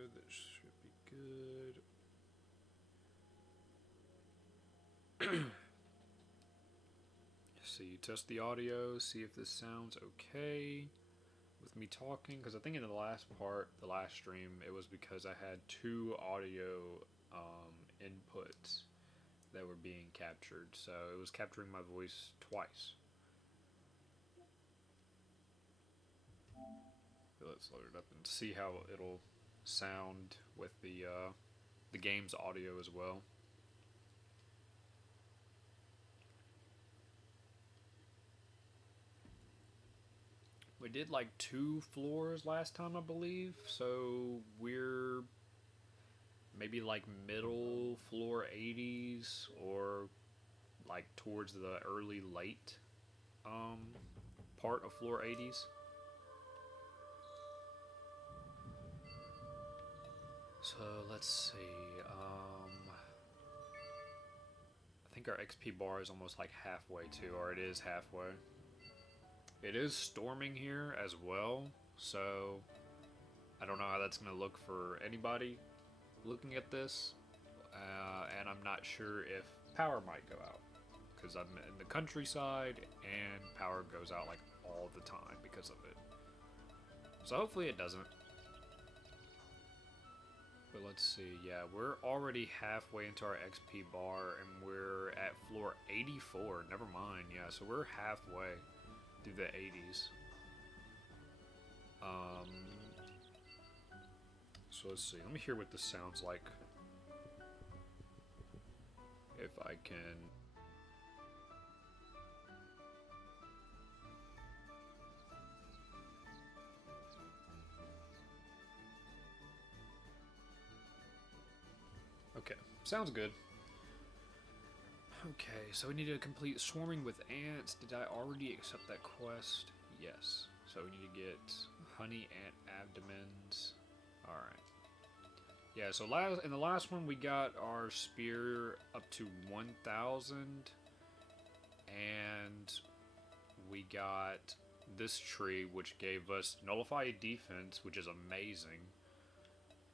good. That should be good. So you test the audio, see if this sounds okay with me talking. Because I think in the last part, the last stream, it was because I had two audio inputs that were being captured. So it was capturing my voice twice. Let's load it up and see how it'll sound with the game's audio as well. We did like 2 floors last time, I believe, so we're maybe like middle floor 80s or like towards the early late part of floor 80s. So let's see. I think our XP bar is almost like halfway too, or it is halfway. It is storming here as well, so I don't know how that's going to look for anybody looking at this, and I'm not sure if power might go out, because I'm in the countryside and power goes out like all the time because of it. So hopefully it doesn't. But let's see, yeah, we're already halfway into our XP bar and we're at floor 84, never mind, yeah, so we're halfway through the 80s. So let's see, let me hear what this sounds like. If I can... Okay, sounds good. Okay, so we need to complete swarming with ants. Did I already accept that quest? Yes. So we need to get honey ant abdomens. Alright. Yeah, so in the last one we got our spear up to 1,000. And we got this tree, which gave us nullify defense, which is amazing.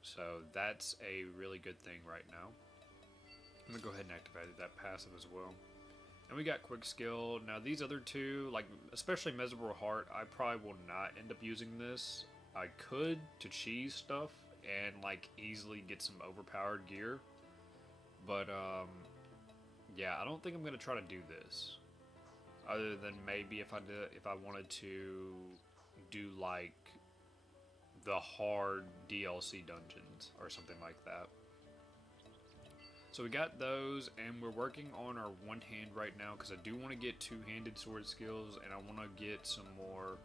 So that's a really good thing right now. I'm going to go ahead and activate that passive as well. And we got quick skill. Now these other two, like especially Miserable Heart, I probably will not end up using this. I could to cheese stuff and like easily get some overpowered gear. But yeah, I don't think I'm going to try to do this. Other than maybe if I wanted to do like the hard DLC dungeons or something like that. So we got those, and we're working on our one hand right now because I do want to get two-handed sword skills, and I want to get some more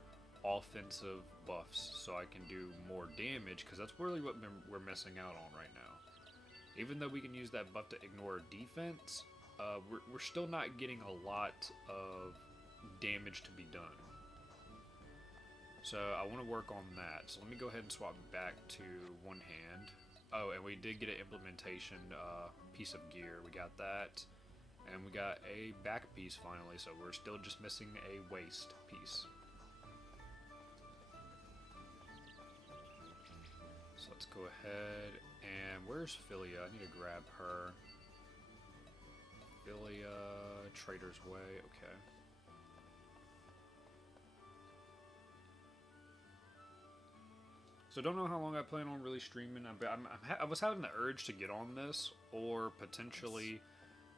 offensive buffs so I can do more damage, because that's really what we're missing out on right now. Even though we can use that buff to ignore defense, we're still not getting a lot of damage to be done. So I want to work on that. So let me go ahead and swap back to one hand. Oh, and we did get an implementation piece of gear. We got that. And we got a back piece finally. So we're still just missing a waist piece. So let's go ahead. And where's Philia? I need to grab her. Philia, Trader's Way. Okay. So don't know how long I plan on really streaming. I was having the urge to get on this, or potentially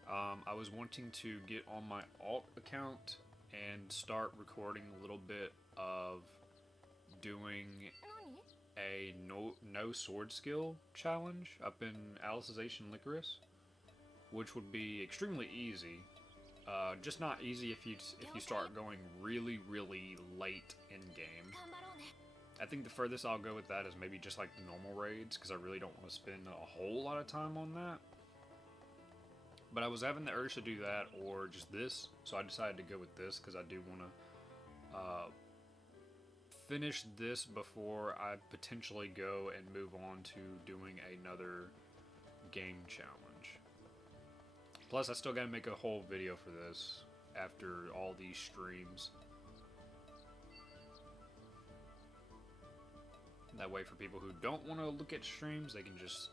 I was wanting to get on my alt account and start recording a little bit of doing a no sword skill challenge up in Alice's Asian Licorice, which would be extremely easy. Just not easy if you start going really late in game. I think the furthest I'll go with that is maybe just like the normal raids, because I really don't want to spend a whole lot of time on that. But I was having the urge to do that or just this, so I decided to go with this because I do want to finish this before I potentially go and move on to doing another game challenge. Plus, I still got to make a whole video for this after all these streams. That way, for people who don't want to look at streams, they can just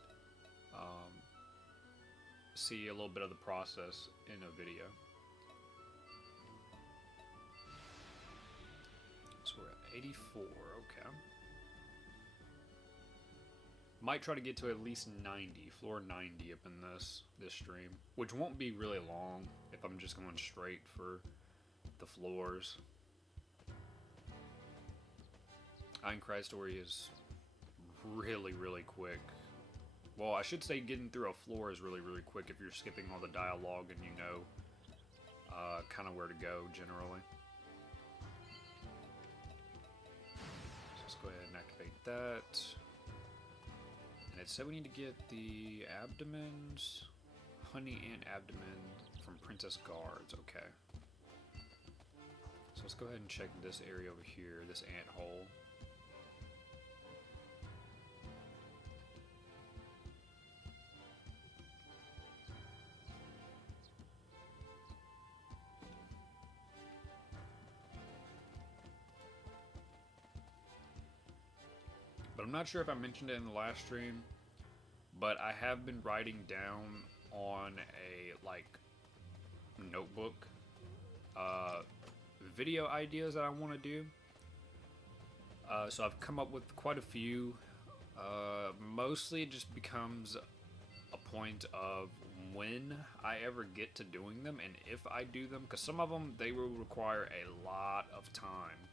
see a little bit of the process in a video. So we're at 84, okay. Might try to get to at least 90, floor 90 up in this stream, which won't be really long if I'm just going straight for the floors. Iron Cry Story is really, really quick. Well, I should say getting through a floor is really, really quick if you're skipping all the dialogue and you know kind of where to go generally. So let's go ahead and activate that. And it said we need to get the abdomens, honey and abdomen from Princess Guards. Okay. So let's go ahead and check this area over here, this ant hole. But I'm not sure if I mentioned it in the last stream, but I have been writing down on a notebook video ideas that I want to do. So I've come up with quite a few. Mostly it just becomes a point of when I ever get to doing them and if I do them, because some of them they will require a lot of time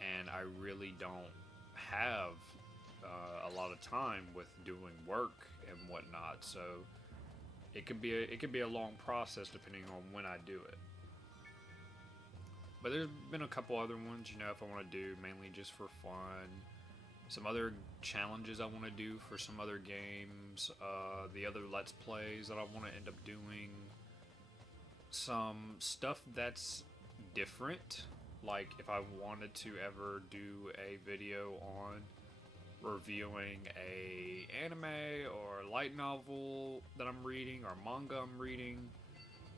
and I really don't have a lot of time with doing work and whatnot, so it could be a long process depending on when I do it. But there's been a couple other ones, you know, if I want to do mainly just for fun. Some other challenges I want to do for some other games, the other Let's Plays that I want to end up doing. Some stuff that's different, like if I wanted to ever do a video on reviewing a anime or light novel that I'm reading or manga I'm reading,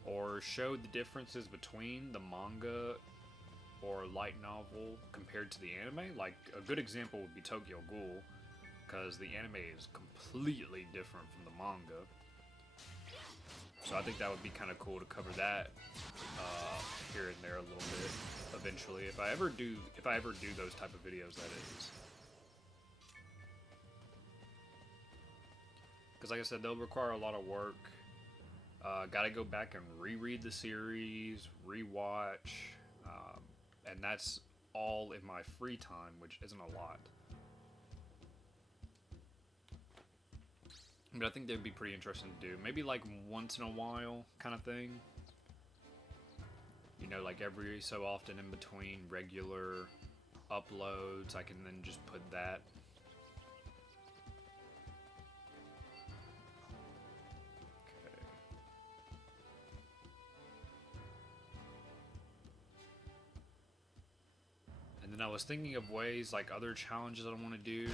or show the differences between the manga or light novel compared to the anime. Like a good example would be Tokyo Ghoul, because the anime is completely different from the manga. So I think that would be kind of cool to cover that here and there a little bit eventually, if I ever do those type of videos, that is. Because like I said, they'll require a lot of work. Gotta go back and reread the series, rewatch, and that's all in my free time, which isn't a lot. But I think they'd be pretty interesting to do. Maybe like once in a while kind of thing. You know, like every so often in between regular uploads, I can then just put that. Okay. And then I was thinking of ways, like other challenges I want to do.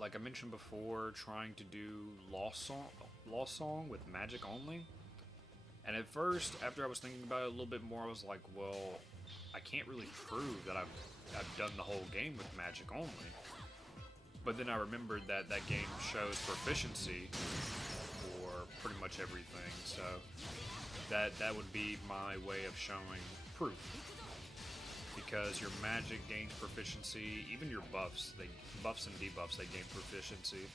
Like I mentioned before, trying to do Lost Song with magic only. And at first, after I was thinking about it a little bit more, I was like, well, I can't really prove that I've done the whole game with magic only. But then I remembered that that game shows proficiency for pretty much everything, so that would be my way of showing proof. Because your magic gains proficiency, even your buffs and debuffs, they gain proficiency.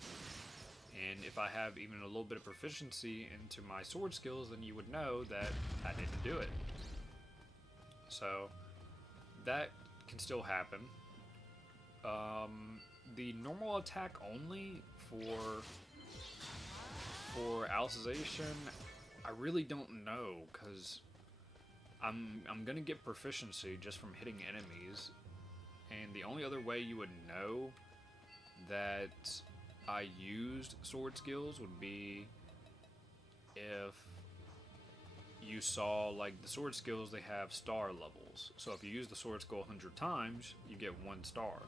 And if I have even a little bit of proficiency into my sword skills, then you would know that I need to do it. So that can still happen. The normal attack only for Alicization, I really don't know, because I'm gonna get proficiency just from hitting enemies, and the only other way you would know that I used sword skills would be if you saw, like, the sword skills, they have star levels. So if you use the sword skill 100 times, you get 1 star.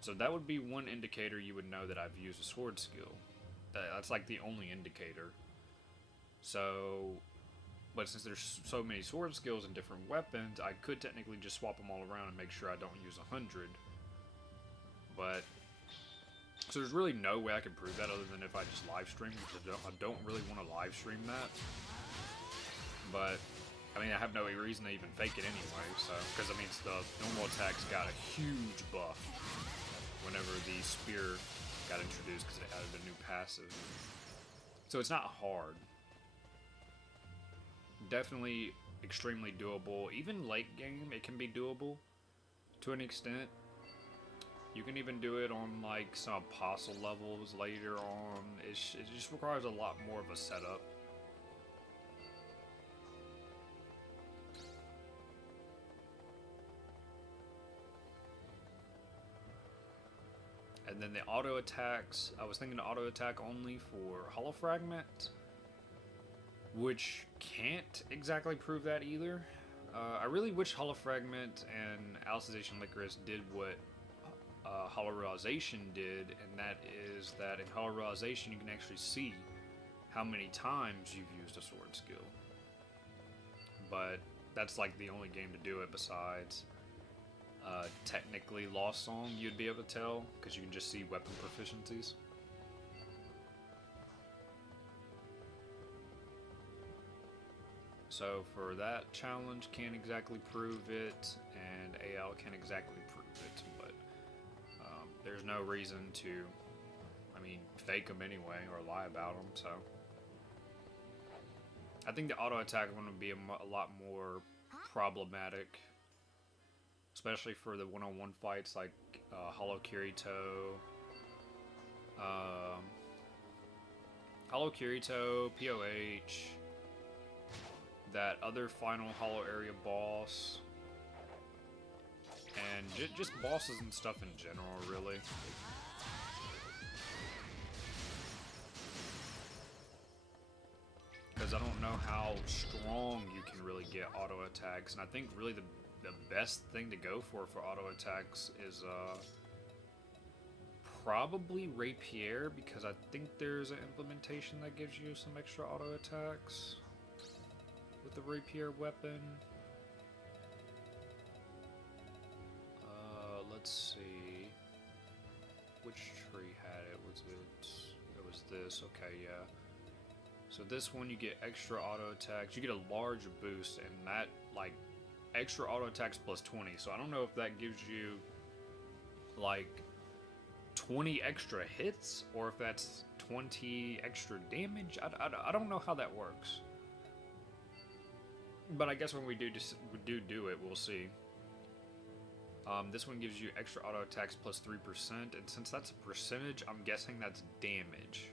So that would be one indicator you would know that I've used a sword skill. That's like the only indicator. So But since there's so many sword skills and different weapons, I could technically just swap them all around and make sure I don't use 100. But so there's really no way I can prove that other than if I just live stream, because I don't really want to live stream that. But I mean, I have no reason to even fake it anyway. So because I mean, the normal attacks got a huge buff whenever the spear got introduced because it added a new passive. So it's not hard. Definitely extremely doable. Even late game, it can be doable to an extent. You can even do it on like some apostle levels later on. It just requires a lot more of a setup. And then the auto attacks, I was thinking the auto attack only for Hollow Fragment, which can't exactly prove that either. I really wish Hollow Fragment and Alicization Licorice did what Hollow Realization did, and that is that in Hollow Realization you can actually see how many times you've used a sword skill. But that's like the only game to do it besides technically Lost Song. You'd be able to tell because you can just see weapon proficiencies. So for that challenge, can't exactly prove it, and AL can't exactly prove it, but there's no reason to, I mean, fake them anyway or lie about them. So I think the auto attack one would be a lot more problematic, especially for the one-on-one fights like Hollow Kirito, POH, that other final Hollow area boss, and just bosses and stuff in general, really. Because I don't know how strong you can really get auto attacks, and I think really the best thing to go for auto attacks is probably Rapier, because I think there's an implementation that gives you some extra auto attacks with the Rapier weapon. Let's see. Which tree had it? It was this. Okay, yeah. So this one you get extra auto attacks. You get a large boost, and that, like, extra auto attacks plus 20. So I don't know if that gives you, like, 20 extra hits, or if that's 20 extra damage. I don't know how that works. But I guess when we do it, we'll see. This one gives you extra auto attacks plus 3%, and since that's a percentage, I'm guessing that's damage.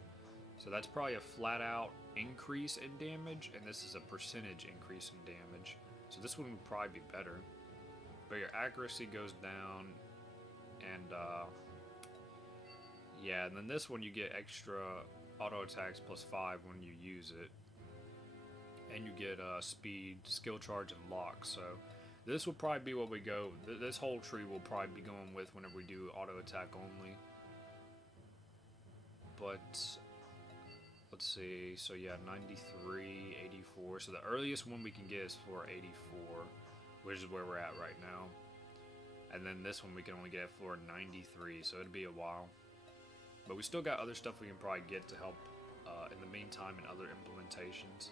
So that's probably a flat out increase in damage, and this is a percentage increase in damage. So this one would probably be better. But your accuracy goes down, and yeah, and then this one you get extra auto attacks plus 5 when you use it. And you get speed, skill charge, and lock. So this will probably be what we go. This whole tree will probably be going with whenever we do auto attack only. But let's see. So yeah, 93, 84. So the earliest one we can get is for 84, which is where we're at right now. And then this one we can only get at floor 93. So it'd be a while. But we still got other stuff we can probably get to help in the meantime in other implementations.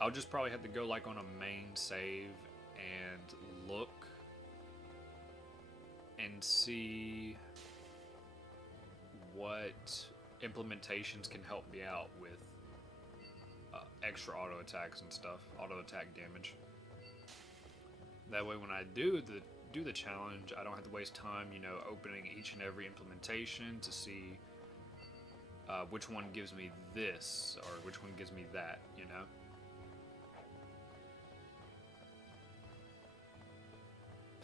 I'll just probably have to go like on a main save and look and see what implementations can help me out with extra auto attacks and stuff, auto attack damage. That way when I do the challenge, I don't have to waste time, you know, opening each and every implementation to see which one gives me this or which one gives me that, you know.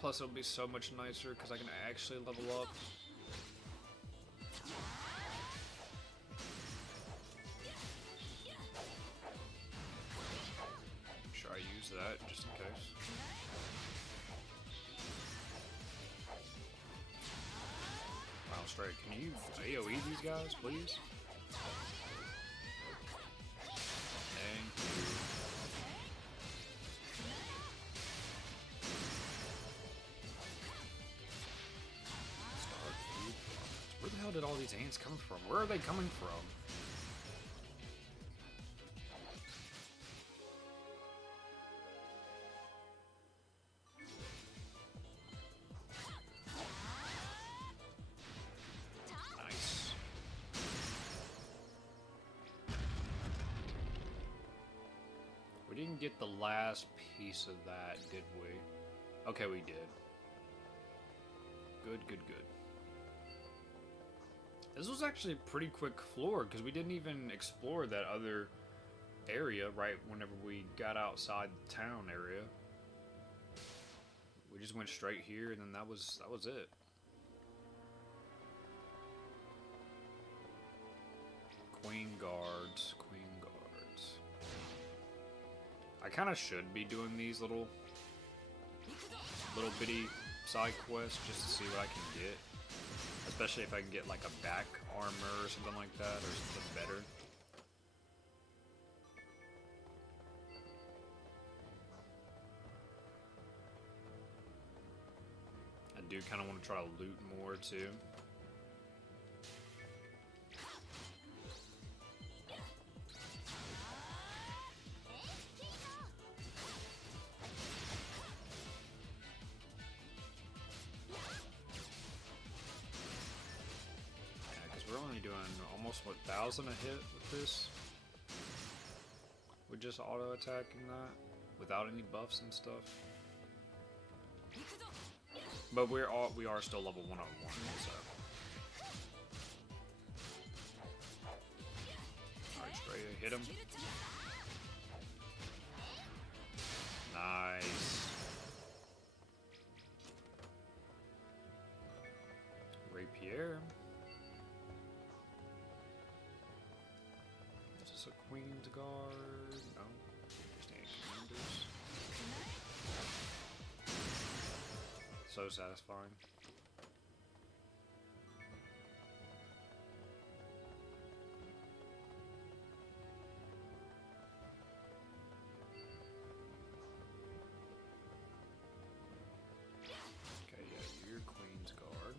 Plus it'll be so much nicer because I can actually level up. Make sure I use that just in case. Wow, straight. Can you AoE these guys, please? these ants coming from? Where are they coming from? Nice. We didn't get the last piece of that, did we? Okay, we did. Good, good, good. This was actually a pretty quick floor because we didn't even explore that other area right whenever we got outside the town area. We just went straight here and then that was it. Queen guards, queen guards. I kind of should be doing these little bitty side quests just to see what I can get. Especially if I can get like a back armor or something like that, or something better. I do kind of want to try to loot more too. Almost, what, 1,000 a hit with this? We're just auto attacking that without any buffs and stuff. But we are still level 101, so. Alright, straight hit him. Nice. Rapier. A Queen's Guard? No. Just any commanders. So satisfying. Okay, yeah, you're Queen's Guard.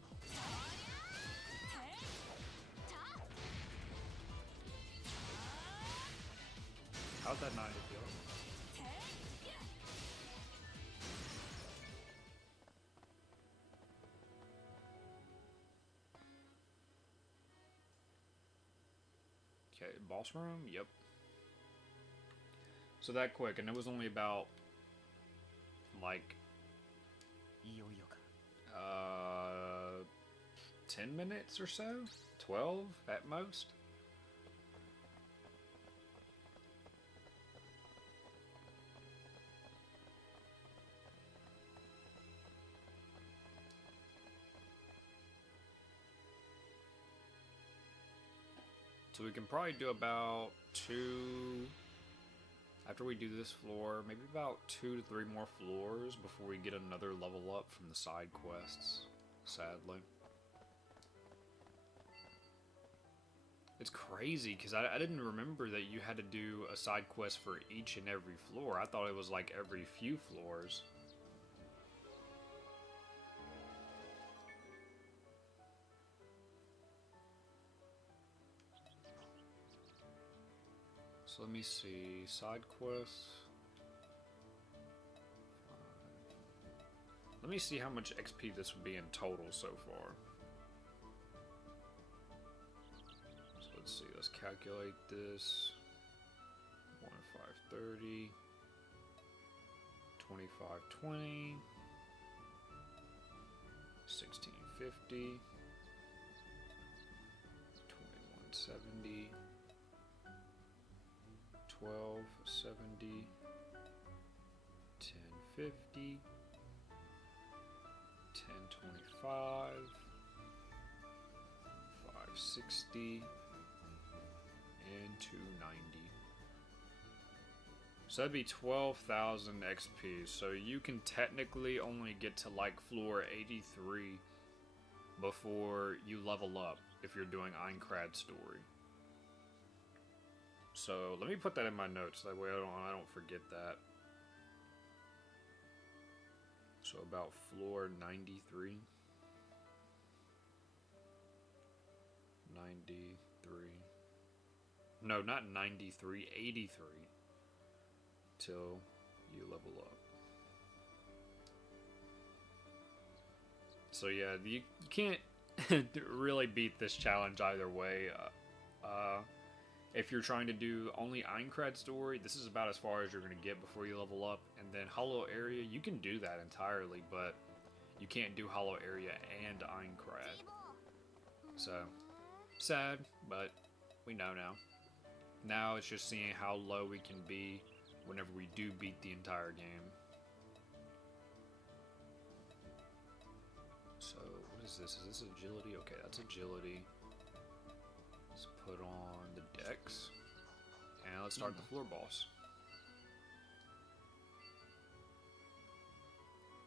How'd that not hit you? Okay, boss room? Yep. So that quick, and it was only about like 10 minutes or so? 12 at most? So we can probably do about 2, after we do this floor, maybe about 2 to 3 more floors before we get another level up from the side quests, sadly. It's crazy, because I didn't remember that you had to do a side quest for each and every floor. I thought it was like every few floors. So let me see, side quests. Let me see how much XP this would be in total so far. So let's see, let's calculate this. 1,530, 2,520, 1,650, 2,170. 1270, 1050, 1025, 560, and 290. So that'd be 12,000 XP. So you can technically only get to like floor 83 before you level up if you're doing Einkrad story. So let me put that in my notes, that way I don't forget that. So about floor 93. 93. No, not 93, 83. Till you level up. So yeah, you can't really beat this challenge either way. If you're trying to do only Aincrad story, this is about as far as you're going to get before you level up. And then Hollow Area, you can do that entirely, but you can't do Hollow Area and Aincrad. So, sad, but we know now. Now it's just seeing how low we can be whenever we do beat the entire game. So, what is this? Is this agility? Okay, that's agility. Let's put on the dex. And let's start the floor boss.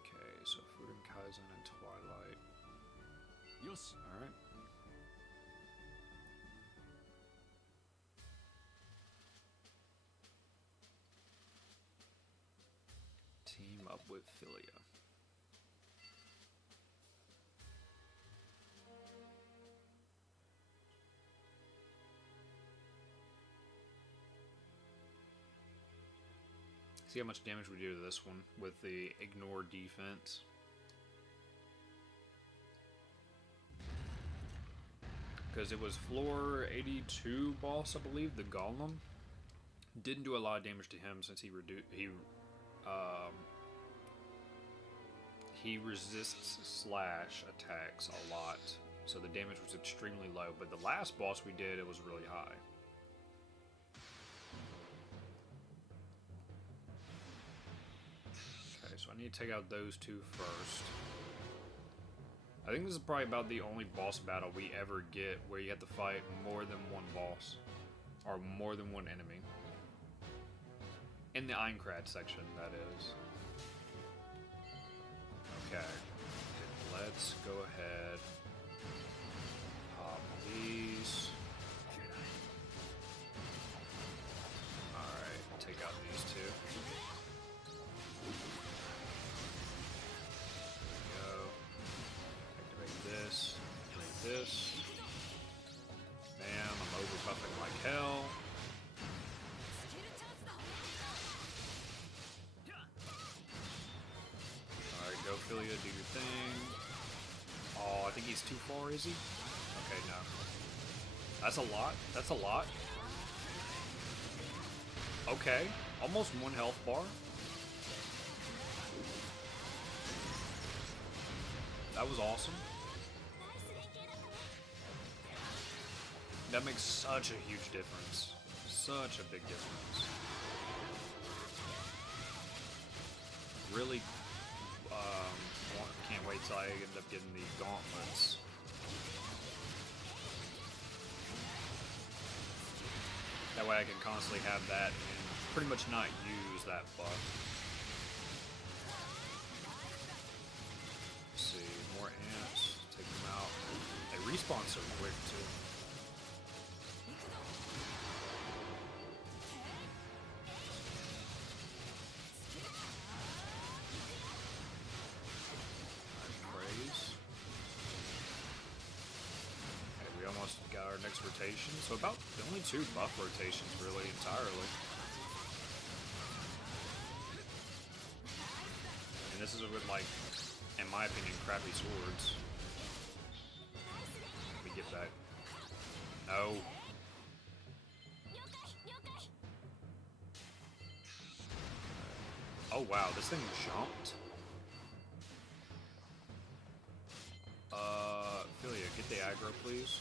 Okay, so Fuden Kaizen and Twilight. Yes. Alright. Team up with Philia. See how much damage we do to this one with the ignore defense. Because it was floor 82 boss, I believe, the Golem. Didn't do a lot of damage to him since he resists slash attacks a lot, so the damage was extremely low. But the last boss we did, it was really high. Okay, so I need to take out those two first. I think this is probably about the only boss battle we ever get where you have to fight more than one boss, or more than one enemy. In the Aincrad section, that is. Okay, let's go ahead. Pop these. Alright, take out these two. This. Bam, I'm overbuffing like hell. Alright, go Philia, do your thing. Oh, I think he's too far, is he? Okay, no. That's a lot. That's a lot. Okay, almost one health bar. That was awesome. That makes such a huge difference. Such a big difference. Really can't wait till I end up getting the gauntlets. That way I can constantly have that and pretty much not use that buff. Let's see, more ants. Take them out. They respawn so quick too. Rotation, so about the only two buff rotations really entirely. And this is with, like, in my opinion, crappy swords. Let me get back. No. Oh wow, this thing jumped. Philia, get the aggro, please.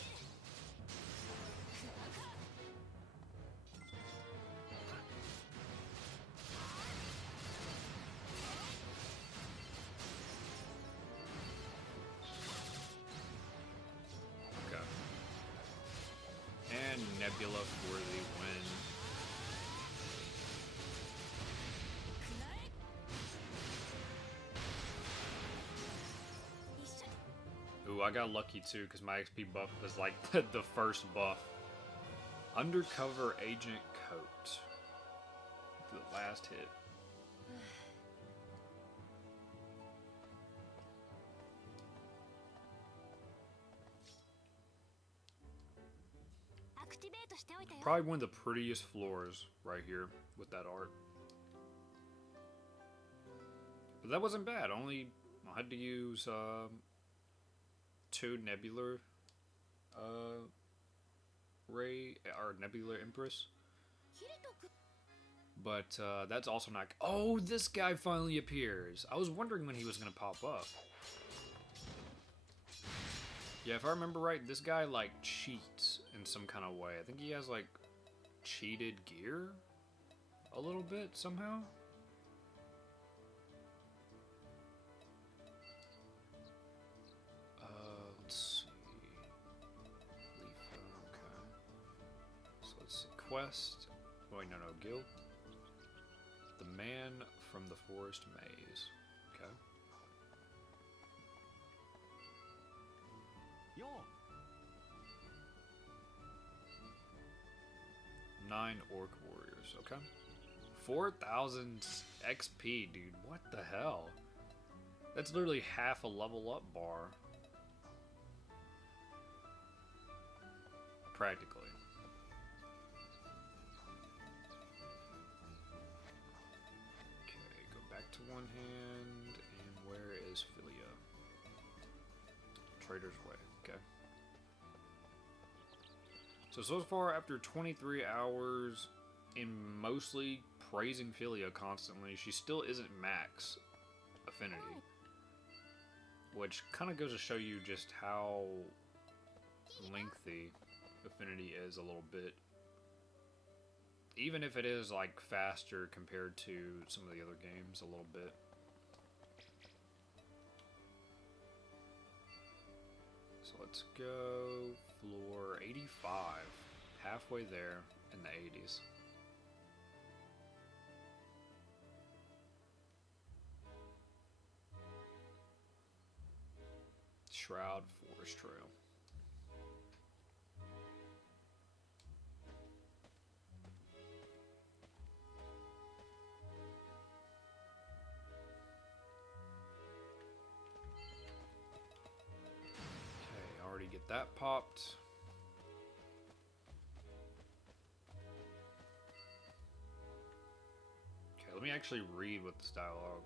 Nebula for the win. Ooh, I got lucky too because my XP buff was like the first buff. Undercover Agent Coat. The last hit. Probably one of the prettiest floors right here with that art. But that wasn't bad. Only I had to use 2 Nebular Ray or Nebular Empress. But that's also not. Oh, this guy finally appears. I was wondering when he was gonna pop up. Yeah, if I remember right, this guy like cheats in some kind of way. I think he has like cheated gear a little bit somehow. Let's see. Okay. So let's see. Quest. Oh, wait, no, guild. The Man from the Forest Maze. Okay. Yo. 9 Orc Warriors. Okay. 4,000 XP, dude. What the hell? That's literally half a level up bar. Practically. Okay, go back to one hand. And where is Philia? Trader's Way. Okay. So far, after 23 hours in mostly praising Philia constantly, she still isn't max affinity. Which kind of goes to show you just how lengthy affinity is a little bit. Even if it is like faster compared to some of the other games a little bit. So let's go floor 85. Halfway there in the 80s. Shroud Forest Trail. Okay, already get that popped. Okay, let me actually read what this dialogue.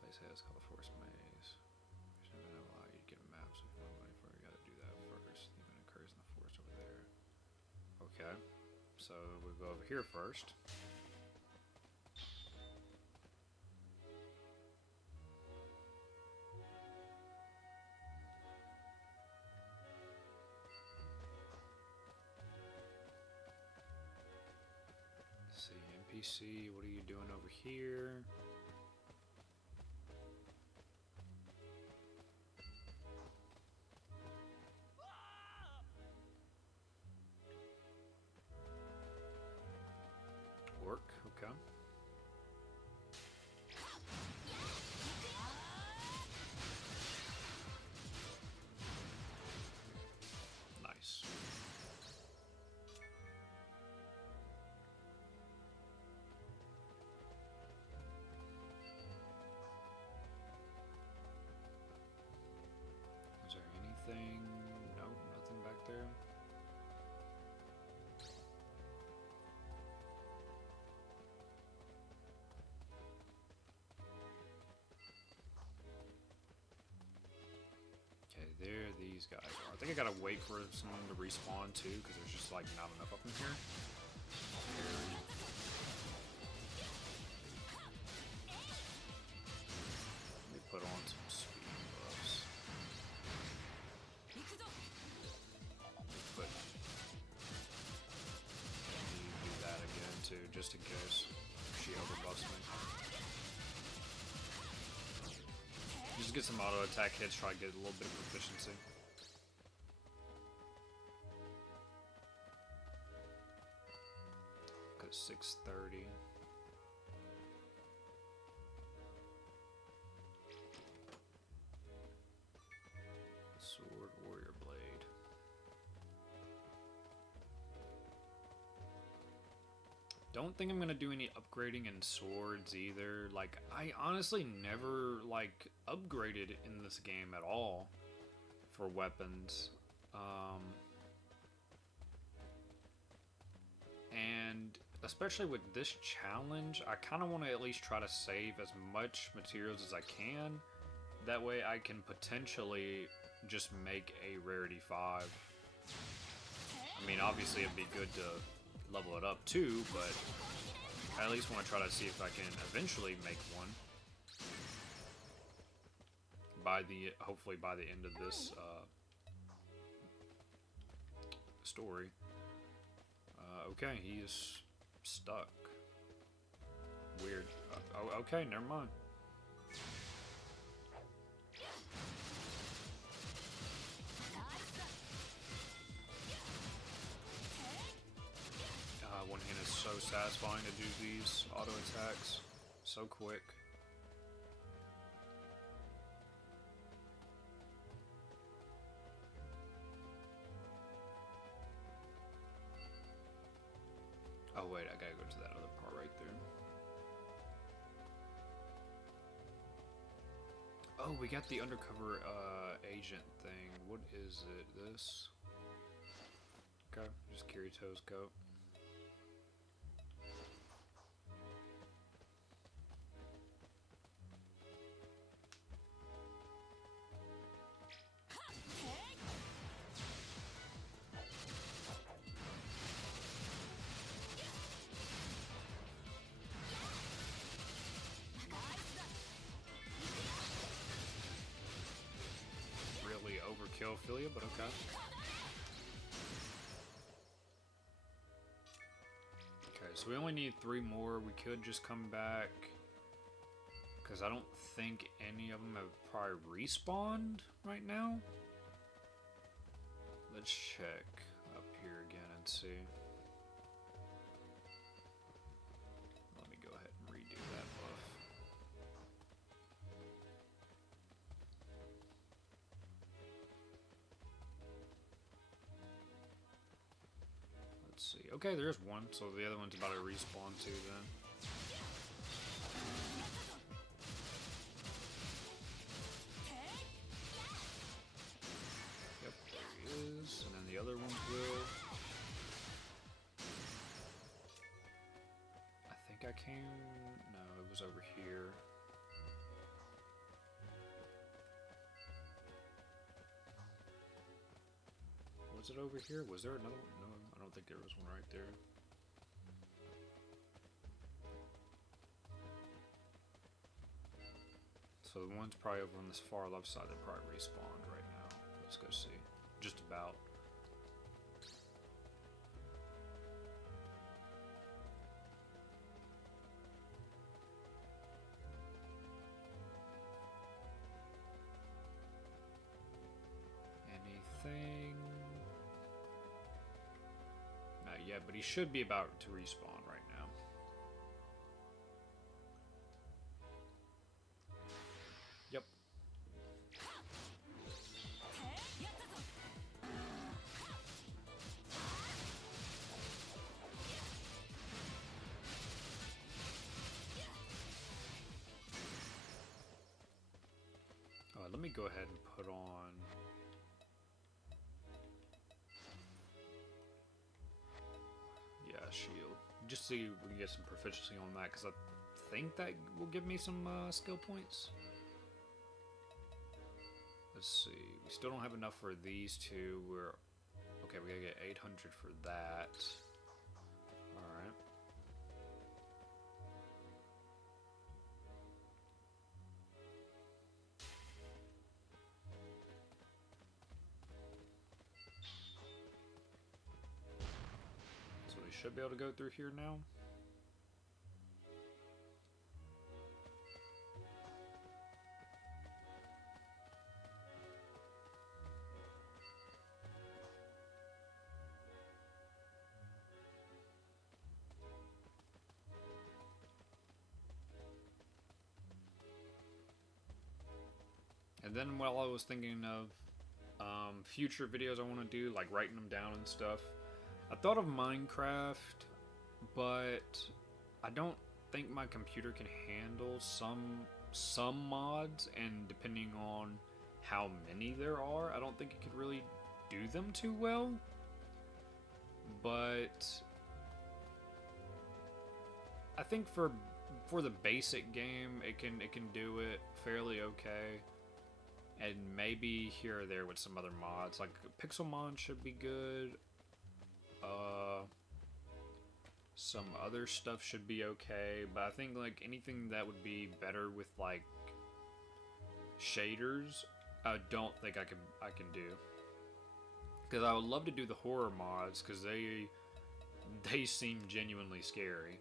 Place has called the Forest Maze. There's no gonna allow you to get a map, so if you want money for it, you gotta do that first. The event occurs in the forest over there. Okay, so we'll go over here first. Let's see, NPC, what are you doing over here? Work, okay. Nice. Is there anything? Nope, nothing back there. Okay, there these guys are. I think I gotta wait for someone to respawn too, because there's just like not enough up in here. Let me put on some speed buffs. But do that again too, just in case she overbuffs me. Just get some auto attack hits, try to get a little bit of proficiency. Cause 630. Sword, warrior blade. Don't think I'm gonna do any upgrading in swords either. Like, I honestly never like upgraded in this game at all for weapons. especially with this challenge, I kind of want to at least try to save as much materials as I can. That way I can potentially just make a rarity 5. I mean, obviously it'd be good to level it up too, but I at least want to try to see if I can eventually make one. Hopefully by the end of this story. Okay, he is stuck. Weird. Okay, never mind. One hand is so satisfying to do these auto attacks. So quick. Oh wait, I gotta go to that other part right there. Oh, we got the undercover agent thing. What is it? This? Okay, just Kirito's coat. Overkill Philia, but okay. Okay, so we only need 3 more. We could just come back, because I don't think any of them have probably respawned right now. Let's check up here again and see. Let me go ahead and redo that buff. See. Okay, there's one, so the other one's about to respawn too then. Yep, there he is. And then the other ones will. I think I came... No, it was over here. Was it over here? Was there another one? No, I don't think there was one right there. So the one's probably over on this far left side that probably respawned right now. Let's go see. Just about. Anything? Not yet, but he should be about to respawn right now. Yep. Alright, let me go ahead and put on... shield, just so we can get some proficiency on that, because I think that will give me some skill points. Let's see, we still don't have enough for these two. We're okay, we gotta get 800 for that. Alright. Should be able to go through here now. And then while I was thinking of future videos I want to do, like writing them down and stuff, I thought of Minecraft, but I don't think my computer can handle some mods, and depending on how many there are, I don't think it could really do them too well. But I think for the basic game, it can do it fairly okay. And maybe here or there with some other mods, like Pixelmon should be good. Some other stuff should be okay, but I think like anything that would be better with like shaders, I don't think I can do. Because I would love to do the horror mods because they seem genuinely scary,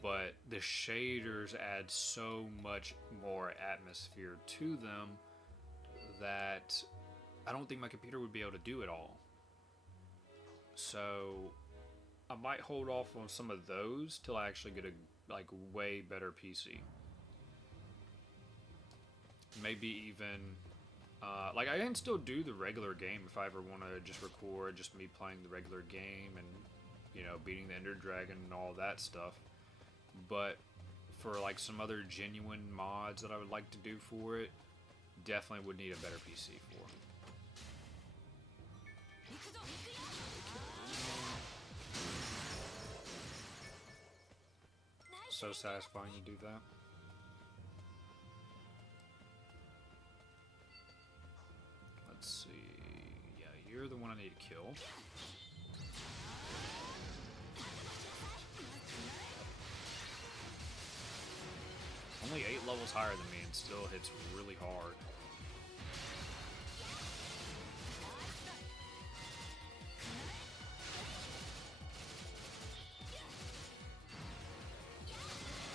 but the shaders add so much more atmosphere to them that I don't think my computer would be able to do it all. So I might hold off on some of those till I actually get a like way better PC. Maybe even like I can still do the regular game if I ever want to just record just me playing the regular game and, you know, beating the Ender Dragon and all that stuff. But for like some other genuine mods that I would like to do for it, definitely would need a better PC for. So satisfying to do that. Let's see. Yeah, you're the one I need to kill. Only 8 levels higher than me and still hits really hard.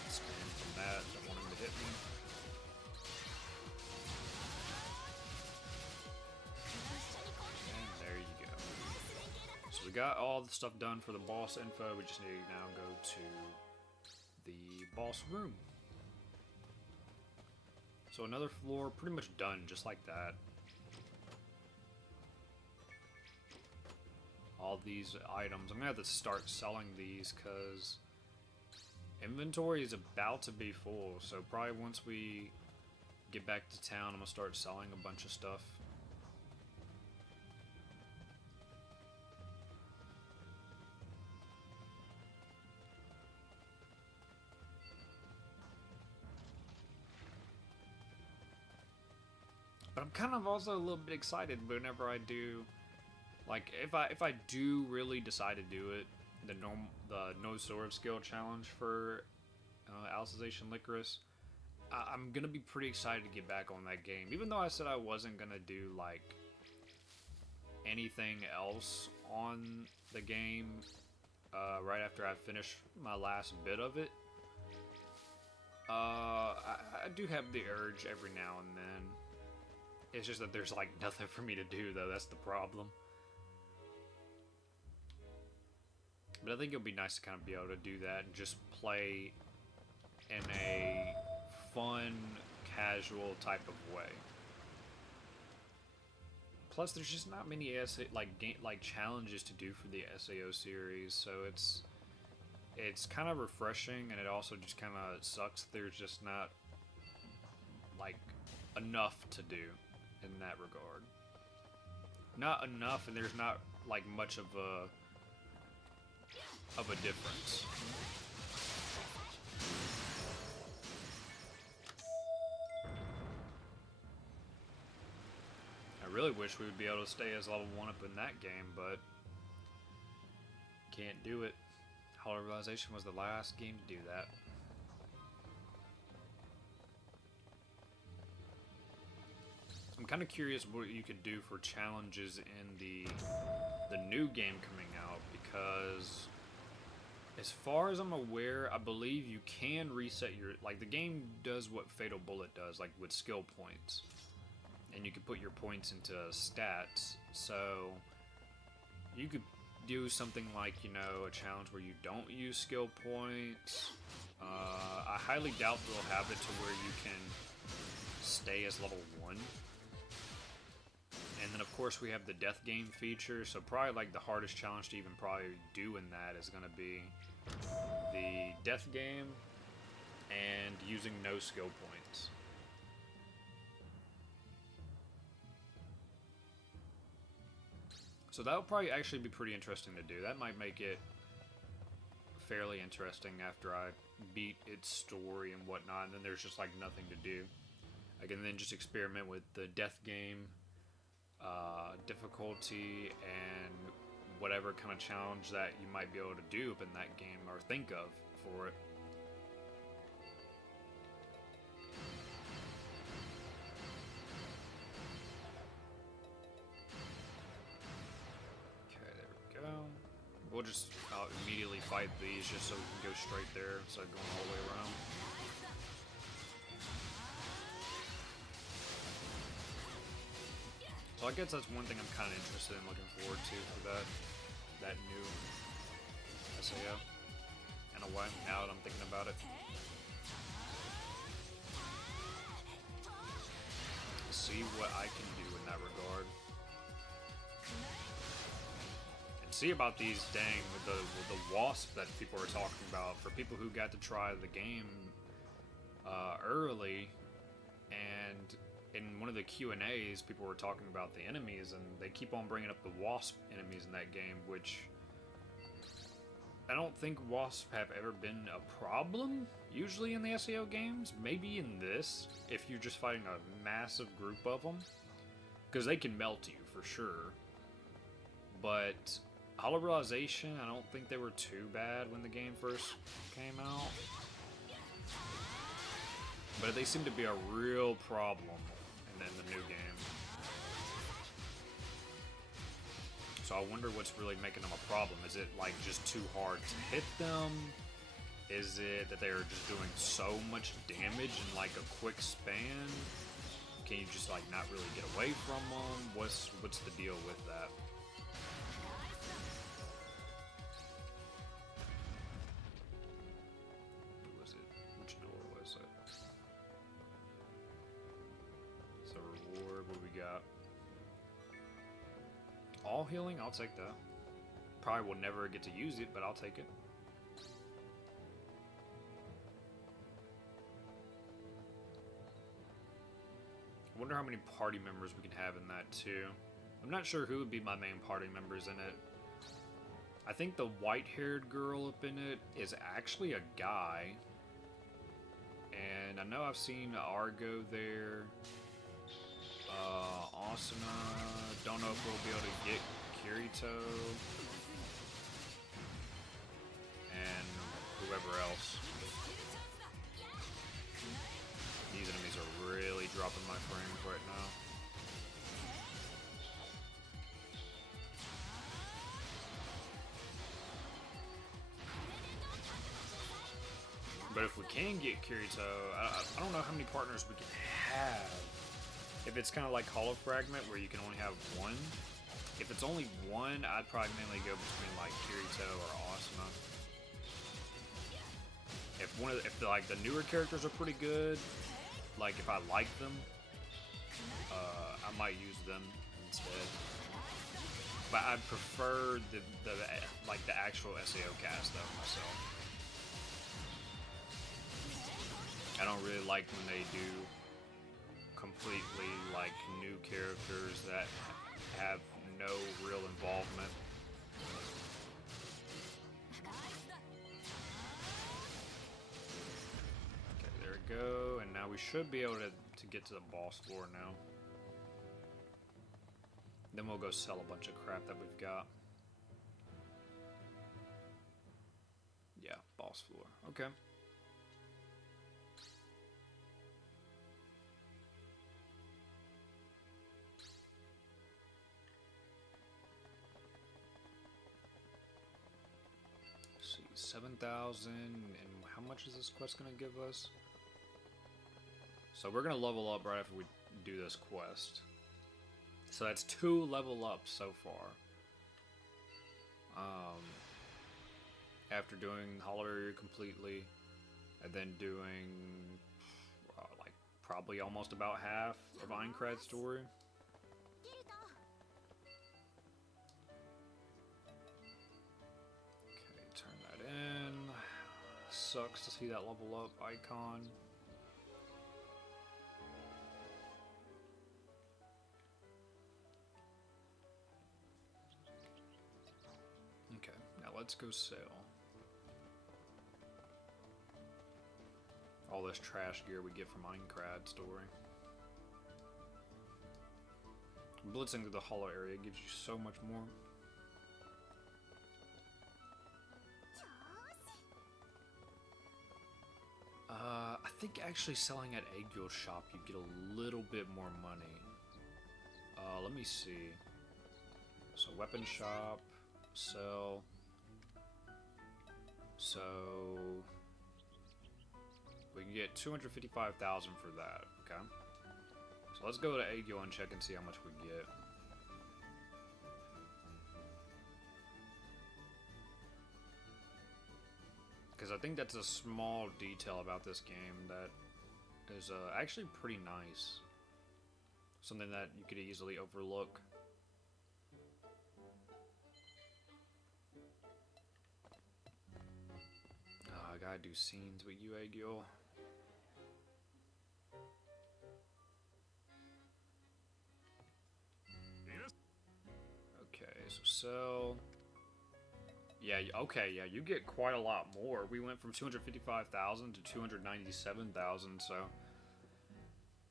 Stand from that, don't want him to hit me. And there you go. So we got all the stuff done for the boss info, we just need to now go to the boss room. So another floor, pretty much done, just like that. All these items, I'm gonna have to start selling these because inventory is about to be full. So probably once we get back to town, I'm gonna start selling a bunch of stuff. But I'm kind of also a little bit excited whenever I do, like if I do really decide to do it, the no sword skill challenge for Alicization Licorice, I'm gonna be pretty excited to get back on that game. Even though I said I wasn't gonna do like anything else on the game right after I finish my last bit of it, I do have the urge every now and then. It's just that there's like nothing for me to do though, that's the problem. But I think it'll be nice to kind of be able to do that and just play in a fun, casual type of way. Plus, there's just not many challenges to do for the SAO series, so it's kind of refreshing, and it also just kind of sucks there's just not like enough to do in that regard. Not enough, and there's not like much of a difference. I really wish we would be able to stay as level 1 up in that game, but can't do it. Hollow Realization was the last game to do that. I'm kind of curious what you could do for challenges in the new game coming out, because as far as I'm aware, I believe you can reset your, like the game does what Fatal Bullet does, like with skill points, and you can put your points into stats. So you could do something like, you know, a challenge where you don't use skill points. I highly doubt they'll have it to where you can stay as level 1. And then of course we have the death game feature, so probably like the hardest challenge to even probably do in that is going to be the death game and using no skill points. So that would probably actually be pretty interesting to do. That might make it fairly interesting after I beat its story and whatnot, and then there's just like nothing to do. I can then just experiment with the death game, difficulty, and whatever kind of challenge that you might be able to do up in that game or think of for it. We'll just immediately fight these just so we can go straight there instead of going all the way around. So I guess that's one thing I'm kind of interested in, looking forward to for that new SAO. In a way, now that I'm thinking about it. See what I can do in that regard. See about these with the wasp that people are talking about. For people who got to try the game early, and in one of the Q&As, people were talking about the enemies, and they keep on bringing up the wasp enemies in that game, which I don't think wasps have ever been a problem usually in the SAO games. Maybe in this, if you're just fighting a massive group of them, because they can melt you for sure. But Hollow Realization, I don't think they were too bad when the game first came out. But they seem to be a real problem in the new game. So I wonder what's really making them a problem. Is it like just too hard to hit them? Is it that they're just doing so much damage in like a quick span? Can you just like not really get away from them? What's the deal with that? All healing? I'll take that. Probably will never get to use it, but I'll take it. I wonder how many party members we can have in that too. I'm not sure who would be my main party members in it. I think the white-haired girl up in it is actually a guy. And I know I've seen Argo there. Asuna, don't know if we'll be able to get Kirito, and whoever else. These enemies are really dropping my frames right now. But if we can get Kirito, I don't know how many partners we can have. If it's kind of like Hollow Fragment, where you can only have one. If it's only one, I'd probably mainly go between like Kirito or Asuna. If like the newer characters are pretty good, like if I like them, I might use them instead. But I prefer the actual SAO cast though myself. I don't really like when they do completely like new characters that have no real involvement. Okay, there we go, and now we should be able to get to the boss floor now. Then we'll go sell a bunch of crap that we've got. Yeah, boss floor. Okay. See, 7,000, and how much is this quest going to give us? So we're going to level up right after we do this quest. So that's 2 level ups so far. After doing Hollow Area completely, and then doing like probably almost about half of Aincrad's story. Okay, turn that in. Sucks to see that level up icon. Okay, now let's go sell. all this trash gear we get from Minecraft story. Blitzing through the hollow area gives you so much more. I think actually selling at Eggyul shop you get a little bit more money. Let me see. So weapon shop, sell. So we can get 255,000 for that. Okay. So let's go to Eggyul and check and see how much we get. Because I think that's a small detail about this game that is actually pretty nice. Something that you could easily overlook. Oh, I gotta do scenes with you, Eggyul. Okay, so sell. Yeah, okay, yeah, you get quite a lot more. We went from 255,000 to 297,000, so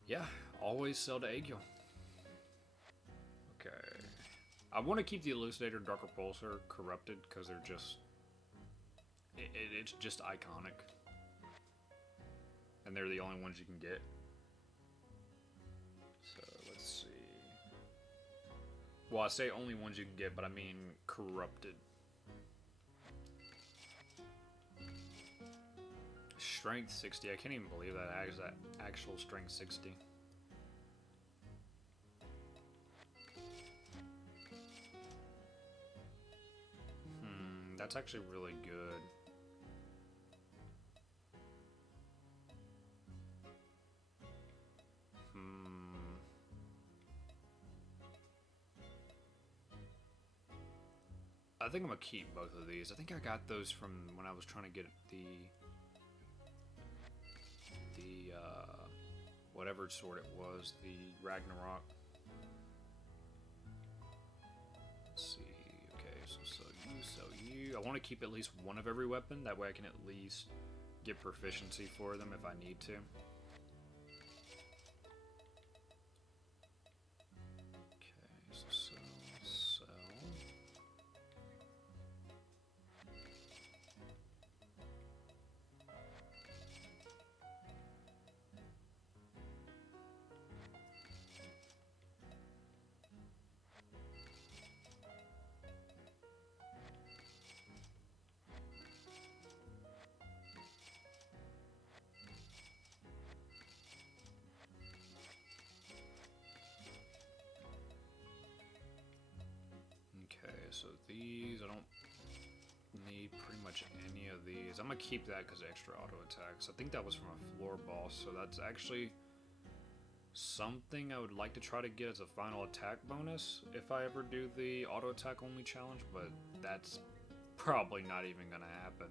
yeah, always sell to Eggyul. Okay. I want to keep the Elucidator Darker Pulsar corrupted because they're just it's just iconic. And they're the only ones you can get. So, let's see. Well, I say only ones you can get, but I mean corrupted. Strength 60. I can't even believe that actual strength 60. That's actually really good. I think I'm gonna keep both of these. I think I got those from when I was trying to get the whatever sword it was, the Ragnarok. Let's see. Okay, so you. I want to keep at least one of every weapon. That way I can at least get proficiency for them if I need to. Okay, so sell. So these, I don't need pretty much any of these. I'm gonna keep that because of extra auto attacks. I think that was from a floor boss, so that's actually something I would like to try to get as a final attack bonus if I ever do the auto attack only challenge, but that's probably not even gonna happen.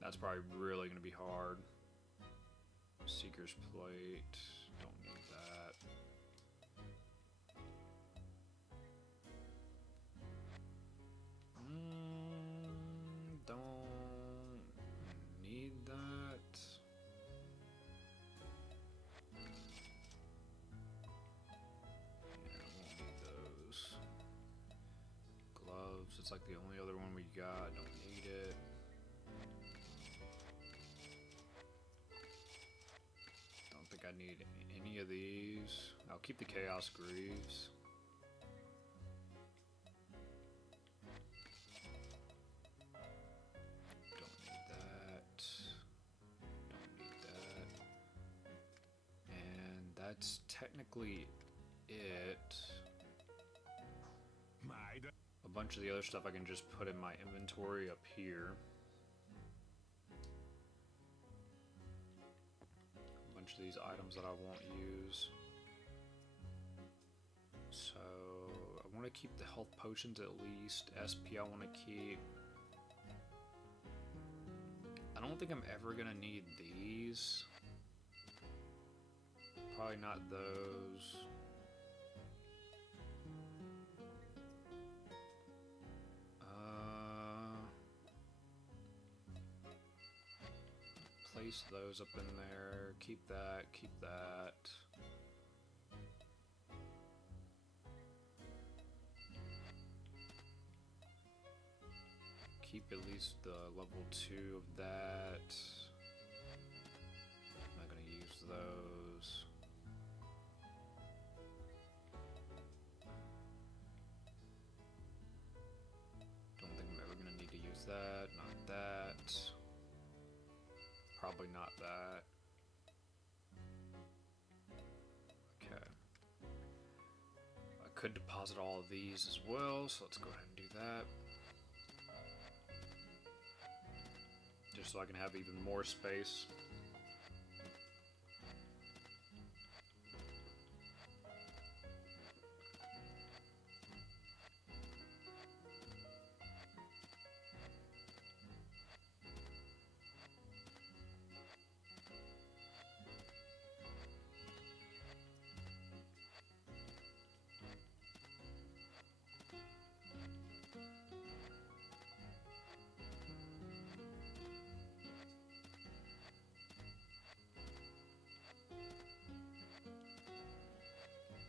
That's probably really gonna be hard. Seeker's Plate, don't need that. Don't need that. Yeah, I won't need those. Gloves, it's like the only other one we got. Don't need it. Don't think I need any of these. I'll keep the Chaos Greaves. That's technically it. A bunch of the other stuff I can just put in my inventory up here. A bunch of these items that I won't use. So I want to keep the health potions at least. SP I want to keep. I don't think I'm ever gonna need these. Probably not those. least those up in there. Keep that, keep that. Keep at least the level 2 of that. I'm not gonna use those. Don't think I'm ever gonna need to use that. Not that. Probably not that. Okay. I could deposit all of these as well, so let's go ahead and do that. Just so I can have even more space.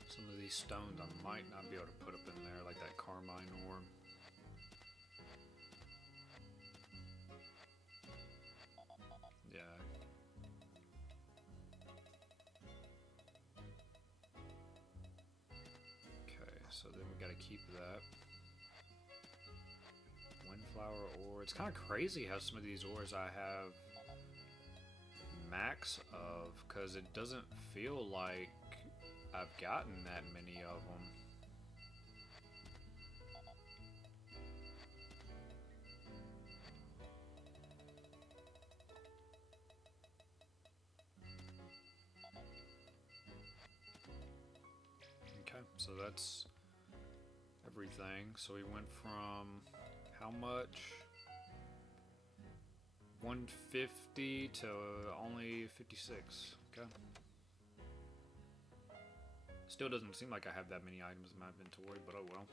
Some of these stones I might not be able to put up in there, like that carmine ore. Yeah. Okay, so then we gotta keep that. Windflower ore. It's kind of crazy how some of these ores I have max of, because it doesn't feel like I've gotten that many of them. Okay, so that's everything. So we went from how much? 150 to only 56. Okay. Still doesn't seem like I have that many items in my inventory, but oh well.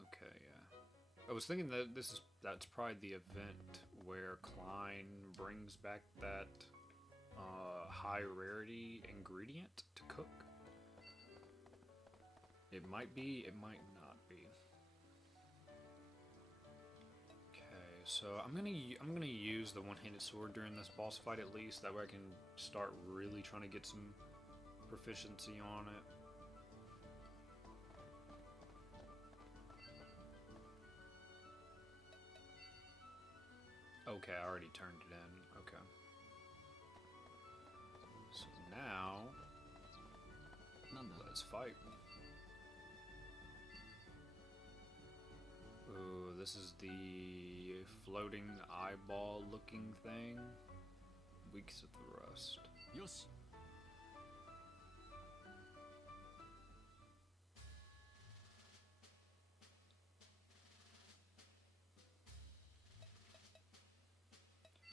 Okay, yeah. I was thinking that that's probably the event where Klein brings back that high rarity ingredient to cook. It might be, it might not be. So I'm gonna use the one-handed sword during this boss fight at least. That way I can start really trying to get some proficiency on it. Okay, I already turned it in. Okay. So now let's fight. Ooh, this is the floating eyeball looking thing. Weeks of the rust. Yoshi.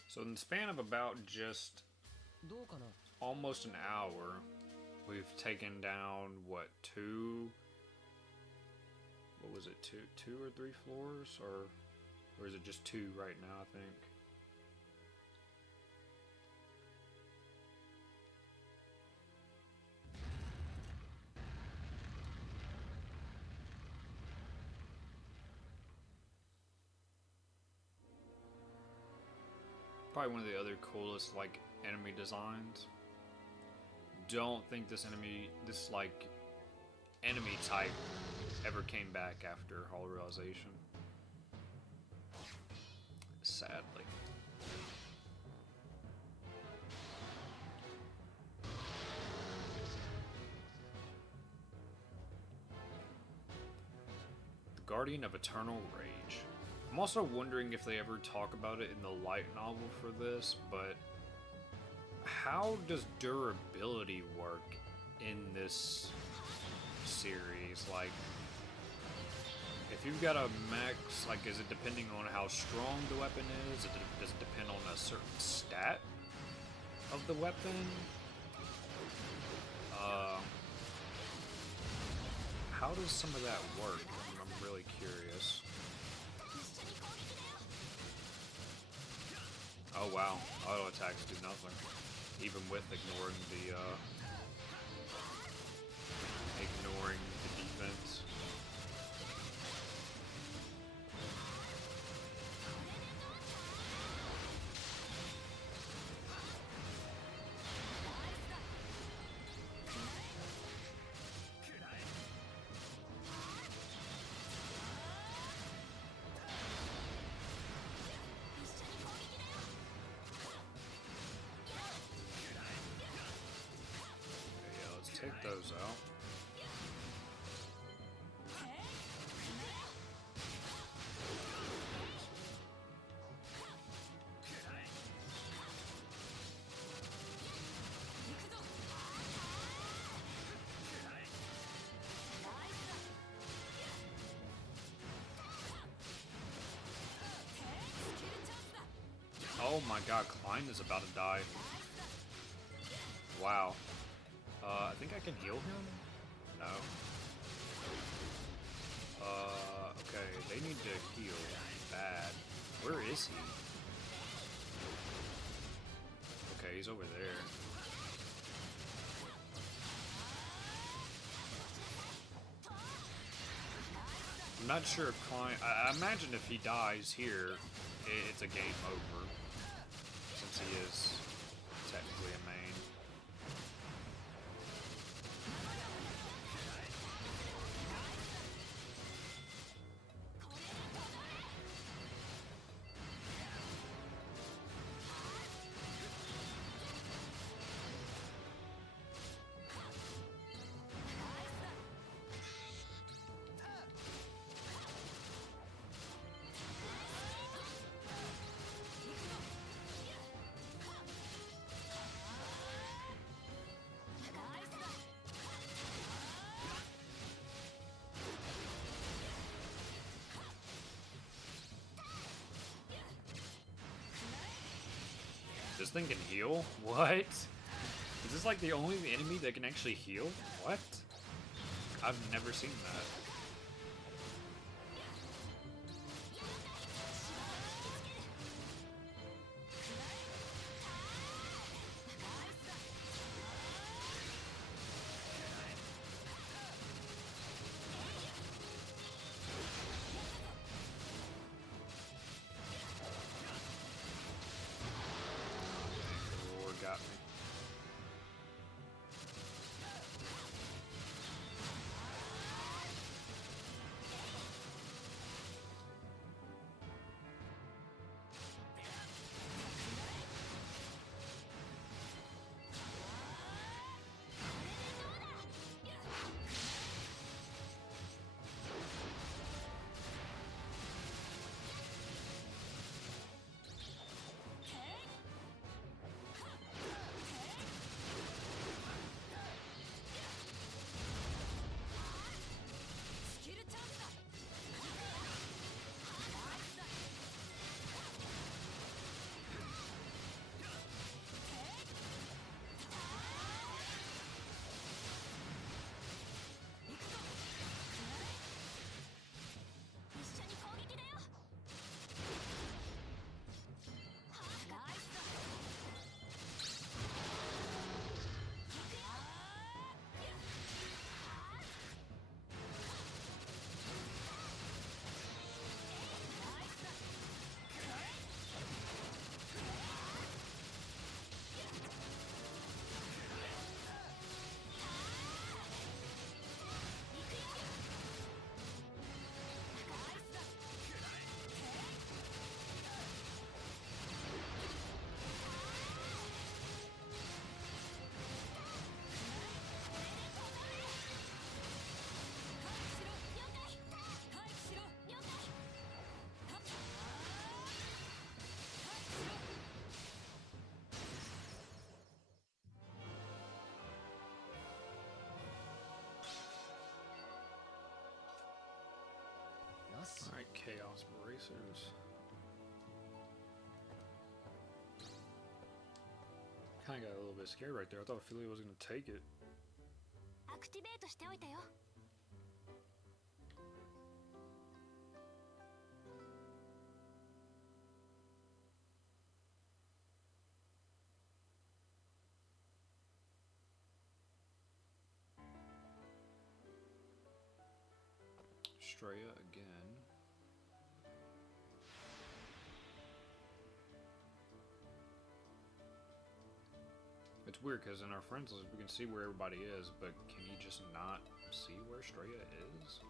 So in the span of about just almost an hour, we've taken down what, what was it, two or three floors, or is it just 2 right now, I think? Probably one of the other coolest, like, enemy designs. Don't think this enemy type ever came back after Hall Realization. Sadly. The Guardian of Eternal Rage. I'm also wondering if they ever talk about it in the light novel for this, but how does durability work in this series? Like, if you've got a max, like, is it depending on how strong the weapon is? Does it depend on a certain stat of the weapon? how does some of that work? I'm really curious. Oh wow, auto attacks do nothing, even with ignoring the defense. Take those out. Oh my god, Klein is about to die. Wow. I think I can heal him? No. Okay, they need to heal bad. Where is he? Okay, he's over there. I'm not sure if Klein... I imagine if he dies here, it's a game over. Since he is technically a main. This thing can heal? What? Is this like the only enemy that can actually heal? What? I've never seen that. Got me. Alright, Chaos Bracers. Kinda got a little bit scared right there. I thought Ophelia was gonna take it. Straya again. It's weird because in our friends list we can see where everybody is, but can you just not see where Straya is?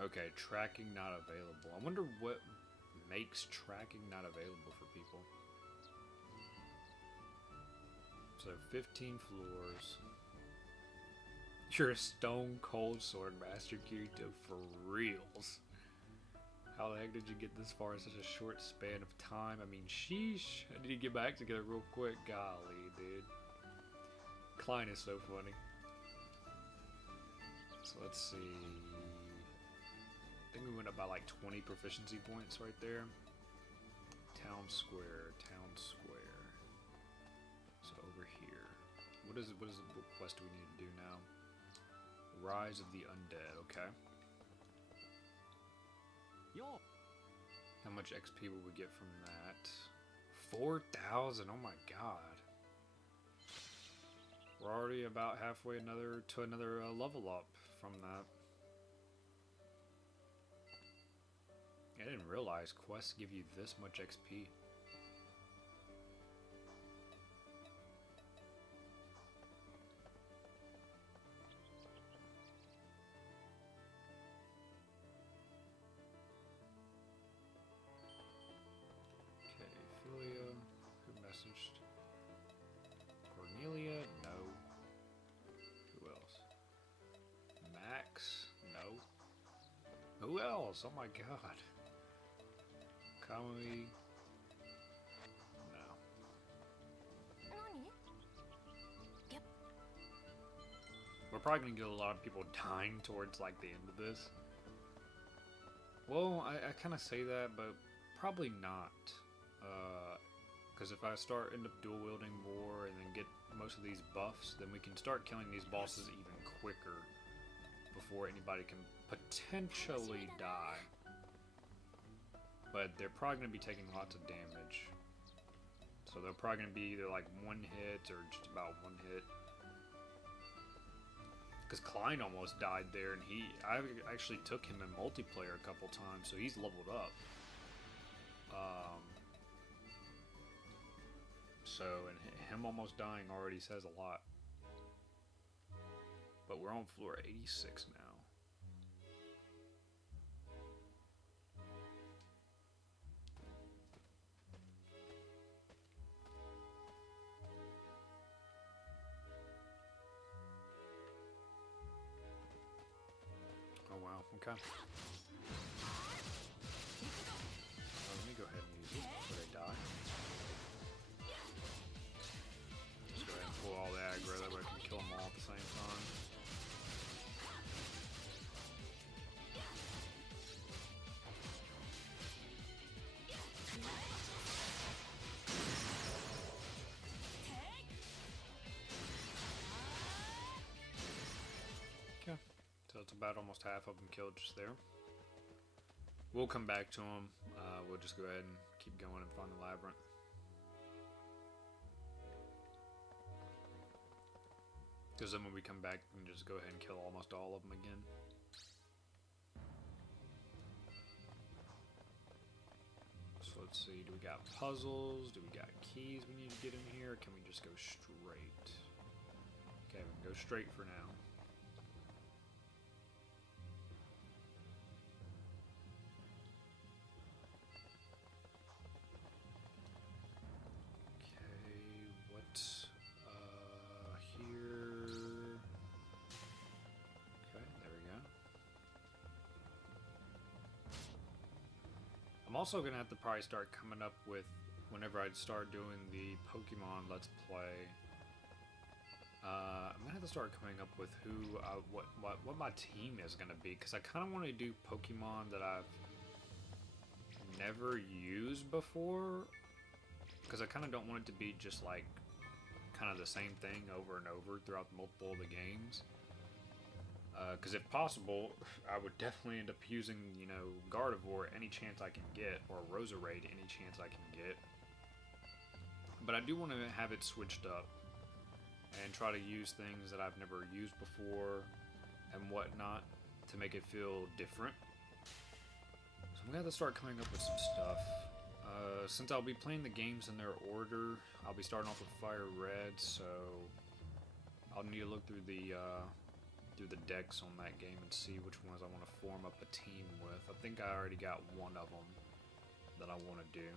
Okay, tracking not available. I wonder what makes tracking not available for people. So 15 floors. You're a stone cold sword master, Kirito, for reals. How the heck did you get this far in such a short span of time? I mean, sheesh. I need to get back together real quick. Golly, dude. Klein is so funny. So let's see. I think we went up by like 20 proficiency points right there. Town Square, Town Square. So over here. What quest do we need to do now? Rise of the Undead, okay. Yo. How much XP will we get from that? 4,000, oh my god. We're already about halfway to another level up from that. I didn't realize quests give you this much XP. Cornelia? No. Who else? Max? No. Who else? Oh my god. Kamui? No. Yep. We're probably gonna get a lot of people dying towards like the end of this. Well, I kind of say that, but probably not. Because if I end up dual wielding more and then get most of these buffs, then we can start killing these bosses even quicker before anybody can potentially die. But they're probably going to be taking lots of damage. So they're probably going to be either like one hit or just about one hit. Because Klein almost died there, and I actually took him in multiplayer a couple times, so he's leveled up. And him almost dying already says a lot. But we're on floor 86 now. Oh wow, okay. Let me go ahead and use this before they die. Just go ahead and pull all the aggro, that way I can kill them all at the same time. Okay, so it's about almost half of them killed just there. We'll come back to them. We'll just go ahead and keep going and find the labyrinth. Because then when we come back, we can just go ahead and kill almost all of them again. So let's see, do we got puzzles? Do we got keys we need to get in here? Or can we just go straight? Okay, we can go straight for now. I'm also going to have to probably start coming up with, whenever I start doing the Pokemon Let's Play, I'm going to have to start coming up with what my team is going to be, because I kind of want to do Pokemon that I've never used before, because I kind of don't want it to be just like kind of the same thing over and over throughout multiple of the games. Because if possible, I would definitely end up using, you know, Gardevoir any chance I can get, or Roserade any chance I can get. But I do want to have it switched up. and try to use things that I've never used before and whatnot to make it feel different. So I'm gonna have to start coming up with some stuff. Since I'll be playing the games in their order, I'll be starting off with Fire Red, so I'll need to look through the decks on that game and see which ones I want to form up a team with. I think I already got one of them that I want to do.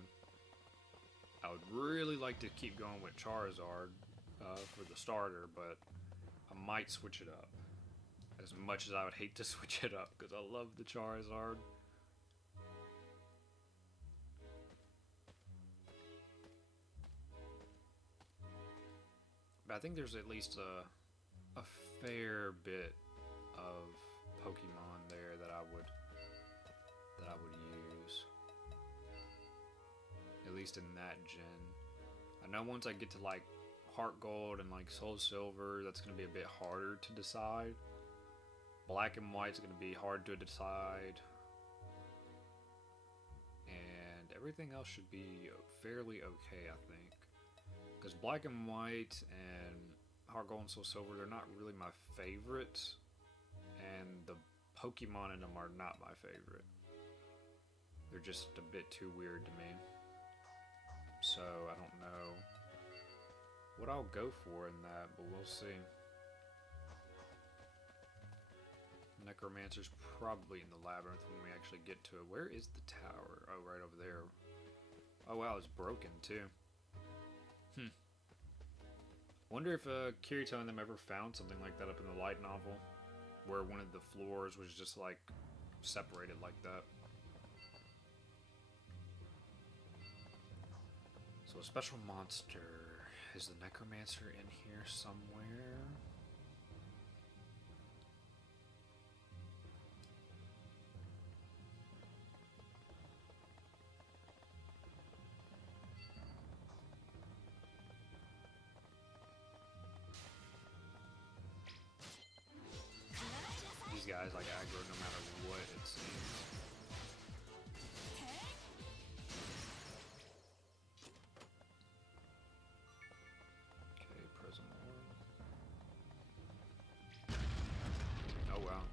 I would really like to keep going with Charizard for the starter, but I might switch it up. As much as I would hate to switch it up, because I love the Charizard. But I think there's at least a fair bit of Pokemon there that I would use. At least in that gen. I know once I get to like Heart Gold and like Soul Silver, that's going to be a bit harder to decide. Black and White's going to be hard to decide. And everything else should be fairly okay, I think. Because Black and White and Heart Gold and Soul Silver, they're not really my favorites. And the Pokemon in them are not my favorite. They're just a bit too weird to me. So I don't know what I'll go for in that, but we'll see. Necromancer's probably in the labyrinth when we actually get to it. Where is the tower? Oh, right over there. Oh wow, it's broken too. Wonder if Kirito and them ever found something like that up in the light novel, where one of the floors was just like separated like that. So a special monster. Is the Necromancer in here somewhere? These guys like aggro no matter what, it seems. Okay, Prism Orb. Oh wow.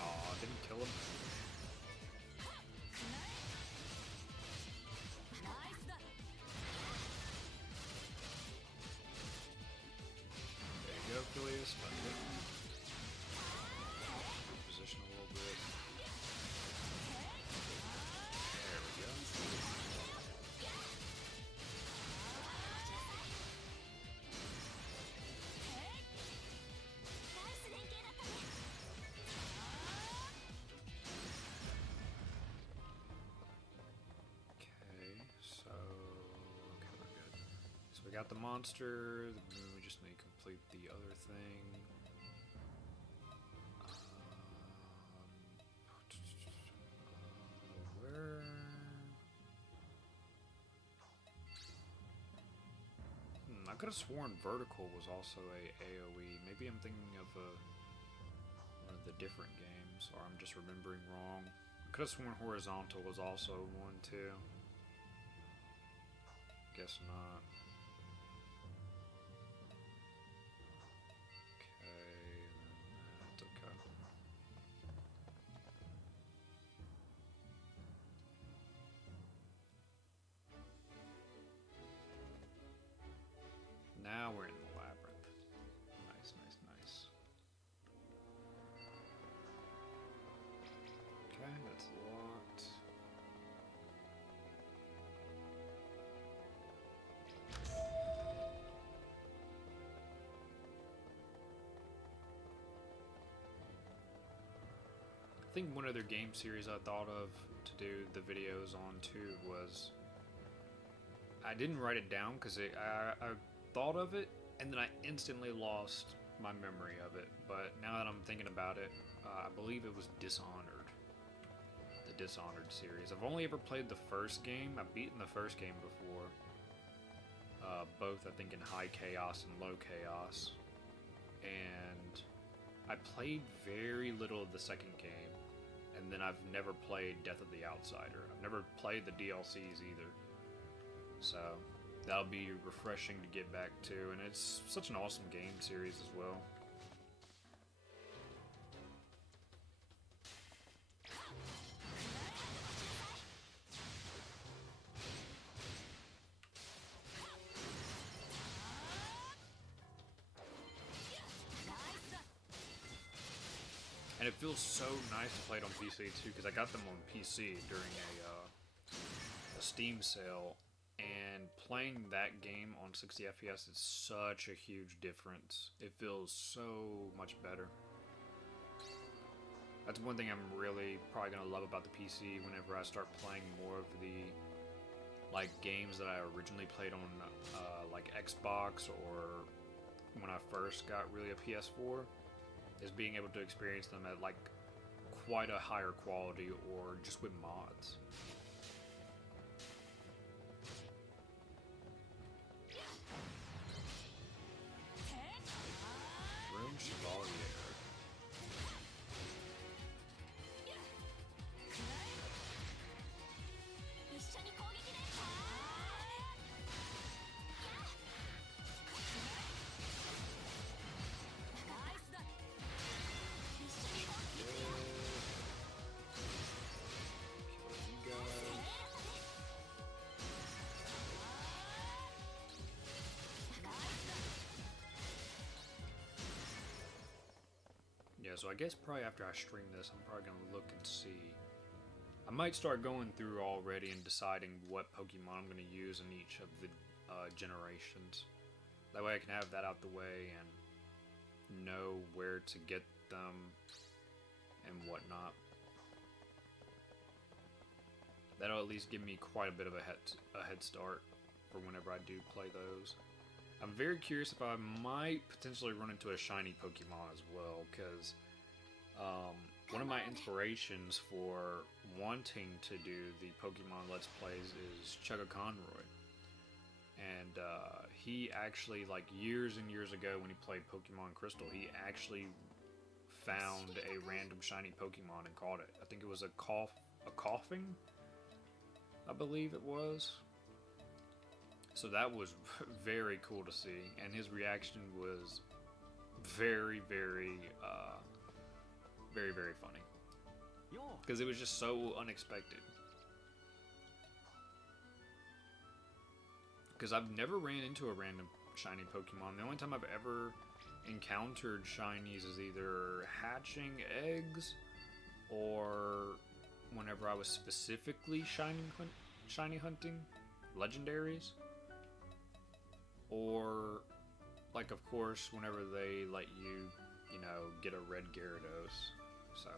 Aw, didn't kill him. There you go, Phileas. Position a little bit. There we go. Okay, we're good. So we got the monster. We just need to complete the other thing. Where? I could have sworn vertical was also a AoE. Maybe I'm thinking of one of the different games, or I'm just remembering wrong. I could have sworn horizontal was also one too. Guess not. Okay, that's okay. Now we're in the labyrinth. Nice, nice, nice. Okay, that's locked. I think one other game series I thought of to do the videos on too was, I didn't write it down because I thought of it and then I instantly lost my memory of it, but now that I'm thinking about it, I believe it was Dishonored. The Dishonored series. I've only ever played the first game. I've beaten the first game before. Both I think in high chaos and low chaos. And I played very little of the second game, and then I've never played Death of the Outsider. I've never played the DLCs either. So that'll be refreshing to get back to, and it's such an awesome game series as well. And it feels so nice to play it on PC too, because I got them on PC during a Steam sale, and playing that game on 60 FPS is such a huge difference. It feels so much better. That's one thing I'm really probably gonna love about the PC whenever I start playing more of the like games that I originally played on like Xbox, or when I first got really a PS4. Is being able to experience them at like quite a higher quality, or just with mods. Room Chevalier. Yeah, so I guess probably after I stream this, I'm probably gonna look and see. I might start going through already and deciding what Pokemon I'm gonna use in each of the generations. That way I can have that out the way and know where to get them and whatnot. That'll at least give me quite a bit of a head start for whenever I do play those. I'm very curious if I might potentially run into a shiny Pokemon as well, because one of my inspirations for wanting to do the Pokemon Let's Plays is Chugga Conroy. And he actually, like years and years ago when he played Pokemon Crystal, he actually found a random shiny Pokemon and caught it. I think it was a Coughing, I believe it was. So that was very cool to see, and his reaction was very, very funny, because it was just so unexpected. Because I've never ran into a random shiny Pokemon. The only time I've ever encountered shinies is either hatching eggs, or whenever I was specifically shiny hunting legendaries. Or, like, of course, whenever they let you know, get a red Gyarados. So,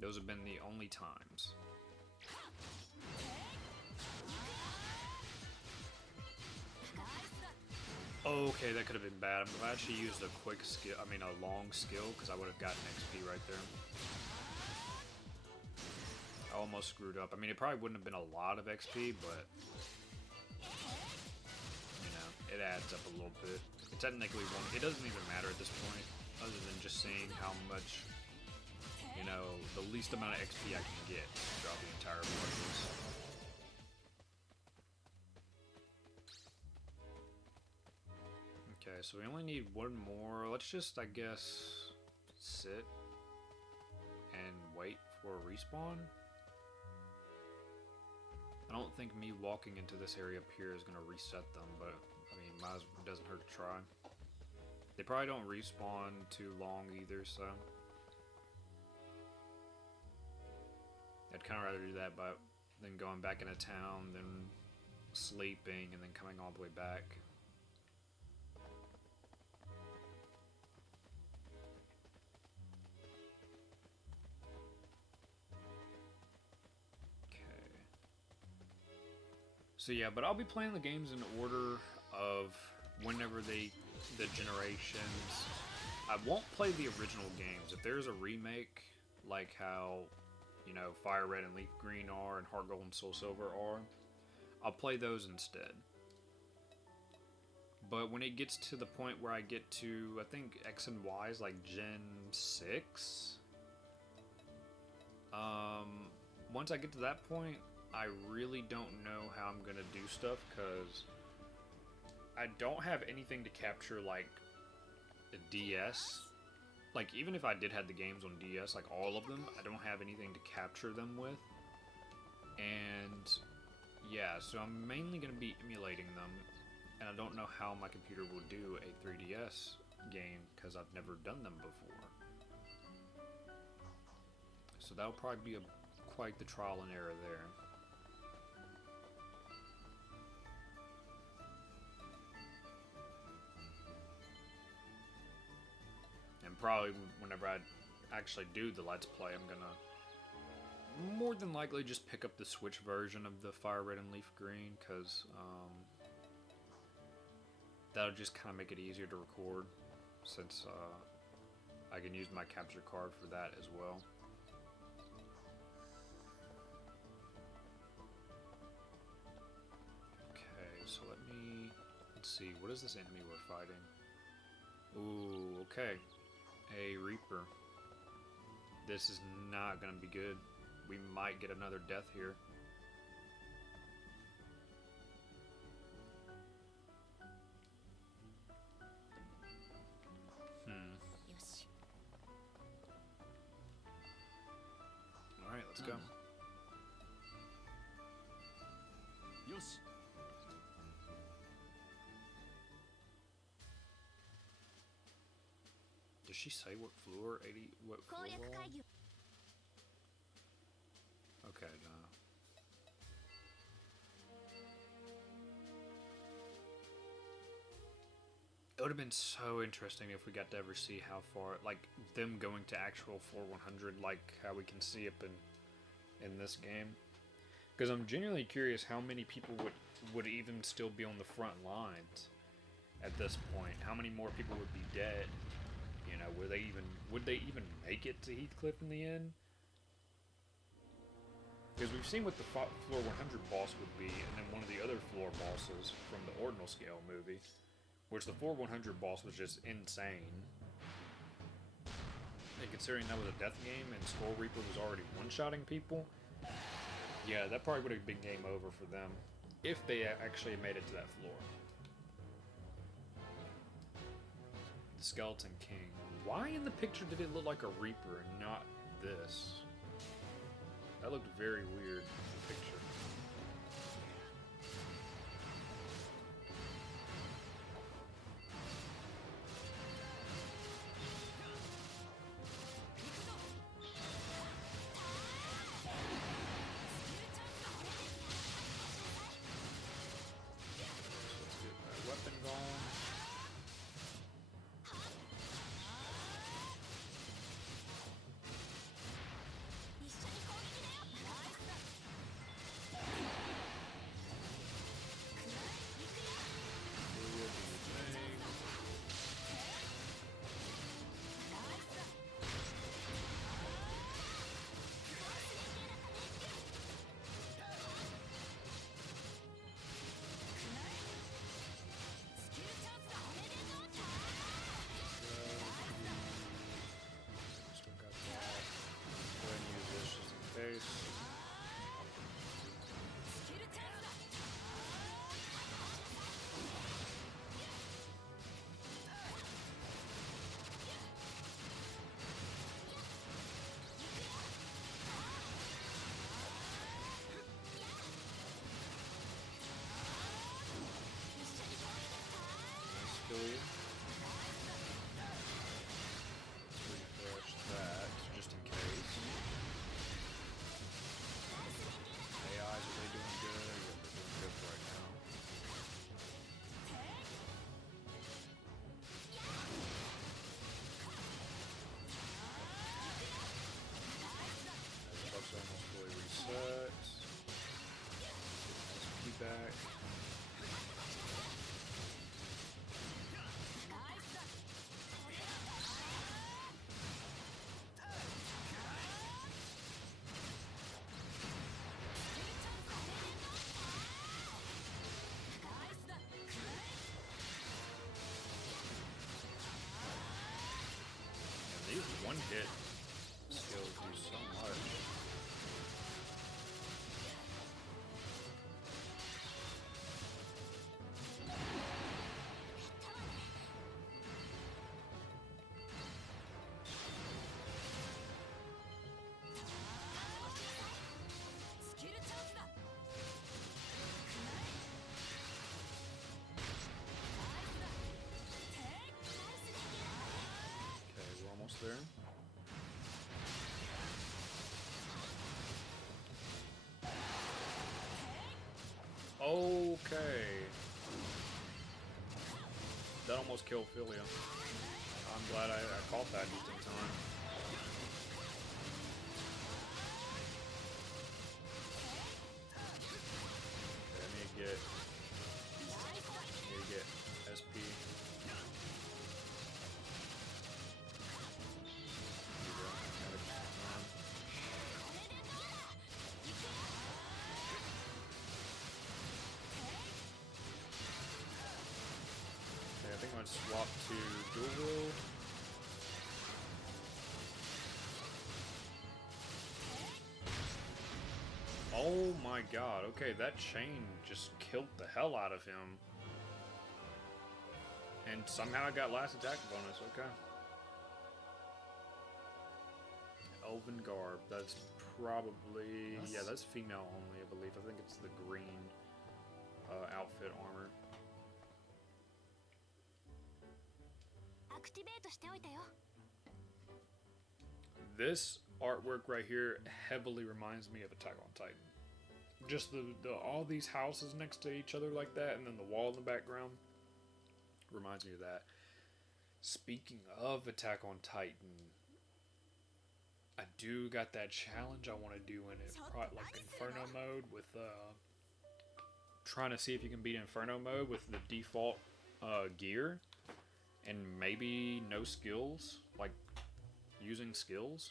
those have been the only times. Okay, that could have been bad. I'm glad she used a long skill, because I would have gotten XP right there. I almost screwed up. I mean, it probably wouldn't have been a lot of XP, but it adds up a little bit. It technically won't. It doesn't even matter at this point, other than just seeing how much, the least amount of XP I can get throughout the entire playlist. Okay, so we only need one more. Let's just, I guess, sit and wait for a respawn. I don't think me walking into this area up here is going to reset them, but I mean, it doesn't hurt to try. They probably don't respawn too long either, so I'd kind of rather do that, but then going back into town, then sleeping, and then coming all the way back. So yeah, but I'll be playing the games in order of whenever the generations. I won't play the original games. If there's a remake, like how, Fire Red and Leaf Green are, and Heart Gold and Soul Silver are, I'll play those instead. But when it gets to the point where I get to, I think X and Y is like Gen 6. Once I get to that point, I really don't know how I'm gonna do stuff, because I don't have anything to capture like a DS. Like, even if I did have the games on DS, like all of them, I don't have anything to capture them with. And yeah, so I'm mainly going to be emulating them, and I don't know how my computer will do a 3DS game, because I've never done them before. So that'll probably be quite the trial and error there. And probably whenever I actually do the Let's Play, I'm gonna more than likely just pick up the Switch version of the Fire Red and Leaf Green, because that'll just kind of make it easier to record, since I can use my capture card for that as well. Okay, so let's see, what is this enemy we're fighting? Ooh, okay. A Reaper. This is not gonna be good. We might get another death here. Alright, let's go. Yoshi. Does she say what floor? 80? What floor? Okay, no. It would have been so interesting if we got to ever see how far, like, them going to actual floor 100, like how we can see up in this game. Because I'm genuinely curious how many people would even still be on the front lines at this point. How many more people would be dead? You know, would they even make it to Heathcliff in the end? Because we've seen what the floor 100 boss would be, and then one of the other floor bosses from the Ordinal Scale movie, which the floor 100 boss was just insane. And considering that was a death game and Skull Reaper was already one-shotting people, yeah, that probably would have been game over for them if they actually made it to that floor. The Skeleton King. Why in the picture did it look like a Reaper and not this? That looked very weird in the picture. So let's get that weapon going. Still got that. Go ahead and use this just in case. Nice kill you. Let's refresh that just in case. AIs, are they doing good? Yeah, they're doing good right now. The buff's almost fully reset. Nice feedback. one hit skills do so much. Okay, we're almost there. Okay. That almost killed Philia. I'm glad I caught that just in time. Okay, I need to get SP. Okay, I think I'm gonna swap to dual wheel. Oh my god, okay, that chain just killed the hell out of him. And somehow I got last attack bonus, okay. Elven Garb, that's probably... yeah, that's female only, I believe. I think it's the green outfit armor. This artwork right here heavily reminds me of Attack on Titan. Just the all these houses next to each other like that, and then the wall in the background reminds me of that. Speaking of Attack on Titan, I do got that challenge I want to do in it, like Inferno mode with trying to see if you can beat Inferno mode with the default gear and maybe no skills, like using skills.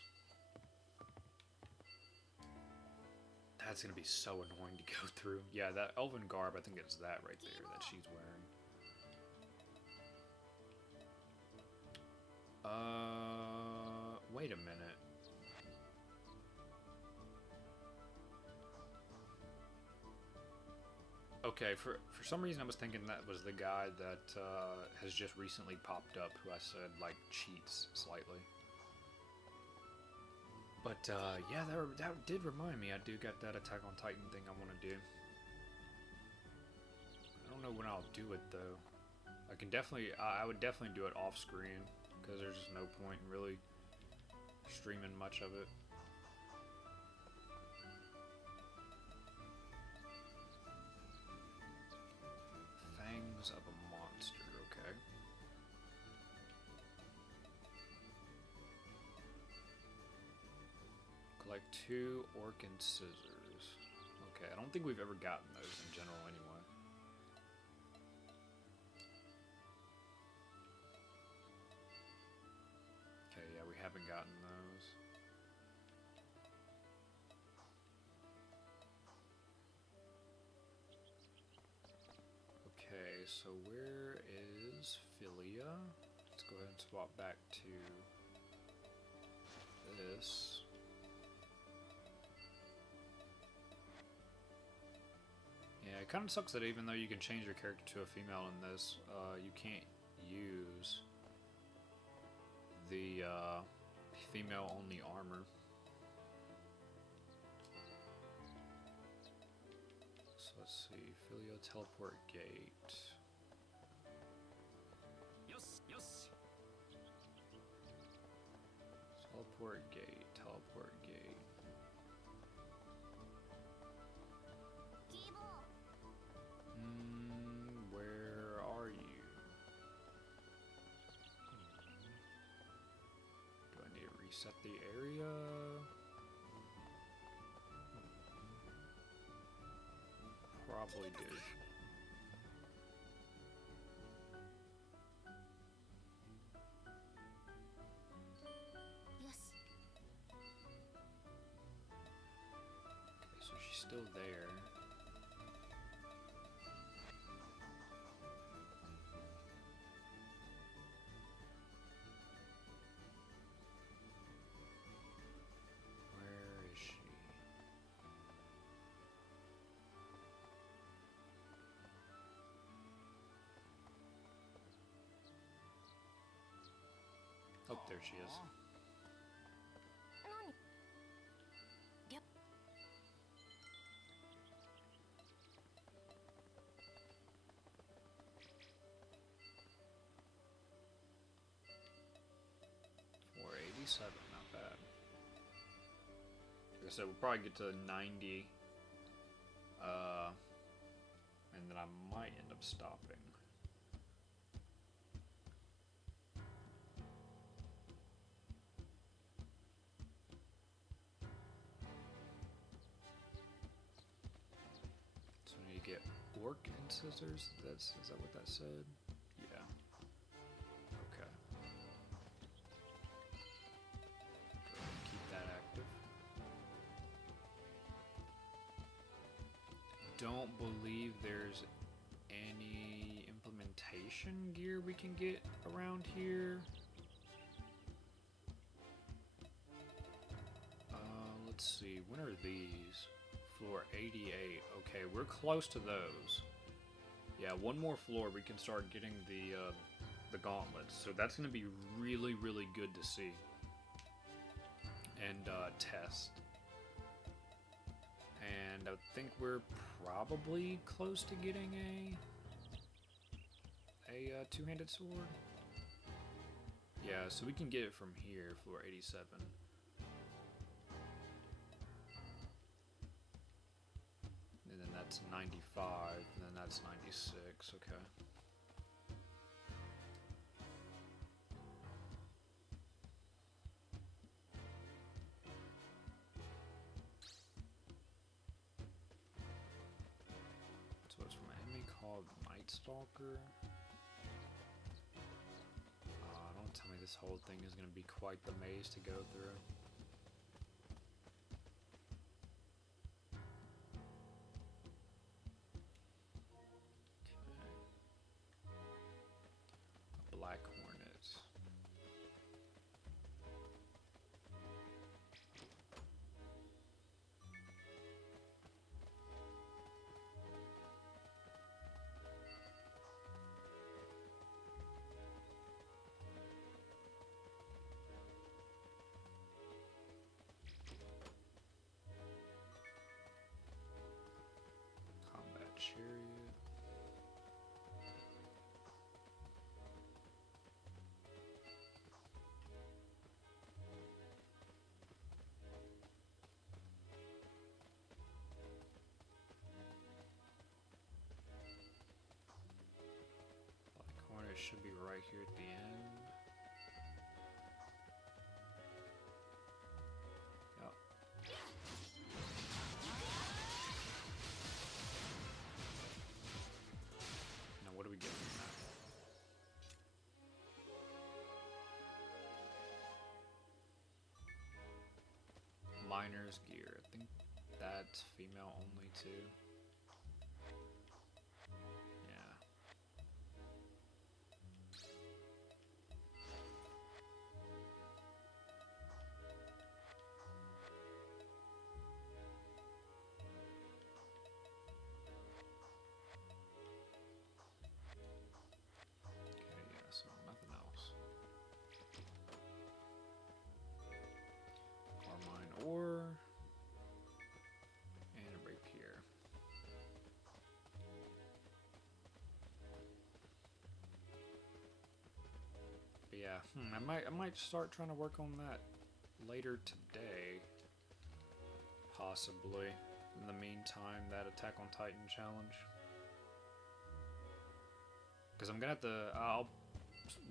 That's gonna be so annoying to go through. Yeah, that Elven Garb, I think it's that right there that she's wearing. Wait a minute. Okay, for some reason I was thinking that was the guy that has just recently popped up, who I said like cheats slightly. But yeah, that did remind me. I do got that Attack on Titan thing I want to do. I don't know when I'll do it though. I can definitely, I would definitely do it off screen because there's just no point in really streaming much of it. Fangs of a monster, okay. Collect 2 orc and scissors. Okay, I don't think we've ever gotten those in general anyway. Okay, yeah, we haven't gotten those. Okay, so where is Philia? Let's go ahead and swap back to this. Yeah, it kind of sucks that even though you can change your character to a female in this, you can't use the female-only armor. So let's see, Philia teleport gate. Teleport gate, teleport gate. Where are you? Do I need to reset the area? Probably did. Okay, so she's still there. Oh, there she is. Nani? Yep. 487, not bad. Like I said, we'll probably get to 90. And then I might end up stopping. So I need to get orc and scissors. Is that what that said? Yeah. Okay. Go ahead and keep that active. Don't believe there's any implementation gear we can get around here. Let's see, when are these? Floor 88. Okay, we're close to those. Yeah, one more floor we can start getting the gauntlets. So that's going to be really, really good to see. And test. And I think we're probably close to getting a two-handed sword. Yeah, so we can get it from here, floor 87. And then that's 95, and then that's 96, okay. So it's from an enemy called Night Stalker. Don't tell me this whole thing is going to be quite the maze to go through. A black hornet. Combat chariot. Black hornet should be right here at the end. Yep. Now what do we get from that? Miner's gear. I think that's female only too. Yeah. Okay, yeah, so nothing else. Carmine ore. And a rapier. But yeah, I might start trying to work on that later today. Possibly. In the meantime, that Attack on Titan challenge. Because I'm gonna have to, I'll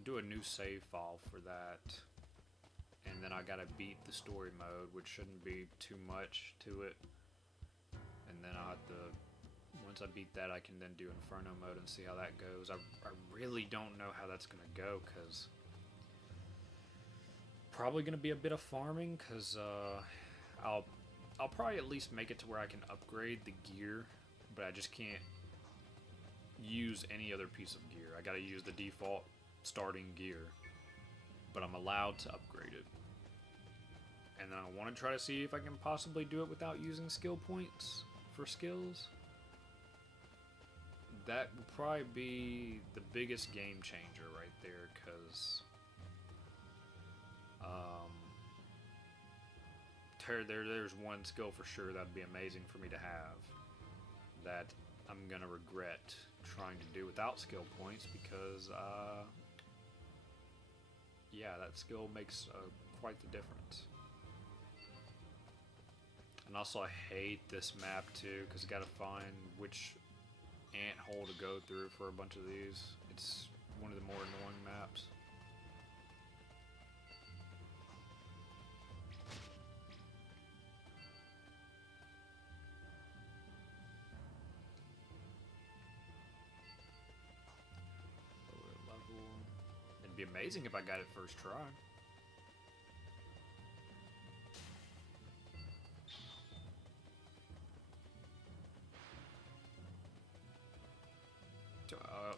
do a new save file for that. And then I gotta beat the story mode, which shouldn't be too much to it. And then I'll have to, once I beat that, I can then do Inferno mode and see how that goes. I really don't know how that's gonna go, because probably gonna be a bit of farming, because I'll probably at least make it to where I can upgrade the gear, but I just can't use any other piece of gear. I gotta use the default starting gear, but I'm allowed to upgrade it. And then I want to try to see if I can possibly do it without using skill points for skills. That will probably be the biggest game changer right there, because Um, there's one skill for sure that'd be amazing for me to have that I'm gonna regret trying to do without skill points because, yeah, that skill makes quite the difference. And also, I hate this map too because I gotta find which ant hole to go through for a bunch of these. It's one of the more annoying maps. Lower level. It'd be amazing if I got it first try.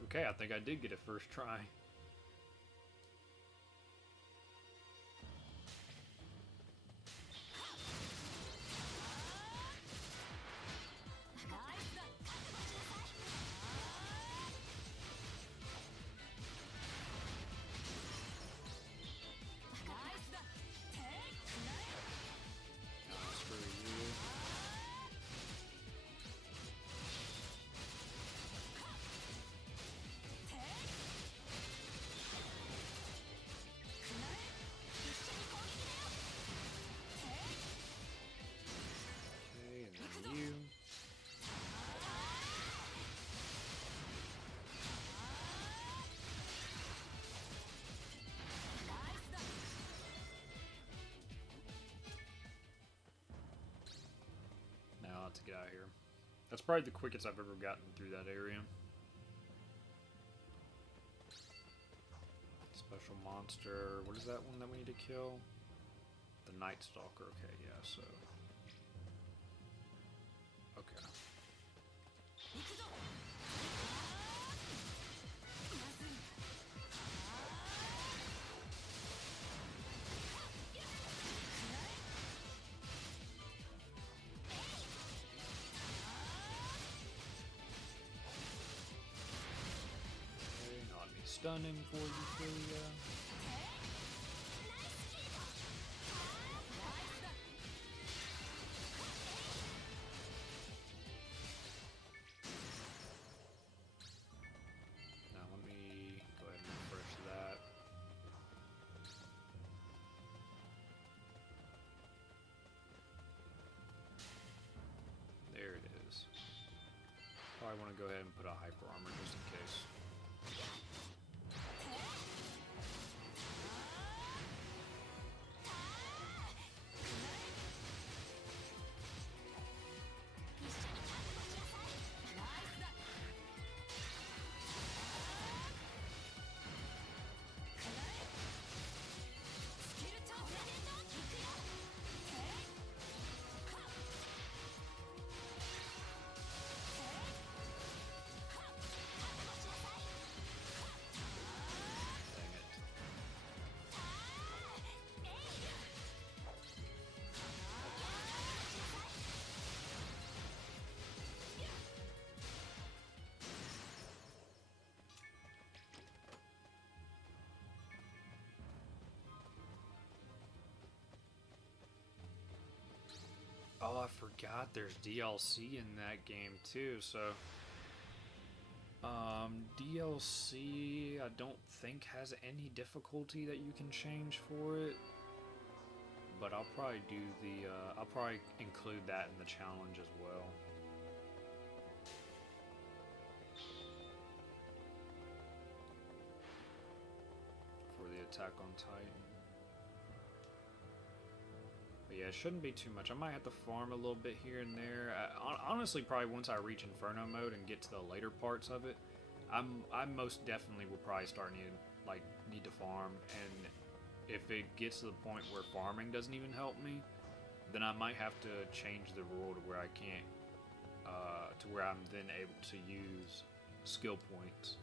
Okay, I think I did get it first try. Screw you. Okay, and then you. Now let's get out of here. That's probably the quickest I've ever gotten through that area. Special monster. What is that one that we need to kill? The Night Stalker. Okay, yeah, so. Okay. Okay, not me stunning for you, Philia. Now let me go ahead and refresh that. There it is. Probably want to go ahead and put a hyper armor just in case. Dang it. Oh, I forgot there's DLC in that game too, so DLC I don't think has any difficulty that you can change for it. But I'll probably do the I'll probably include that in the challenge as well. For the Attack on Titan. But yeah, it shouldn't be too much. I might have to farm a little bit here and there. Honestly, probably once I reach Inferno mode and get to the later parts of it, I most definitely will probably start need to farm. And if it gets to the point where farming doesn't even help me, then I might have to change the rule to where I can't, to where I'm then able to use skill points.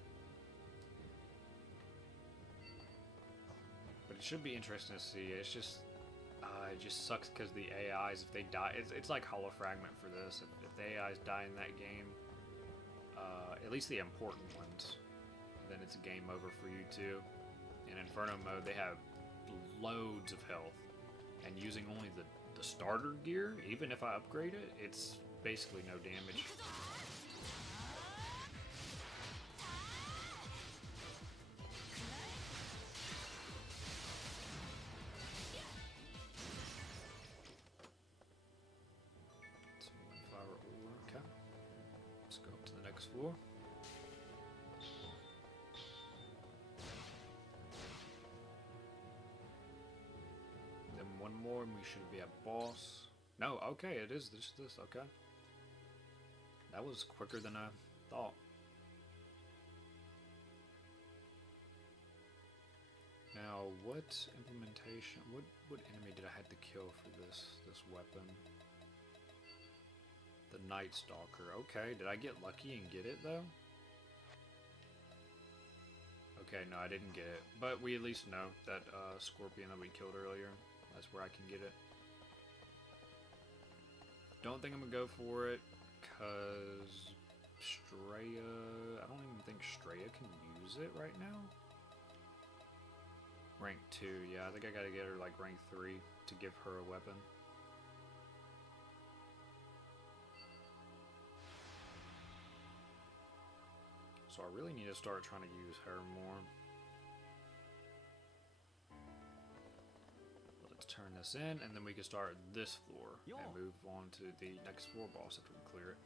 But it should be interesting to see. It's just. It just sucks because the AIs, if they die, it's like Hollow Fragment for this. If the AIs die in that game, at least the important ones, then it's game over for you too. In Inferno mode, they have loads of health. And using only the starter gear, even if I upgrade it, it's basically no damage. Fire ore, okay. Let's go up to the next floor. Then one more and we should be at boss. No, okay, it is this, okay. That was quicker than I thought. Now, what implementation, what enemy did I have to kill for this weapon? The Night Stalker. Okay, did I get lucky and get it though? Okay, no, I didn't get it. But we at least know that scorpion that we killed earlier, that's where I can get it. Don't think I'm gonna go for it, cause Straya, I don't even think Straya can use it right now. Rank 2, yeah, I think I gotta get her like rank 3 to give her a weapon. So I really need to start trying to use her more. Let's turn this in, and then we can start this floor and move on to the next floor boss after we clear it.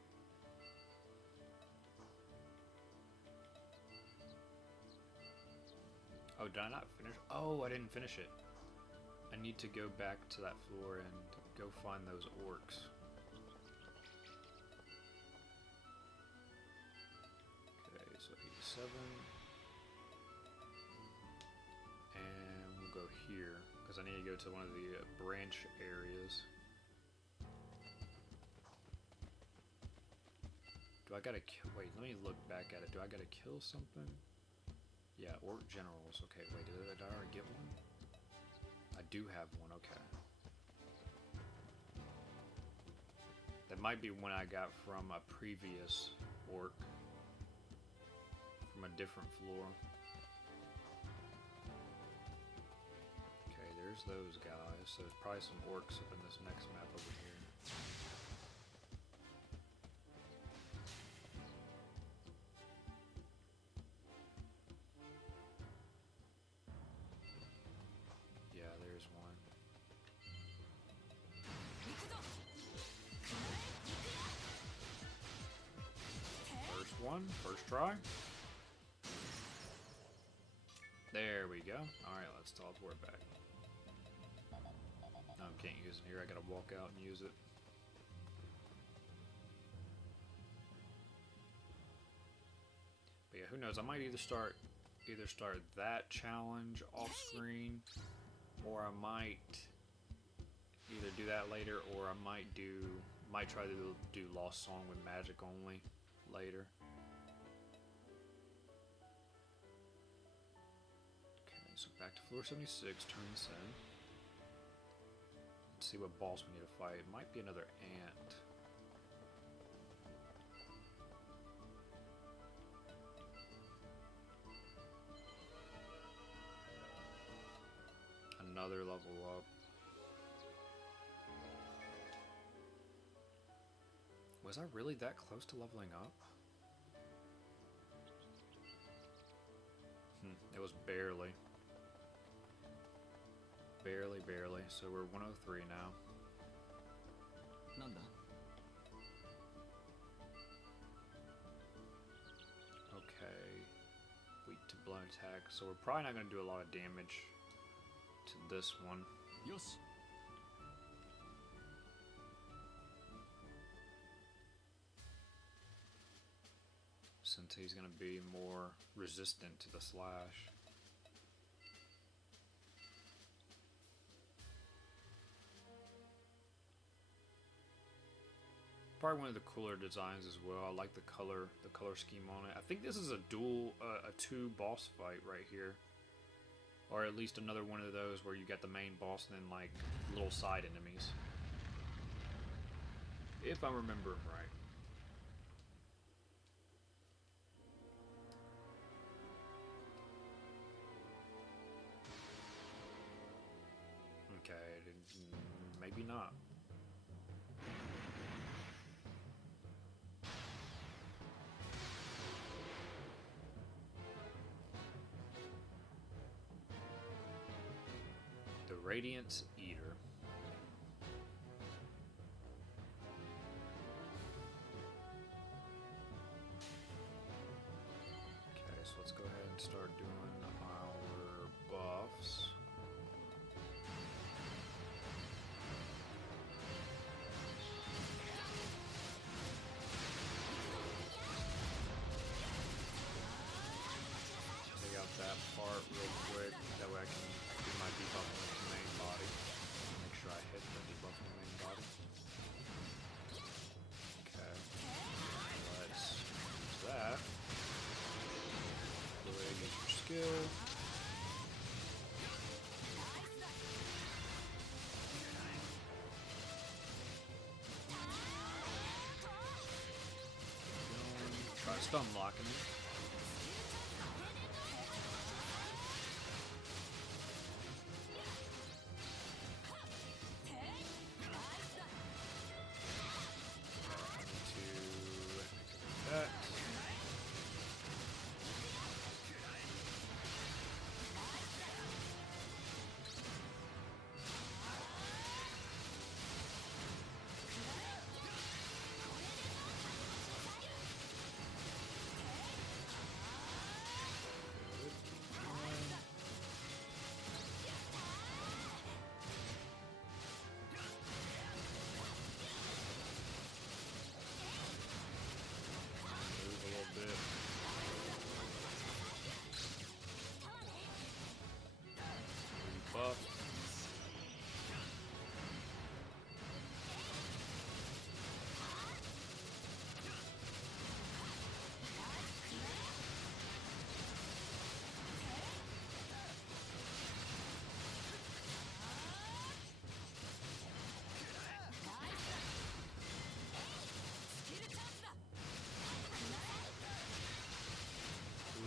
Oh, did I not finish? Oh, I didn't finish it. I need to go back to that floor and go find those orcs. Okay, so 87. And we'll go here, because I need to go to one of the branch areas. Do I gotta kill? Wait, let me look back at it. Do I gotta kill something? Yeah, Orc Generals. Okay, wait, did I already get one? I do have one, okay. That might be one I got from a previous Orc. From a different floor. Okay, there's those guys. So there's probably some Orcs up in this next map over here. First try. There we go. Alright, let's teleport back. No, I can't use it here. I gotta walk out and use it. But yeah, who knows? I might either start that challenge off screen, or I might either do that later, or I might try to do Lost Song with magic only later. So back to floor 76, turn this in. Let's see what boss we need to fight. It might be another ant. Another level up. Was I really that close to leveling up? It was barely. Barely. So we're 103 now. Okay. Weak to blunt attack. So we're probably not going to do a lot of damage to this one. Yoshi. Since he's going to be more resistant to the slash. Probably one of the cooler designs as well. I like the color scheme on it. I think this is a two boss fight right here, or at least another one of those where you got the main boss and then like little side enemies, if I'm remembering right. Radiance Eater. Okay, so let's go ahead and start doing our buffs. Take out that part real quick, that way I can do my debuffing with the main body. Make sure I hit the debuffing the main body. Okay, let's use that. Go ahead and use your skill. Try stun blocking him.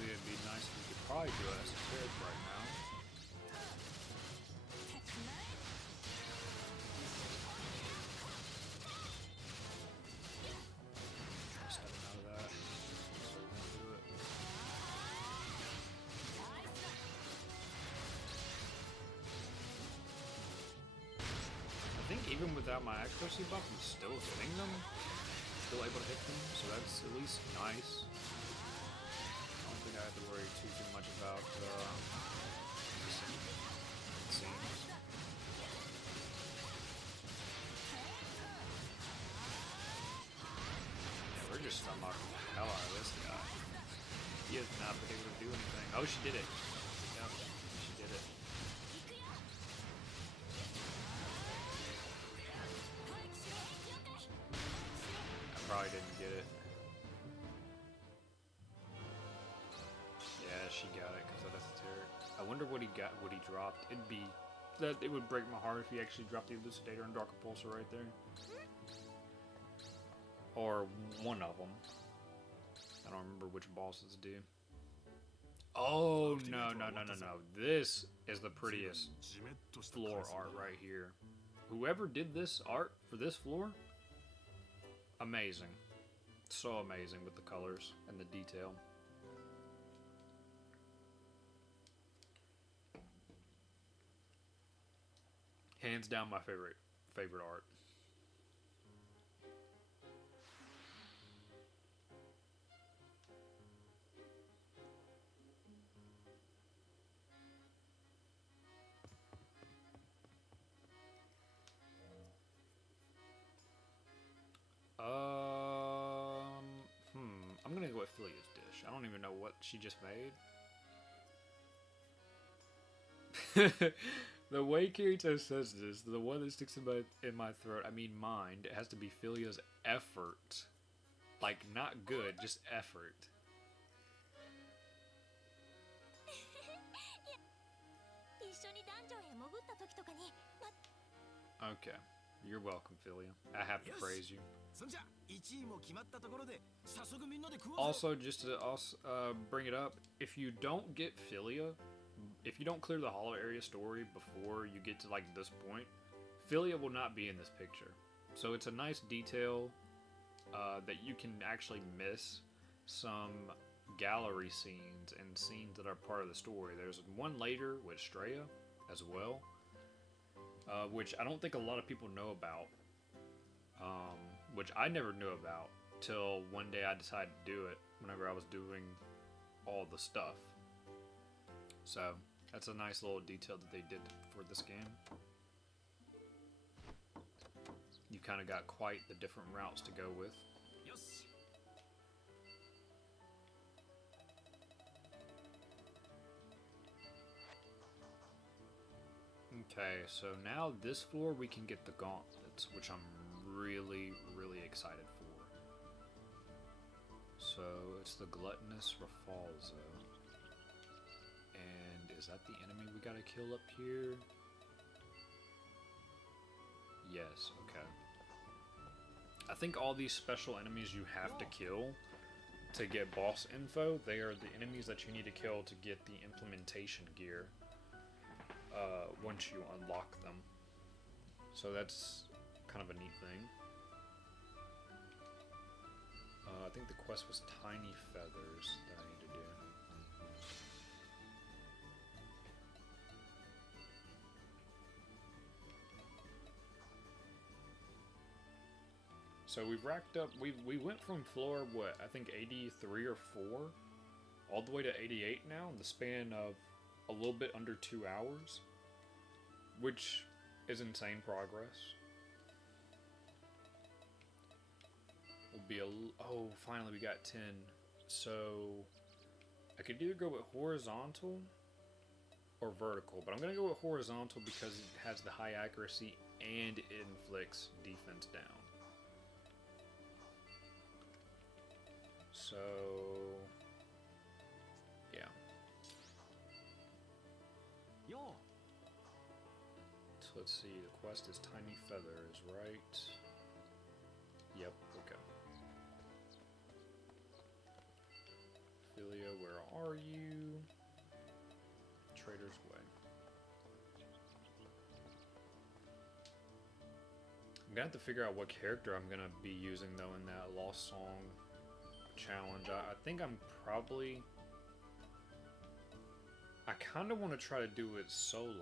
It'd be nice if we could probably do it as a character right now. Stepping out of that, so we won't do it. I think even without my accuracy buff, I'm still hitting them. Still able to hit them, so that's at least nice. I don't think I have to worry too much about scenes. Yeah, we're just unlocking the hell out of this guy. He has not been able to do anything. Oh, she did it. Yep, she did it. I probably didn't get it. Yeah, she got it because of esoteric. I wonder what he got, what he dropped. It'd be that it would break my heart if he actually dropped the Elucidator and Dark Repulsor right there, or one of them. I don't remember which bosses do. Oh no! This is the prettiest floor art right here. Whoever did this art for this floor, amazing. So amazing with the colors and the detail. Hands down my favorite art. I'm gonna go with Philia's dish. I don't even know what she just made. The way Kirito says this, the one that sticks in my throat, I mean mind, it has to be Philia's effort. Like, not good, just effort. Okay, you're welcome, Philia. I have to praise you. Also, just to bring it up, if you don't get Philia, if you don't clear the hollow area story before you get to like this point, Philia will not be in this picture. So it's a nice detail that you can actually miss some gallery scenes and scenes that are part of the story. There's one later with Straya as well. which I don't think a lot of people know about, which I never knew about till one day I decided to do it whenever I was doing all the stuff. So that's a nice little detail that they did for this game. You kind of got quite the different routes to go with. Yoshi. Okay, so now this floor we can get the gauntlets, which I'm really, really excited for. So it's the Gluttonous Rafalzo. And is that the enemy we gotta kill up here? Yes, okay. I think all these special enemies you have to kill to get boss info, they are the enemies that you need to kill to get the implementation gear once you unlock them. So that's kind of a neat thing. I think the quest was Tiny Feathers that I need to do. So we've racked up, we went from floor, what, I think 83 or 4, all the way to 88 now in the span of a little bit under 2 hours, which is insane progress. Will be oh, finally we got 10. So I could either go with horizontal or vertical, but I'm gonna go with horizontal because it has the high accuracy and it inflicts defense down. So yeah. Yo. So let's see, the quest is Tiny Feathers, right? Yep, okay. Philia, where are you? Trader's Way. I'm gonna have to figure out what character I'm gonna be using though in that Lost Song challenge. I think I'm probably... I kind of want to try to do it solo.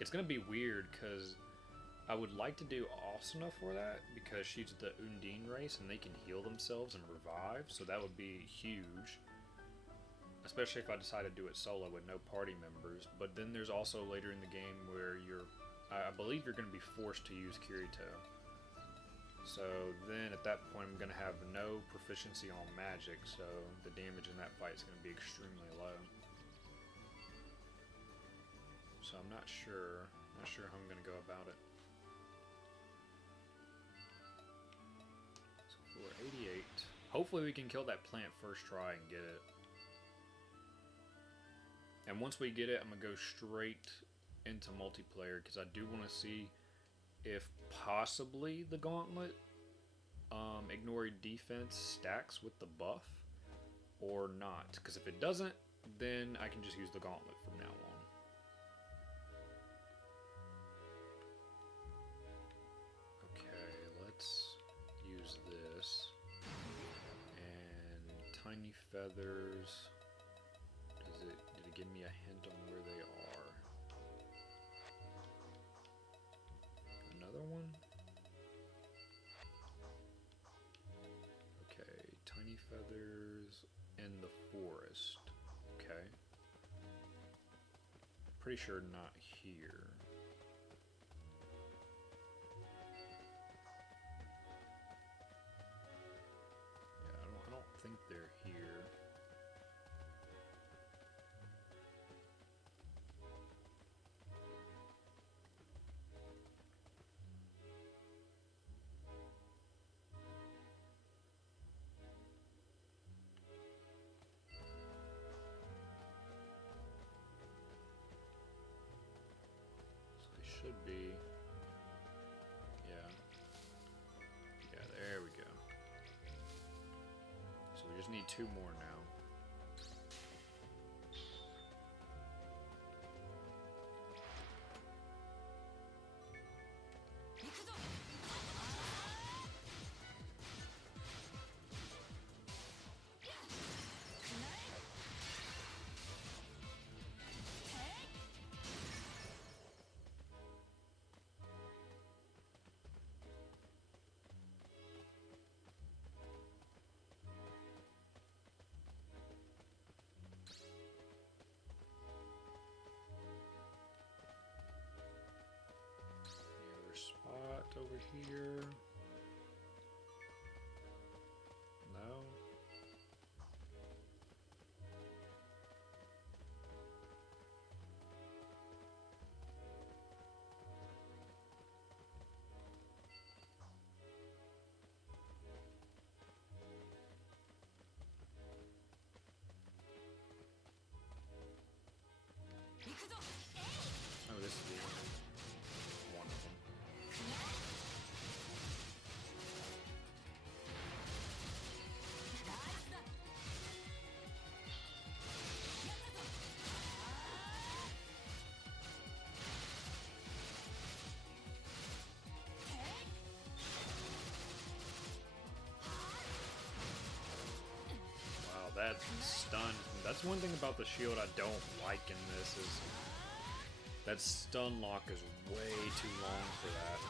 It's gonna be weird because I would like to do Asuna for that because she's the Undine race and they can heal themselves and revive, so that would be huge. Especially if I decide to do it solo with no party members. But then there's also later in the game where I believe you're going to be forced to use Kirito. So then at that point I'm going to have no proficiency on magic, so the damage in that fight is going to be extremely low. So I'm not sure how I'm going to go about it. So for 88, hopefully we can kill that plant first try and get it. And once we get it, I'm going to go straight into multiplayer because I do want to see if possibly the gauntlet ignoring defense stacks with the buff or not, because if it doesn't, then I can just use the gauntlet from now on. Okay, let's use this. And Tiny Feathers, did it give me a hint on where they are? Another one? Okay, Tiny Feathers in the forest. Okay. Pretty sure not here. Yeah, I don't think they're here. Should be. Yeah, there we go. So we just need 2 more now. here? No. Oh, this is the one of them. Wow, that stun. That's one thing about the shield I don't like in this is that stun lock is way too long for that.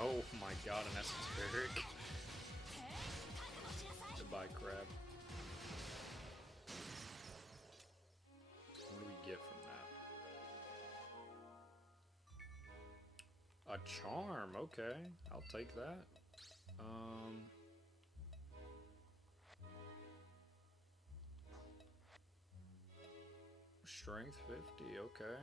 Oh my god, an esoteric. Goodbye, crab. What do we get from that? A charm, okay. I'll take that. Strength 50, okay.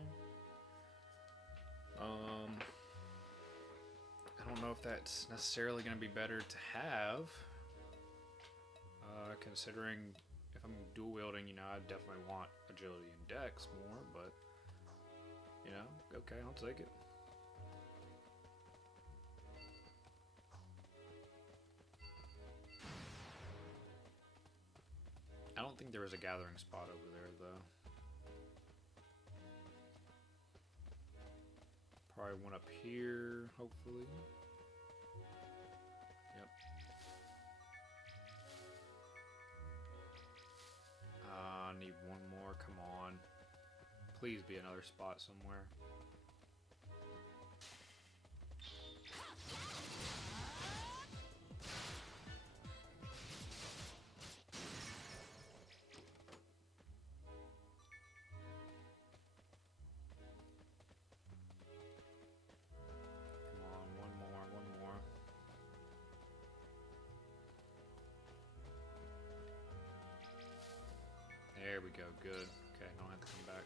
I don't know if that's necessarily going to be better to have. Considering if I'm dual wielding, you know, I definitely want agility and dex more, but, you know, okay, I'll take it. I don't think there was a gathering spot over there, though. Probably one up here, hopefully. Yep. I need one more, come on. Please be another spot somewhere. There we go, good. Okay, don't have to come back.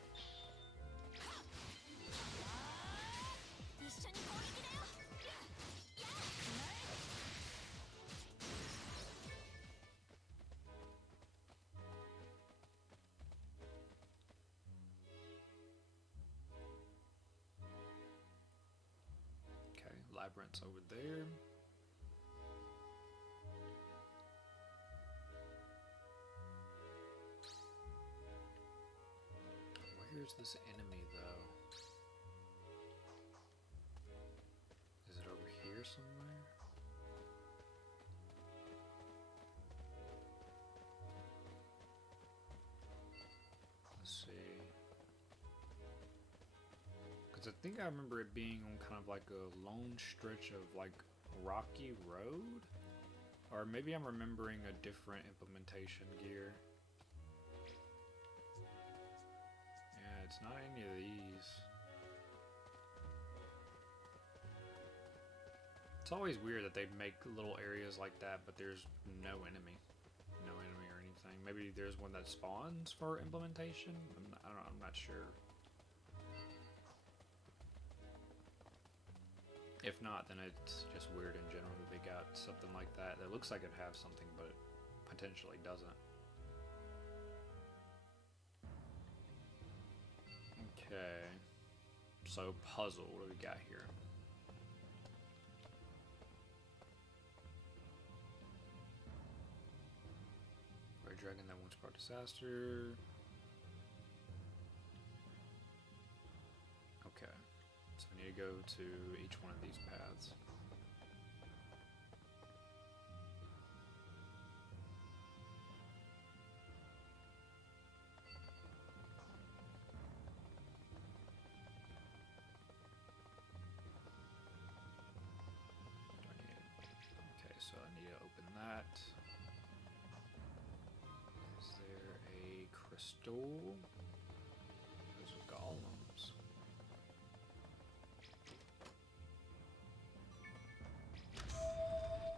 Okay, Fragment's over there. Where's this enemy, though? Is it over here somewhere? Let's see. Because I think I remember it being on kind of like a lone stretch of like rocky road? Or maybe I'm remembering a different implementation gear. It's not any of these. It's always weird that they make little areas like that, but there's no enemy. No enemy or anything. Maybe there's one that spawns for implementation? I don't know, I'm not sure. If not, then it's just weird in general that they got something like that. That looks like it has something, but it potentially doesn't. Okay, so puzzle, what do we got here? Red dragon that once brought disaster. Okay, so we need to go to each one of these paths. So I need to open that. Is there a crystal? Those are golems.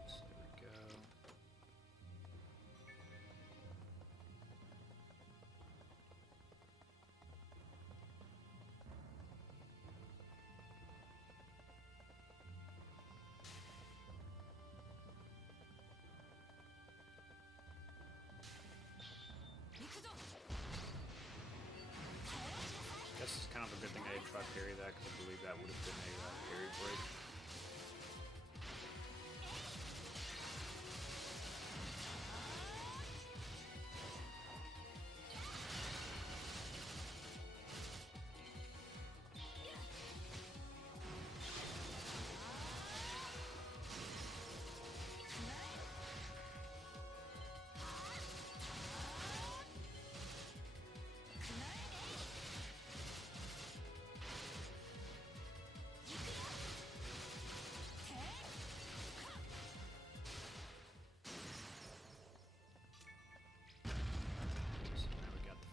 So there we go. This is kind of a good thing I didn't try to parry that, because I believe that would have been a parry break.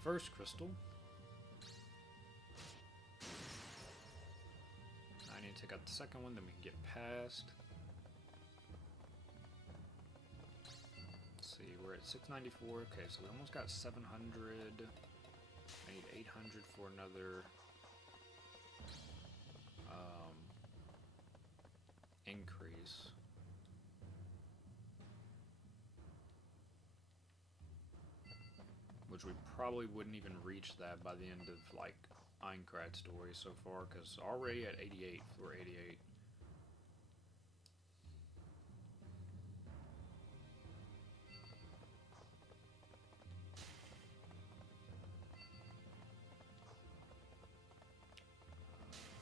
First crystal. I need to take out the second one, then we can get past. Let's see, we're at 694. Okay, so we almost got 700. I need 800 for another increase. Which we probably wouldn't even reach that by the end of, like, Aincrad story so far, because already at 88, we're 88.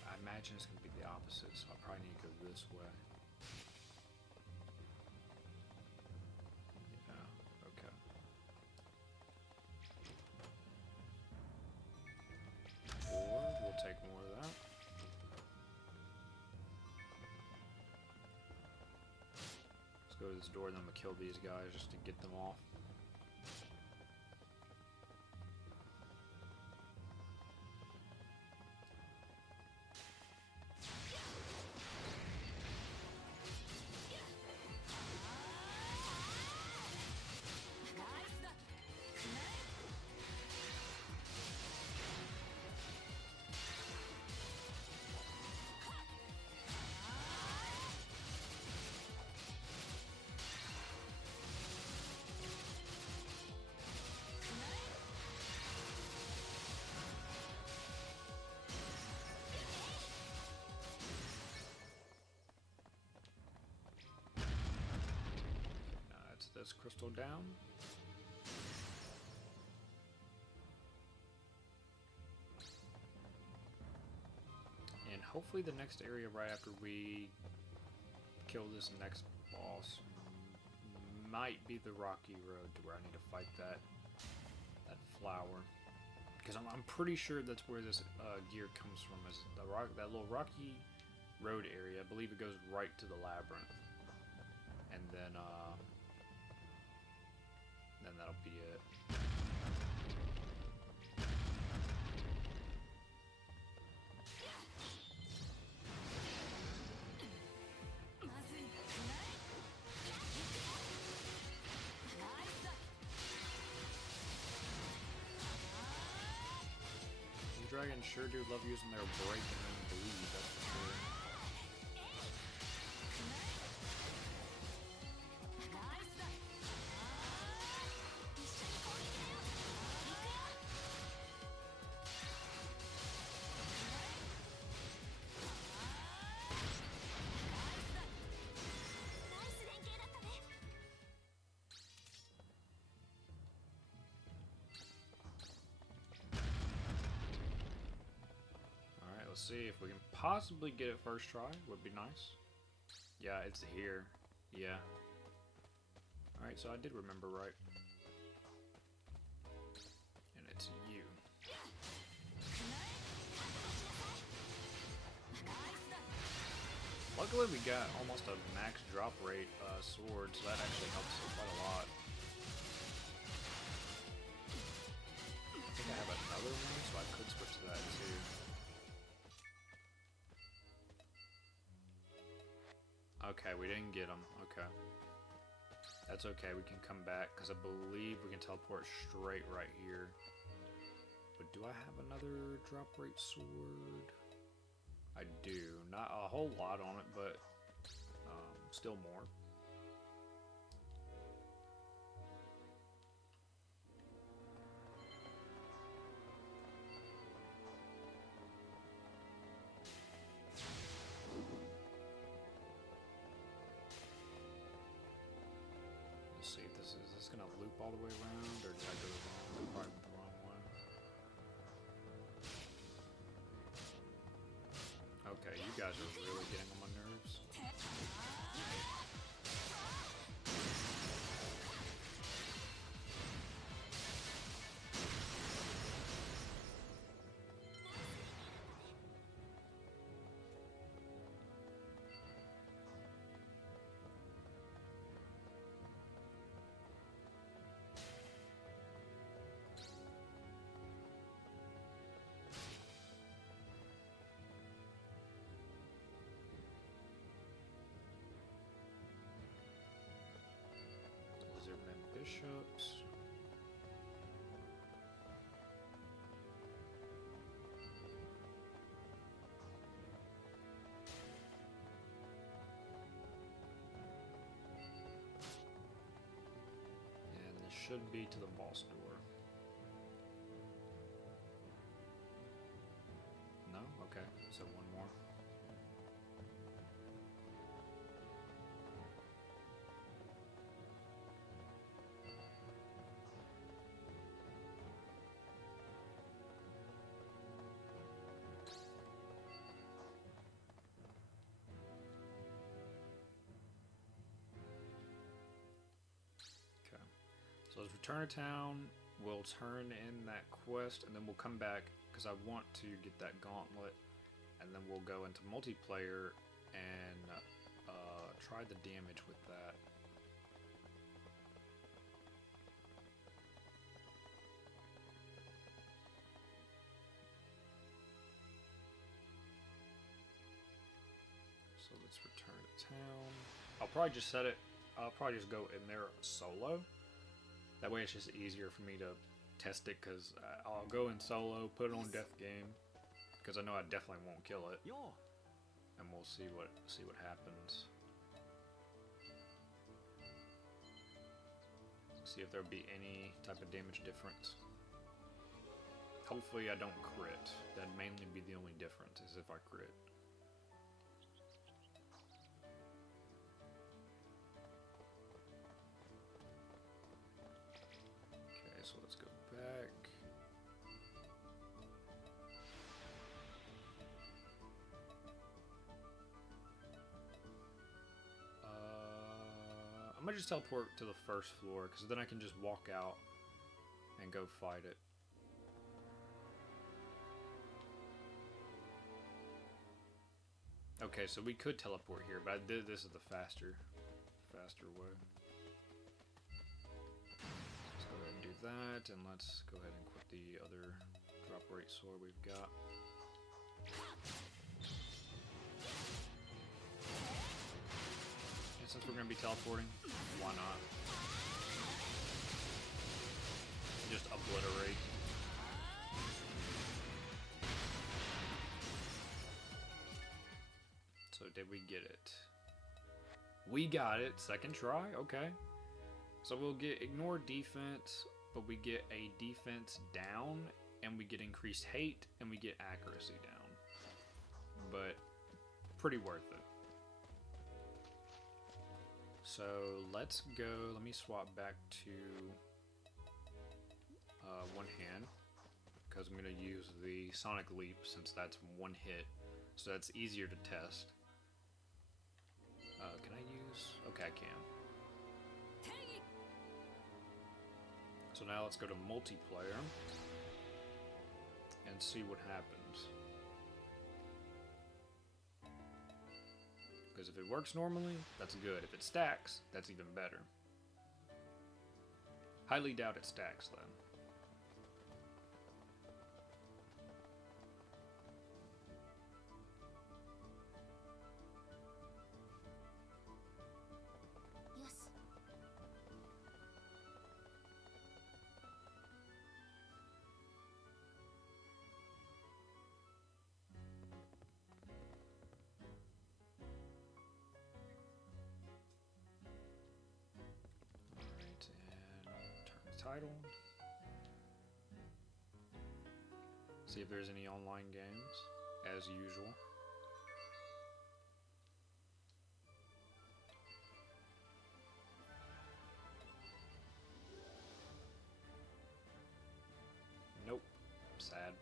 I imagine it's going to be the opposite, so I probably need to go this way. Take more of that. Let's go to this door and then I'm gonna kill these guys just to get them off. this crystal down. And hopefully the next area right after we kill this next boss might be the rocky road to where I need to fight that flower. Because I'm pretty sure that's where this gear comes from, is that little rocky road area. I believe it goes right to the labyrinth. And then that'll be it. Dragons sure do love using their break and then bleed, that's for sure. Let's see if we can possibly get it first try. Would be nice. Yeah, it's here. Yeah. Alright, so I did remember right. And it's you. Luckily we got almost a max drop rate sword, so that actually helps quite a lot. I think I have another one, so I could switch to that too. Okay, we didn't get him. Okay. That's okay, we can come back, because I believe we can teleport straight right here. But do I have another drop rate sword? I do. Not a whole lot on it, but still more. See if is this gonna loop all the way around, or did I go the wrong, probably the wrong way? Okay, you guys are really getting on my nerves. Bishops. And this should be to the boss door. No? Okay, so one more. So let's return to town, we'll turn in that quest, and then we'll come back, because I want to get that gauntlet, and then we'll go into multiplayer and try the damage with that. So let's return to town. I'll probably just set it, I'll probably just go in there solo. That way it's just easier for me to test it, because I'll go in solo, put it on death game, because I know I definitely won't kill it, and we'll see what happens. See if there'll be any type of damage difference. Hopefully I don't crit. That'd mainly be the only difference, is if I crit. I'm gonna just teleport to the first floor, because then I can just walk out and go fight it. Okay, so we could teleport here, but this is the faster way. Let's go ahead and do that, and let's go ahead and equip the other drop rate sword we've got. And since we're going to be teleporting, why not? Just obliterate. So did we get it? We got it. Second try. Okay. So we'll get ignore defense, but we get a defense down, and we get increased hate, and we get accuracy down. But pretty worth it. So let's go. Let me swap back to one hand, because I'm going to use the Sonic Leap since that's one hit. So that's easier to test. Can I use... Okay, I can. So now let's go to multiplayer and see what happens. Because if it works normally, that's good. If it stacks, that's even better. Highly doubt it stacks then. Title. See if there's any online games, as usual. Nope. Sad.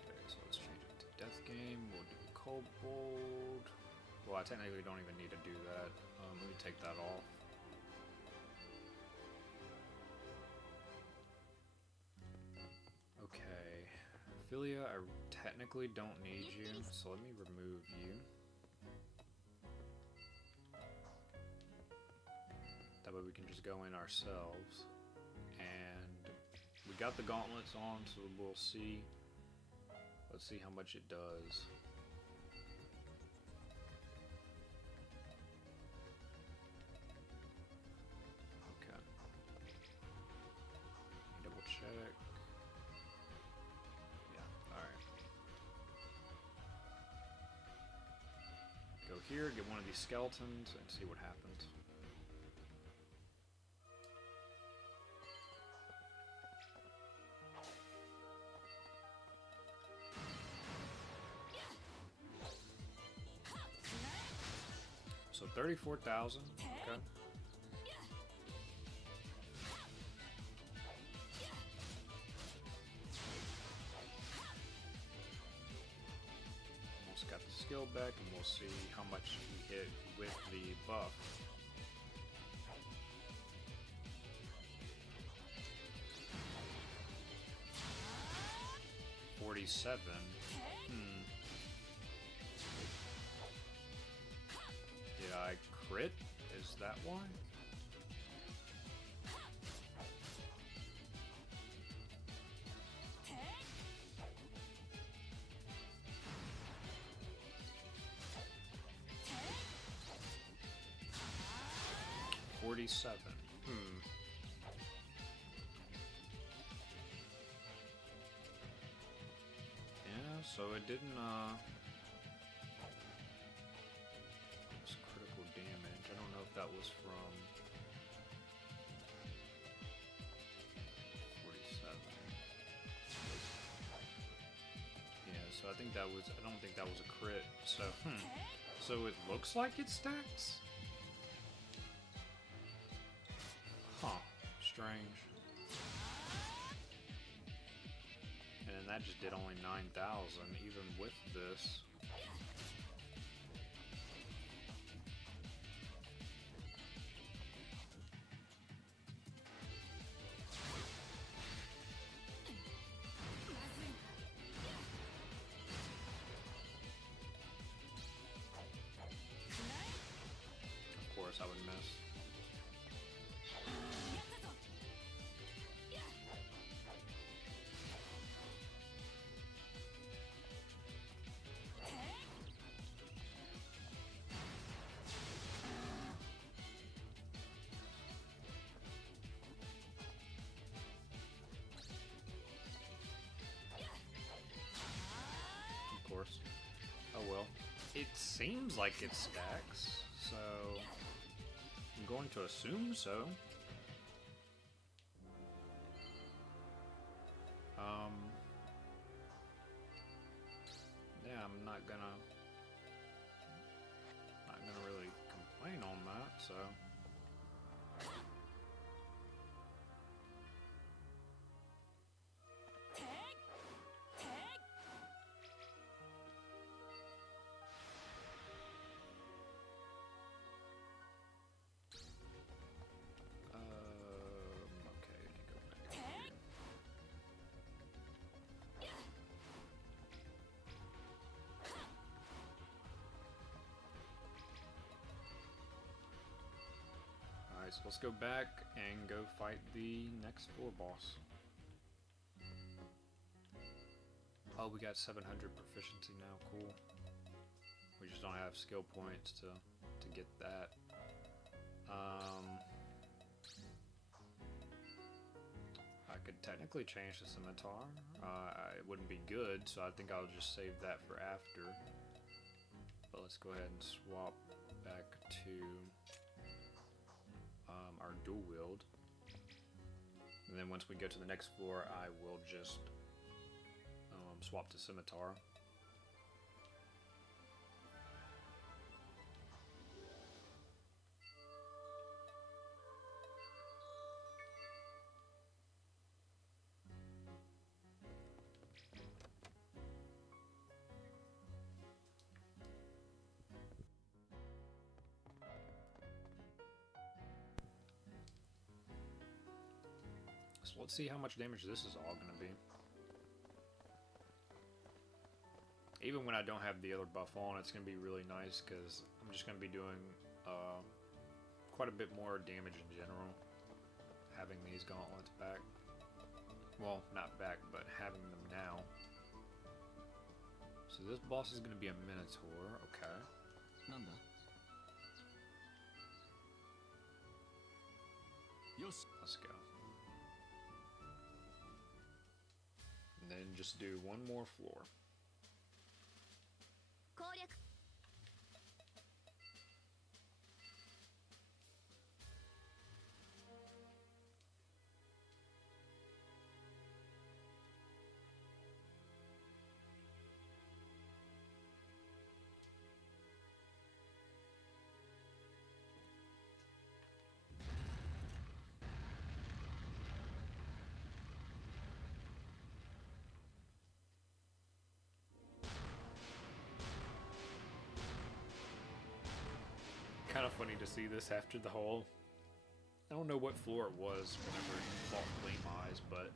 Okay, so let's change it to Death Game. We'll do Kobold. Well, I technically don't even need to do that. Let me take that off. Okay. Philia, I technically don't need you, so let me remove you. That way we can just go in ourselves. And we got the gauntlets on, so we'll see. Let's see how much it does. Check. Yeah, alright. Go here, get one of these skeletons, and see what happens. So 34,000, okay. Got the skill back, and we'll see how much we hit with the buff. $47. Did I crit? Is that why? $47. Yeah, so it didn't, it's critical damage. I don't know if that was from 47. Yeah, so I think that was, I don't think that was a crit. So, so it looks like it stacks? Huh, strange. And then that just did only 9,000, even with this. It seems like it stacks, so I'm going to assume so. Yeah, I'm not gonna really complain on that, so. Okay, go back here. Alright, so let's go back and go fight the next floor boss. Oh, we got 700 proficiency now, cool. We just don't have skill points to get that. I could technically change the scimitar. It wouldn't be good, so I think I'll just save that for after. But let's go ahead and swap back to our dual wield. And then once we go to the next floor, I will just swap to scimitar. So let's see how much damage this is all going to be. Even when I don't have the other buff on, it's going to be really nice because I'm just going to be doing quite a bit more damage in general, having these gauntlets back. Well, not back, but having them now. So this boss is going to be a Minotaur, okay. Nanda. Let's go. And then just do one more floor. 攻略 Kind of funny to see this after the whole. I don't know what floor it was whenever it fought Flame Eyes, but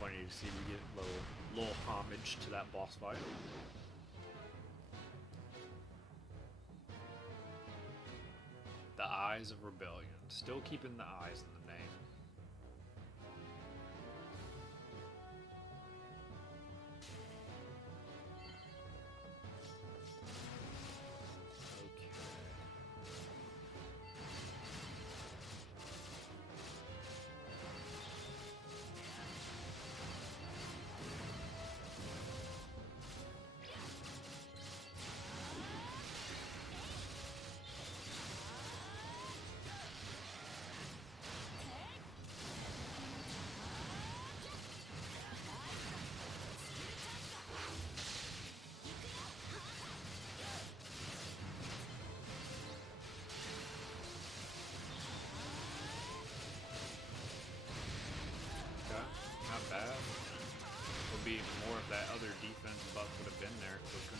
funny to see we get a little homage to that boss fight. The Eyes of Rebellion. Still keeping the eyes in the name. Not bad. Would be more if that other defense buff would have been there quicker.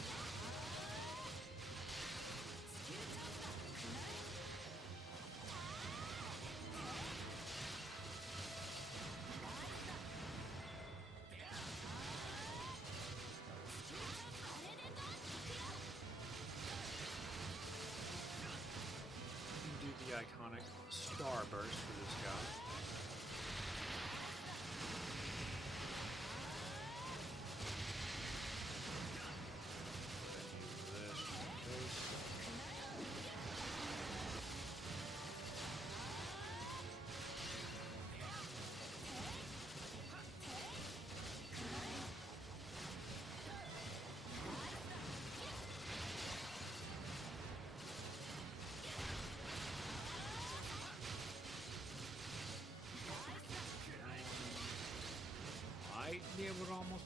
Do the iconic Starburst for this guy.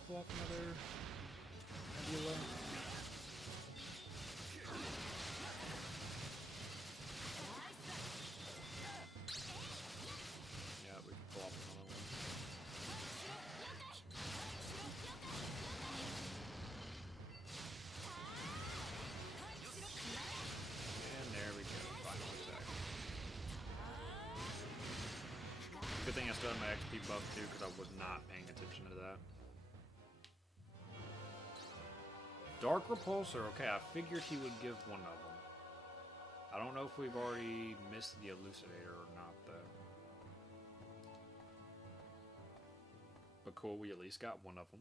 pull off another Nebula. Yeah, we can pull off another one. And there we go, final attack. Good thing I still have my XP buff too, because I was not paying attention to that. Dark Repulsor, okay, I figured he would give one of them. I don't know if we've already missed the Elucidator or not, though. But cool, we at least got one of them.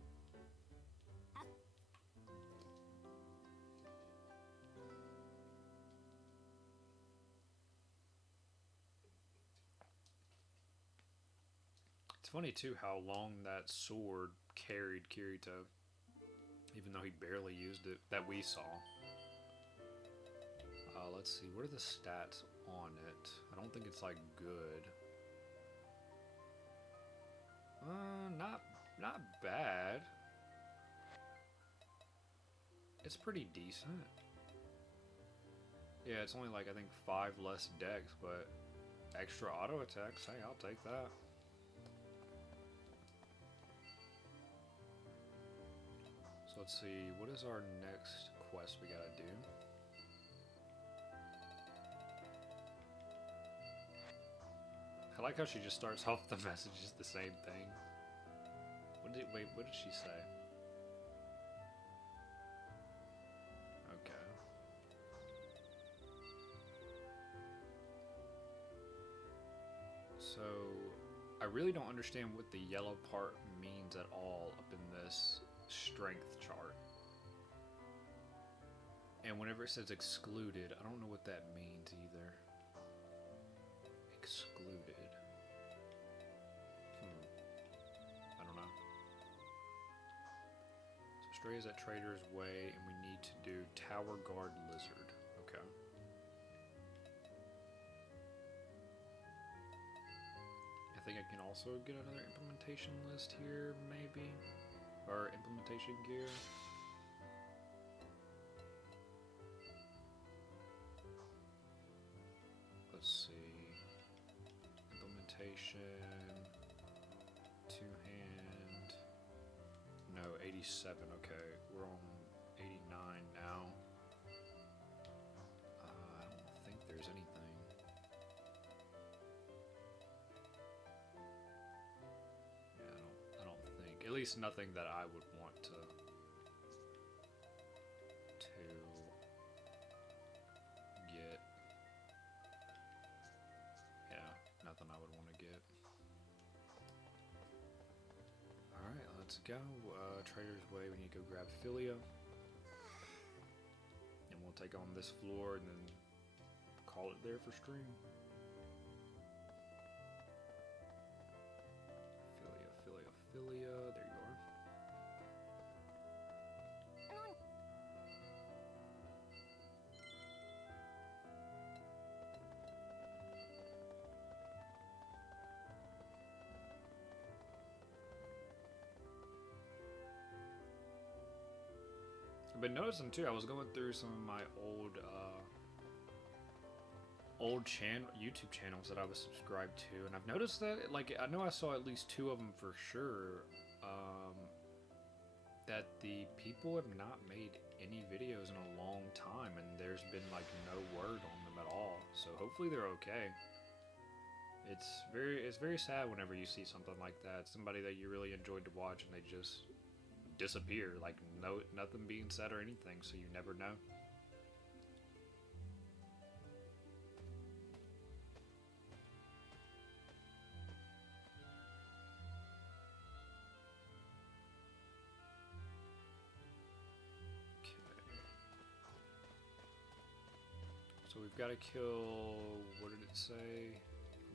It's funny, too, how long that sword carried Kirito. Even though he barely used it, that we saw. Let's see, what are the stats on it? I don't think it's, like, good. Not bad. It's pretty decent. Yeah, it's only, like, I think 5 less dex, but extra auto attacks, hey, I'll take that. So let's see, what is our next quest we gotta do? I like how she just starts off the messages the same thing. Wait, what did she say? Okay. So, I really don't understand what the yellow part means at all up in this strength chart. And whenever it says excluded, I don't know what that means either. Excluded. I don't know. So Stray is at Trader's Way, and we need to do Tower Guard Lizard. Okay. I think I can also get another implementation list here, maybe? Or implementation gear. Let's see. Implementation. Two-hand. No, 87. Okay, we're on 89 now. I don't think there's anything. Yeah, I don't think. At least nothing that I would want to get. Yeah, nothing I would want to get. Alright, let's go. Trader's Way, we need to go grab Philia. And we'll take on this floor and then call it there for stream. Philia, there you are. I've been noticing too, I was going through some of my old YouTube channels that I was subscribed to, and I've noticed that, like, I know I saw at least 2 of them for sure, that the people have not made any videos in a long time, and there's been like no word on them at all. So hopefully they're okay. It's very sad whenever you see something like that, somebody that you really enjoyed to watch and they just disappear, like nothing being said or anything, so you never know. So we've got to kill, what did it say,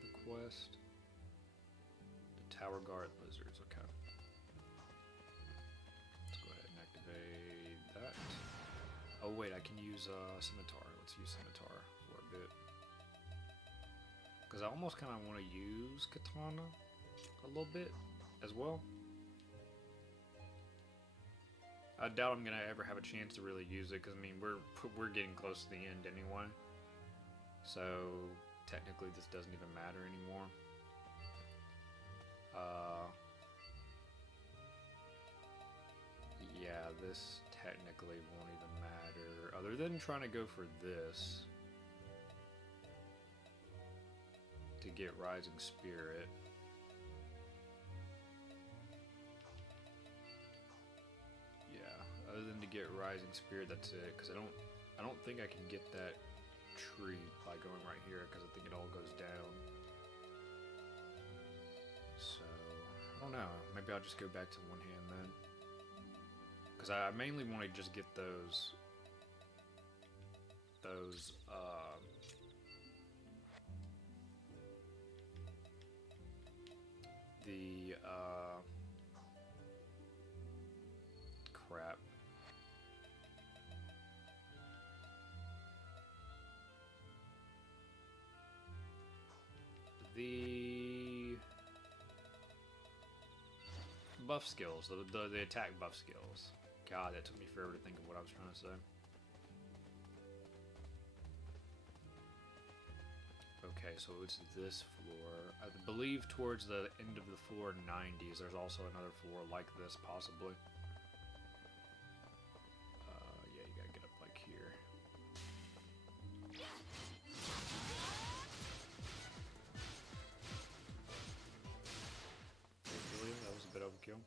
the quest? The Tower Guard Lizards, okay. Let's go ahead and activate that. Oh wait, I can use Scimitar. Let's use Scimitar for a bit. Because I almost kind of want to use Katana a little bit as well. I doubt I'm gonna ever have a chance to really use it because I mean we're getting close to the end anyway. So technically this doesn't even matter anymore. Yeah, this technically won't even matter other than trying to go for this to get Rising Spirit. Other than to get Rising Spirit, that's it. Because I don't think I can get that tree by going right here. Because I think it all goes down. So I don't know. Maybe I'll just go back to one hand then. Because I mainly want to just get those crap. The buff skills, the attack buff skills. God, that took me forever to think of what I was trying to say. Okay, so it's this floor. I believe towards the end of the floor 90s, there's also another floor like this, possibly. Yeah, you gotta get up like here. Really? That was a bit overkill.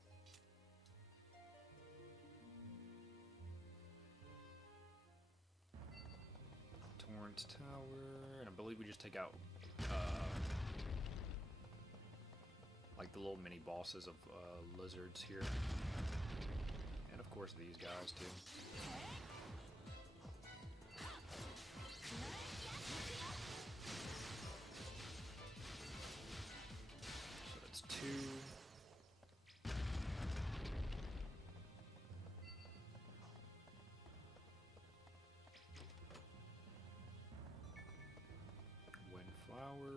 Torrance Tower, and I believe we just take out like the little mini bosses of lizards here, and of course these guys too. So that's 2. Windflower.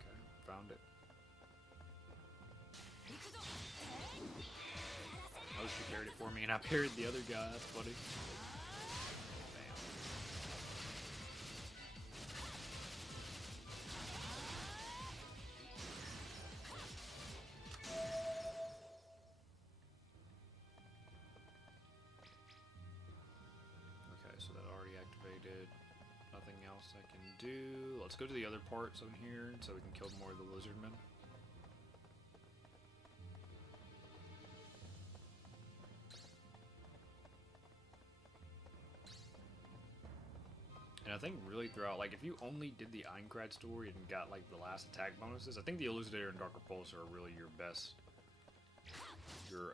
Okay, found it. Oh, she parried it for me, and I parried the other guy. That's funny. Bam. Okay, so that already activated. Nothing else I can do. Let's go to the other parts on here so we can kill more of the lizardmen. And I think really throughout, like if you only did the Aincrad story and got like the last attack bonuses, I think the Elucidator and Darker Pulse are really your best, your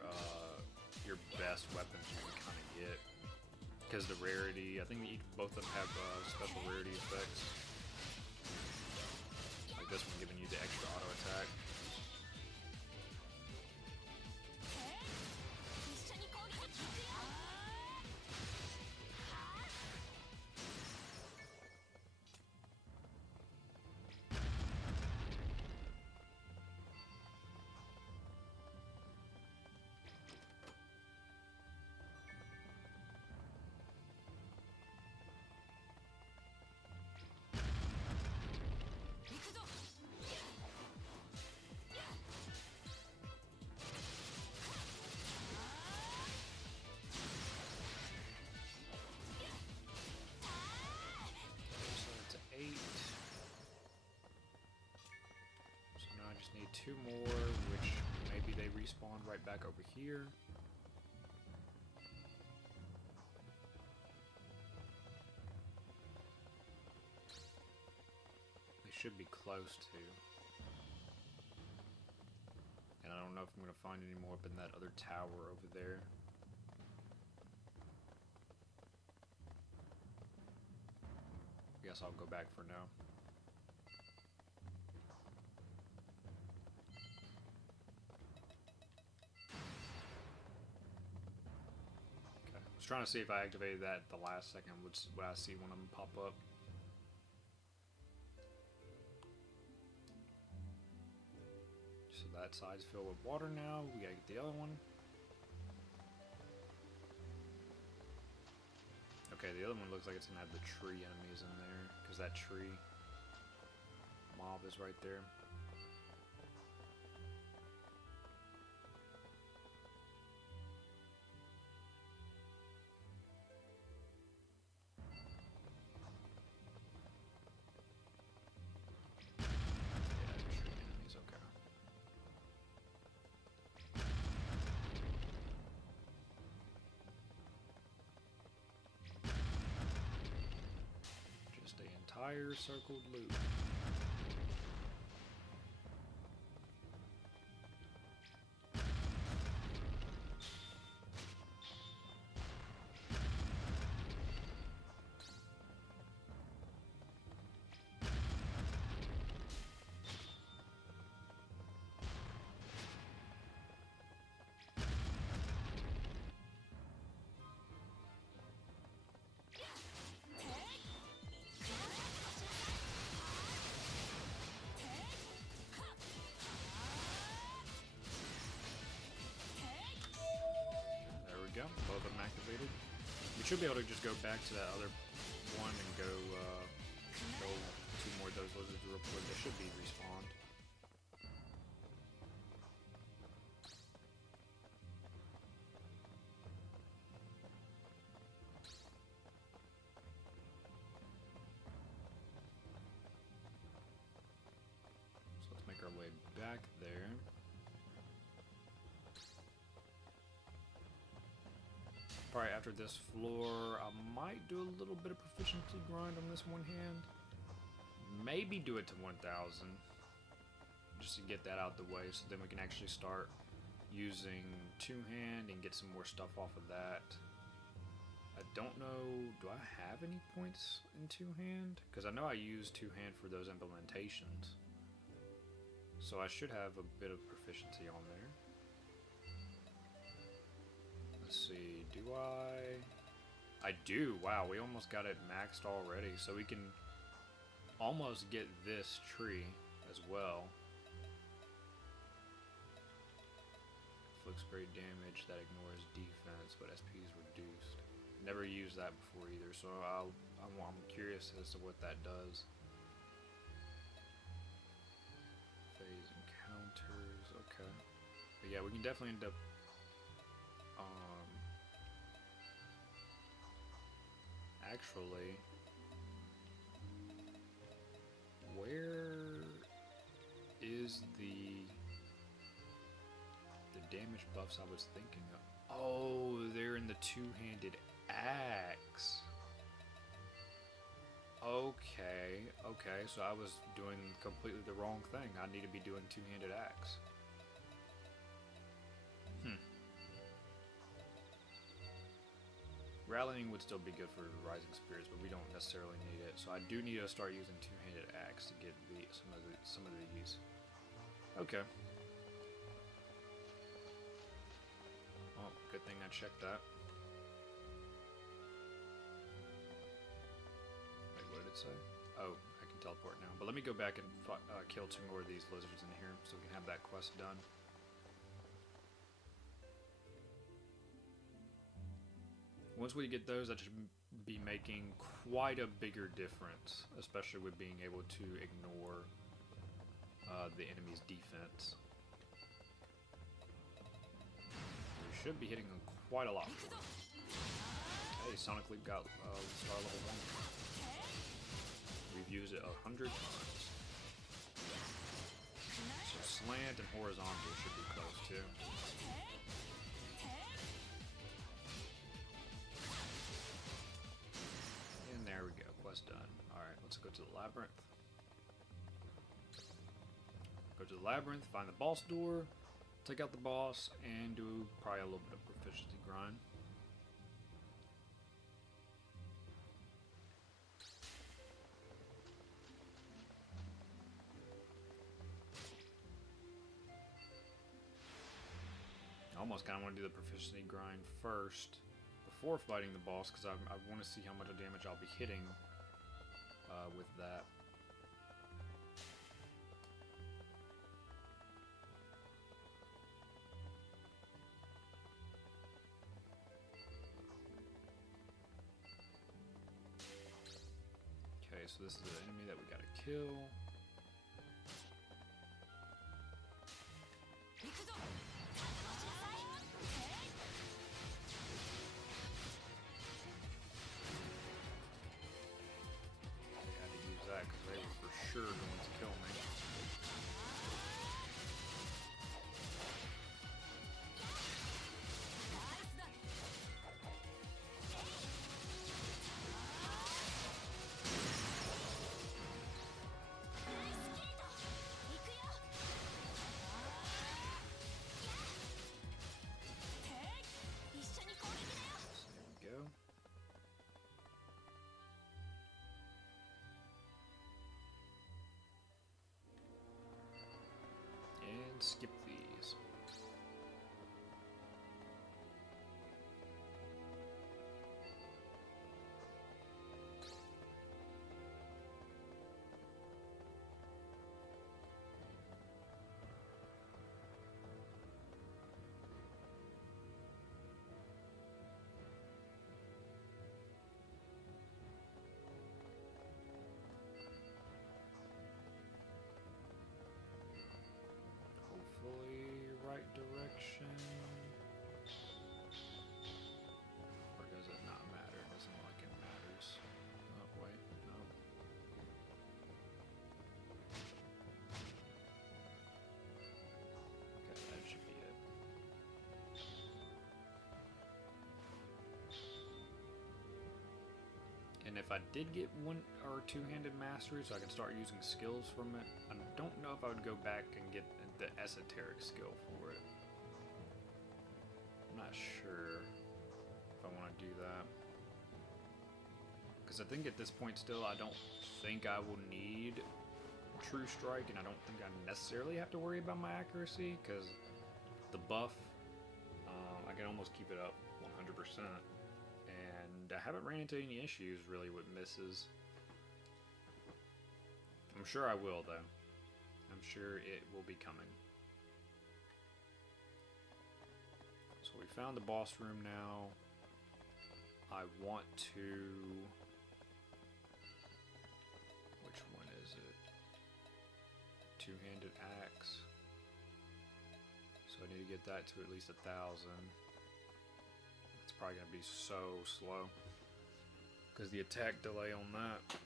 best weapons you can kind of get. Because the rarity, I think both of them have special rarity effects. Like this one giving you the extra auto attack. Need 2 more, which maybe they respawned right back over here. They should be close to. And I don't know if I'm going to find any more up in that other tower over there. Guess I'll go back for now. I was trying to see if I activated that at the last second, would I see one of them pop up. So that side's filled with water now. We gotta get the other one. Okay, the other one looks like it's gonna have the tree enemies in there, because that tree mob is right there. Entire circled loop. Go. Both of them activated. We should be able to just go back to that other one and go two more of those lizards real quick. They should be respawned. So let's make our way back there. Probably after this floor, I might do a little bit of proficiency grind on this one hand. Maybe do it to 1000, just to get that out the way, so then we can actually start using two-hand and get some more stuff off of that. I don't know, do I have any points in two-hand? Because I know I used two-hand for those implementations. So I should have a bit of proficiency on there. Let's see, do I do. Wow, we almost got it maxed already. So we can almost get this tree as well. Inflicts great damage that ignores defense, but SP is reduced. Never used that before either, so I'm curious as to what that does. Phase encounters, okay. But yeah, we can definitely end up actually, where is the damage buffs I was thinking of? Oh, they're in the two-handed axe. Okay, so I was doing completely the wrong thing. I need to be doing two-handed axe. Rallying would still be good for Rising Spirits, but we don't necessarily need it. So I do need to start using two-handed axe to get some of these. Okay. Well, good thing I checked that. Wait, what did it say? Oh, I can teleport now. But let me go back and kill two more of these lizards in here so we can have that quest done. Once we get those, that should be making quite a bigger difference, especially with being able to ignore the enemy's defense. We should be hitting them quite a lot more. Hey, Sonic Leap got star level 1. We've used it 100 times. So slant and horizontal should be close too. There we go, quest done. Alright, let's go to the labyrinth. Go to the labyrinth, find the boss door, take out the boss, and do probably a little bit of proficiency grind. I almost kind of want to do the proficiency grind first before fighting the boss, because I want to see how much damage I'll be hitting with that. Okay, so this is the enemy that we gotta kill. I had to use that because they were for sure going to kill me. There we go. And skip these. Hopefully, right direction. Or does it not matter? It doesn't look like it matters. Oh, wait, no. Okay, that should be it. And if I did get one or two-handed mastery, so I can start using skills from it, I don't know if I would go back and get the esoteric skill for it. I'm not sure if I want to do that. Because I think at this point still, I don't think I will need True Strike, and I don't think I necessarily have to worry about my accuracy, because the buff, I can almost keep it up 100%. And I haven't ran into any issues really with misses. I'm sure I will though. I'm sure it will be coming. So we found the boss room now. I want to... Which one is it? Two-handed axe. So I need to get that to at least 1,000. It's probably going to be so slow because the attack delay on that.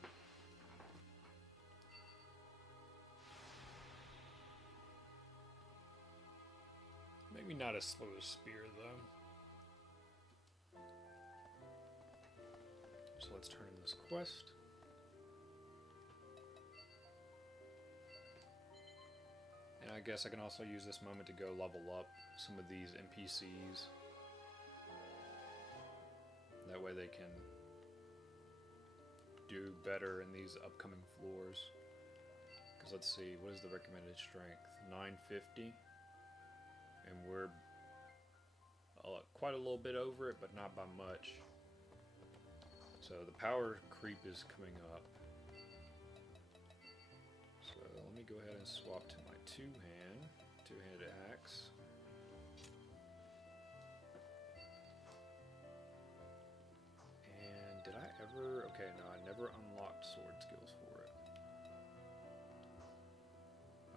Maybe not as slow as spear though. So let's turn in this quest. And I guess I can also use this moment to go level up some of these NPCs. That way they can do better in these upcoming floors. Because let's see, what is the recommended strength? 950. And we're quite a little bit over it, but not by much. So the power creep is coming up. So let me go ahead and swap to my two-handed axe. And did I ever... Okay, no, I never unlocked sword skills for it.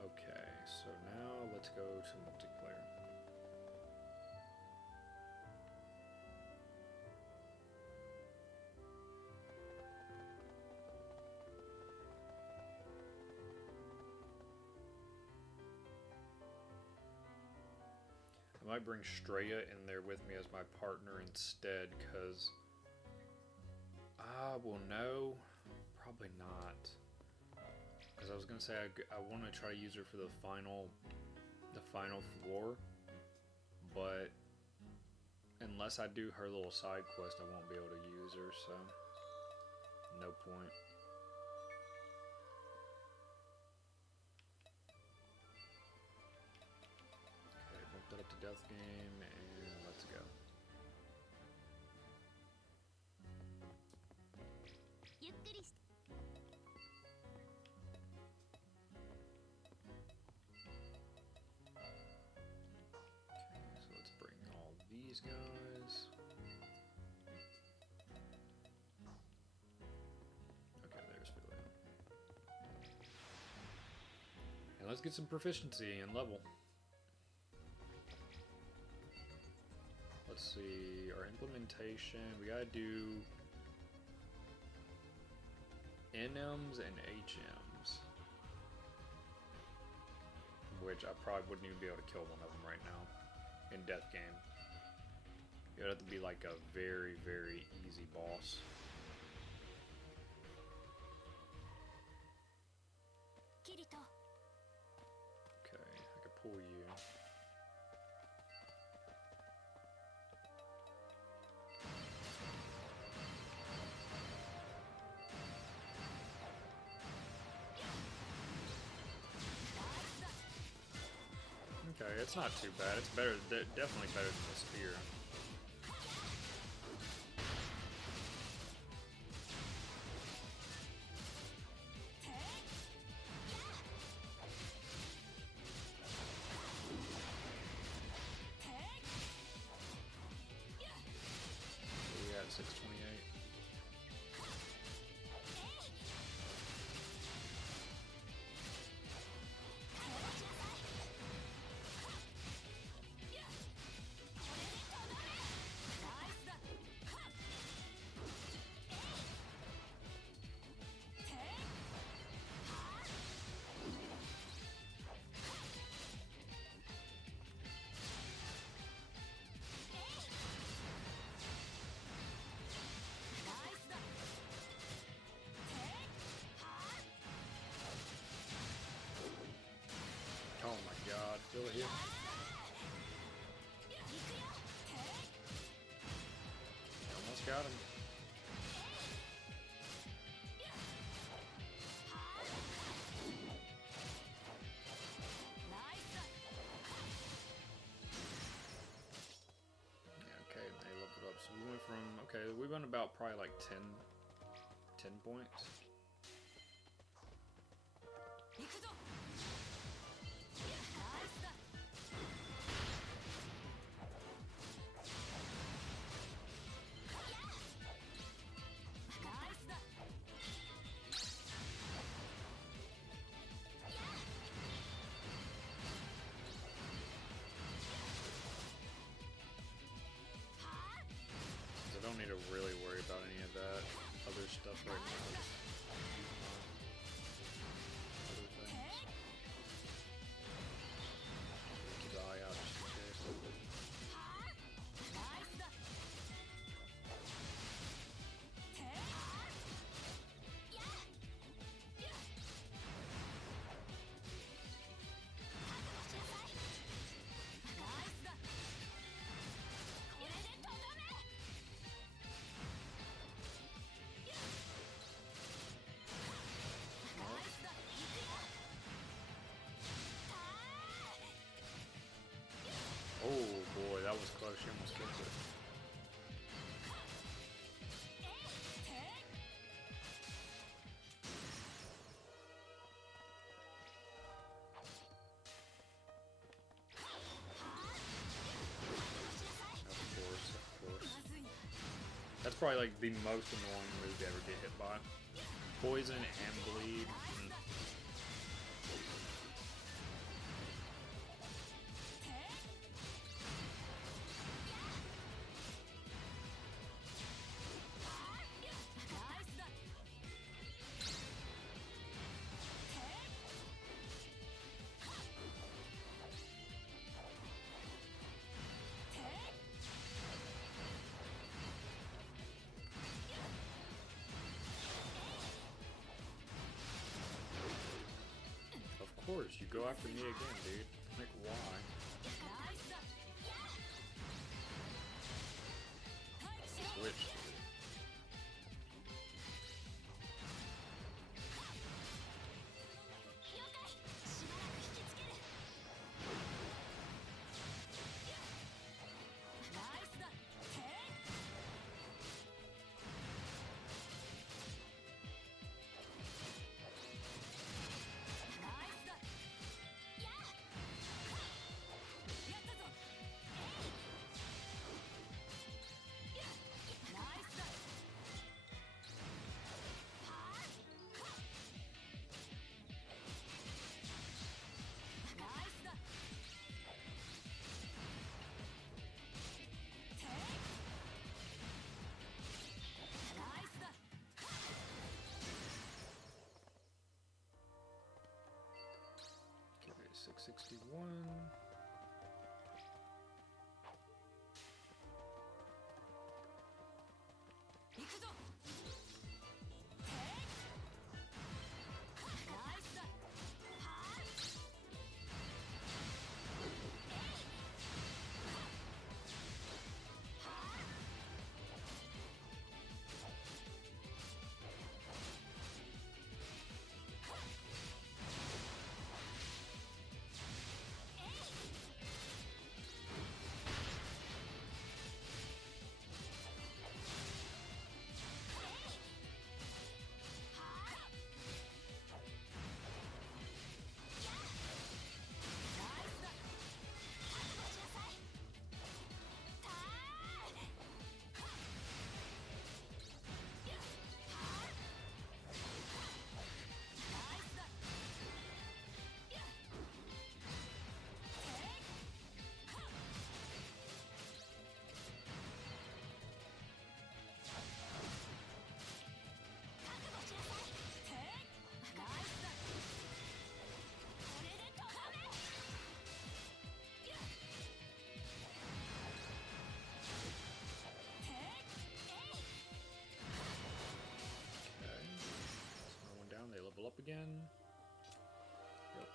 Okay, so now let's go to multiplayer. I might bring Straya in there with me as my partner instead, because well, no, probably not. Because I was gonna say I want to try to use her for the final floor, but unless I do her little side quest, I won't be able to use her. So no point. Up to death game, and let's go. Okay, so let's bring all these guys. Okay, there's Philly. let's get some proficiency and level. Let's see, our implementation, we gotta do NMs and HMs. Which I probably wouldn't even be able to kill one of them right now in death game. It would have to be like a very, very easy boss. Kirito. Okay, I could pull you. Okay, it's not too bad. It's better, definitely better than the spear. We got 628. Oh my god, feel it here. Almost got him. Okay, they leveled up. So we went from, okay, we went about probably like 10 points. I don't need to really worry about any of that other stuff right now. Just use my other things. Keep the eye out just in case. Oh boy, that was close. She almost killed it. Of course. That's probably like the most annoying move to ever get hit by. Poison and bleed. Of course, you go after me again, dude. Like, why? Switch. 61. Up again. Yep.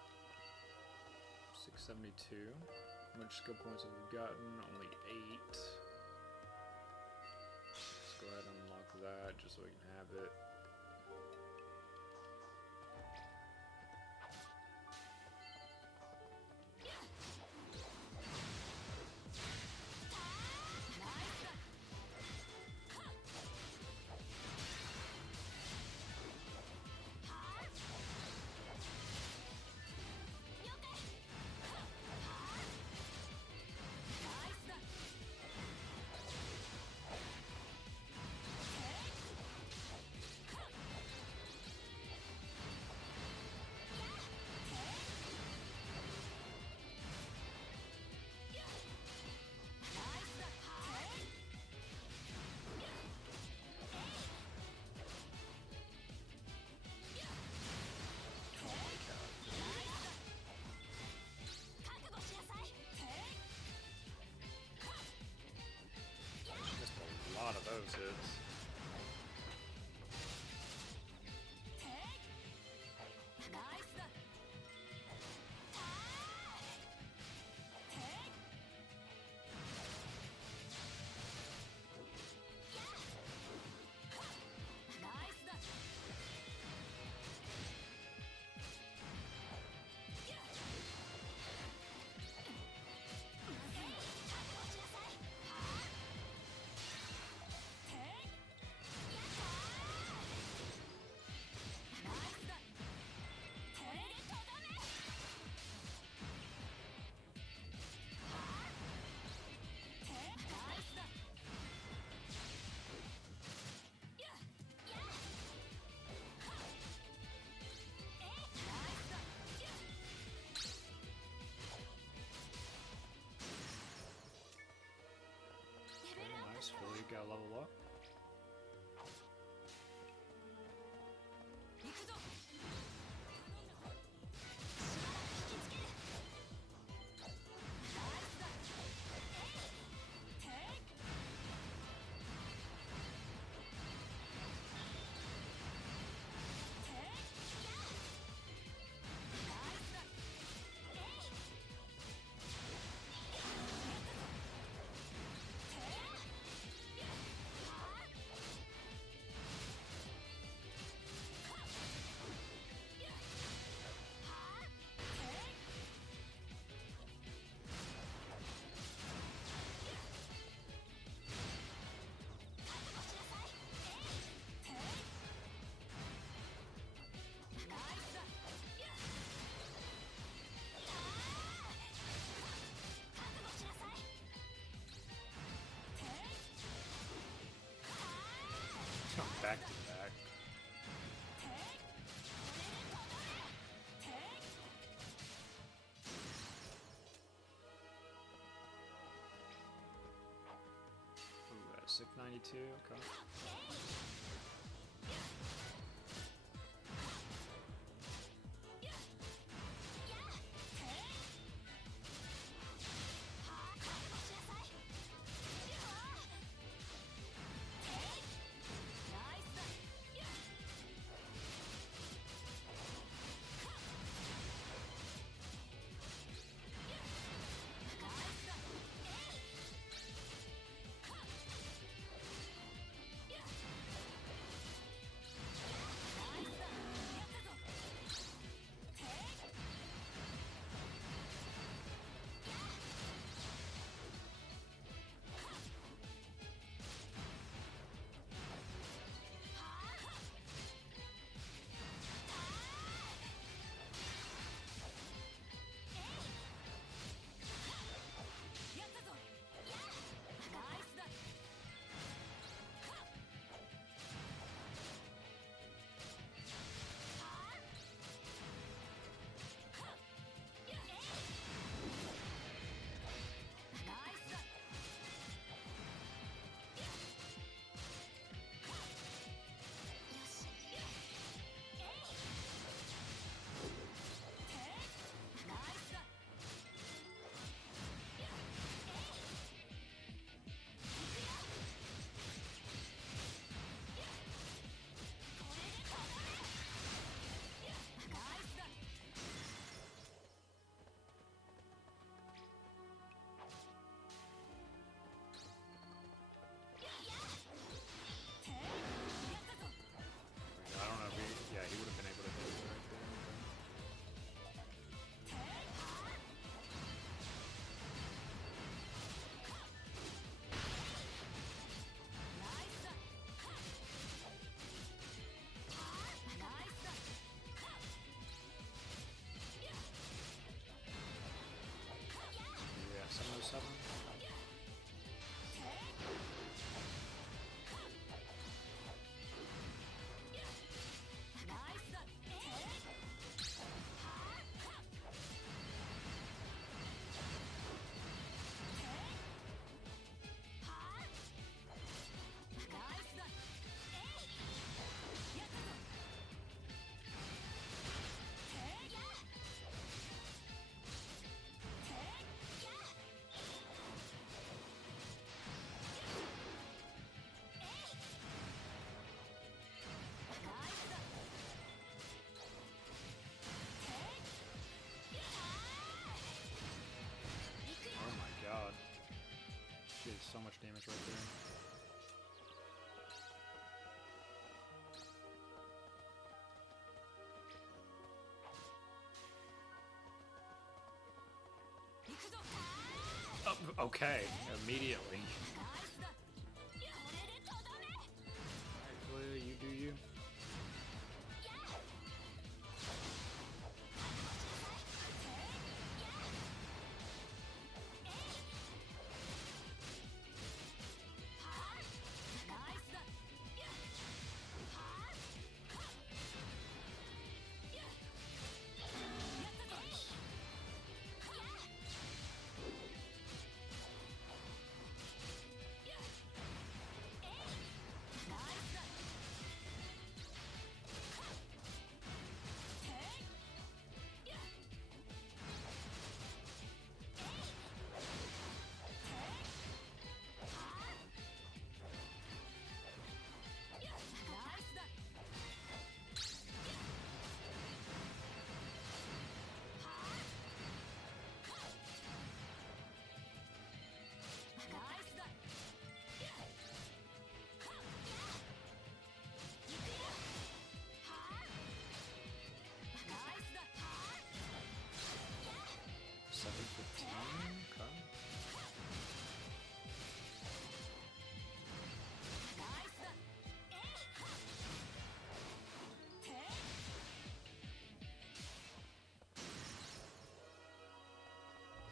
672. How much skill points have we gotten? Only 8. Let's go ahead and unlock that just so we can have it. Of those hits. Fully got to level up. Back to back. Ooh, at 692, okay. damage right there. Oh, okay, immediately. Alright, you do you.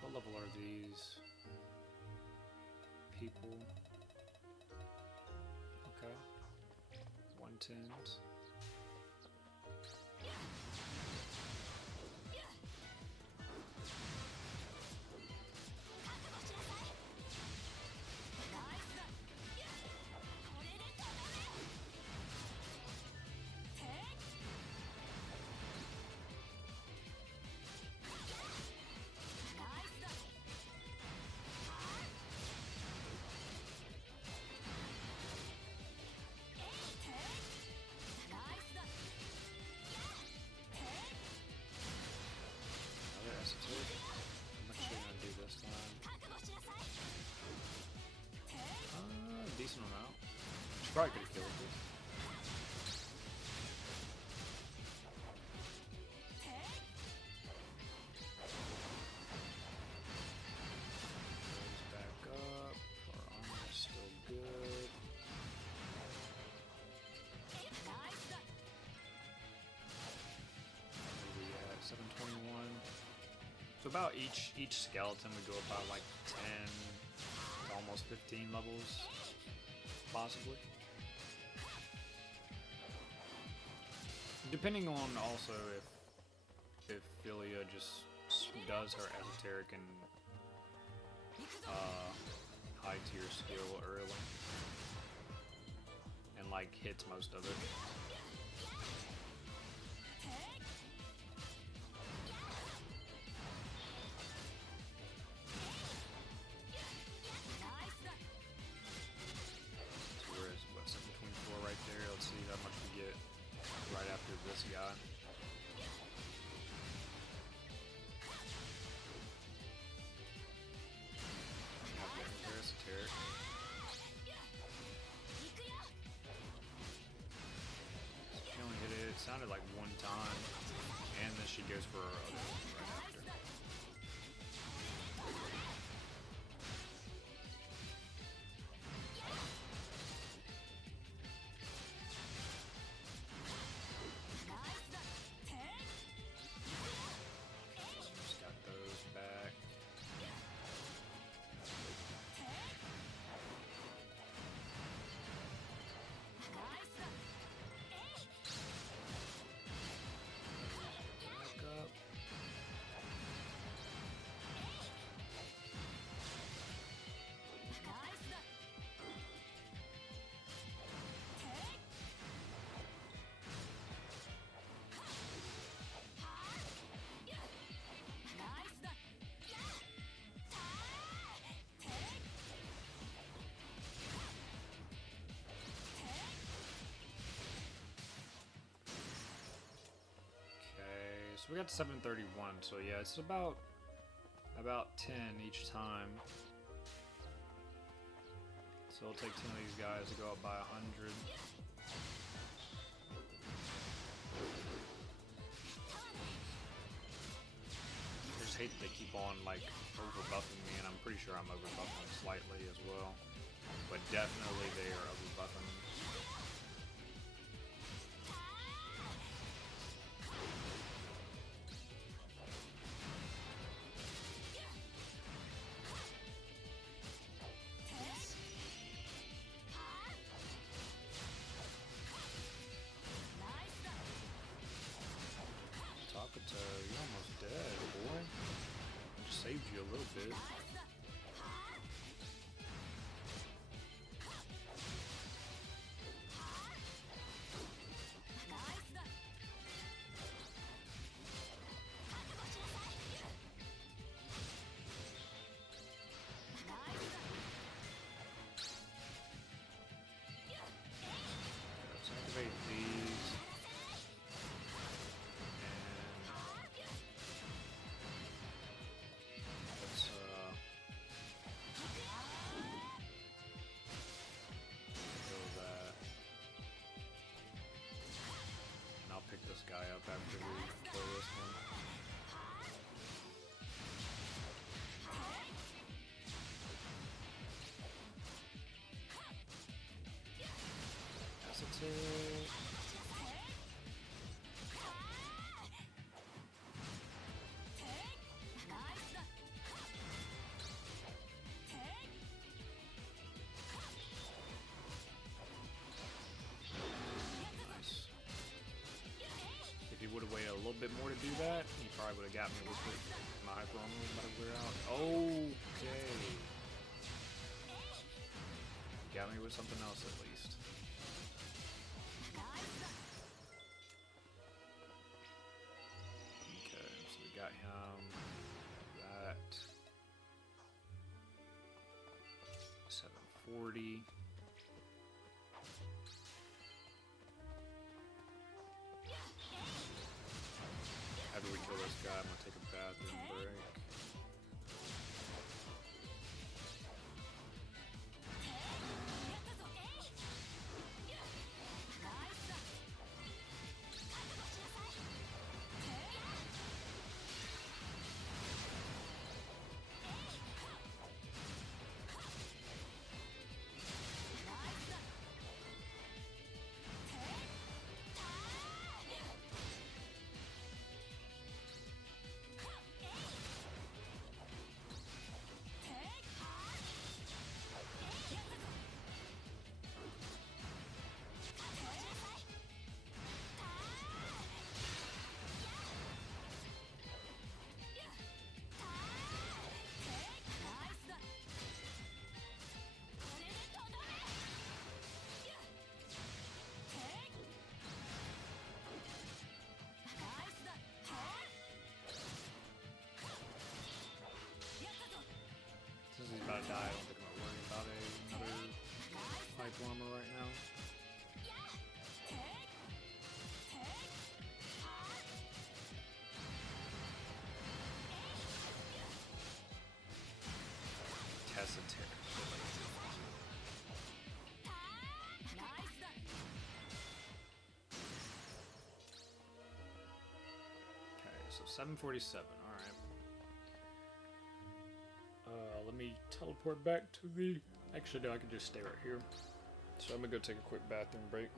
What level are these people? Okay. 110s. Decent amount. She probably could have killed it. Goes back up. Our armor is still good. Where are we at? 721. So about each skeleton we go about like 10 to almost 15 levels. Possibly. Depending on also if Philia just does her esoteric and high tier skill early and like hits most of it. This guy. Esoteric. She only hit it. It sounded like one time, and then she goes for her other one right after. So we got 731, so yeah, it's about 10 each time. So it'll take 10 of these guys to go up by 100. I just hate that they keep on like over-buffing me, and I'm pretty sure I'm over-buffing them slightly as well. But definitely they are over-buffing me. You're almost dead, boy. I just saved you a little bit. Let's activate these. Pick this guy up after we kill this one. That's a tick. Would have waited a little bit more to do that, he probably would have got me with it. My hyper armor was about to wear out. Okay. Got me with something else at least. Okay, so we got him. That. 740. After we kill this guy, I'm gonna take a bathroom break. Since he's about to die, I don't think I'm gonna worry about another pipe armor right now. Tessater. Okay, so 747. All right. Let me teleport back to the... Actually, no, I can just stay right here. So I'm gonna go take a quick bathroom break.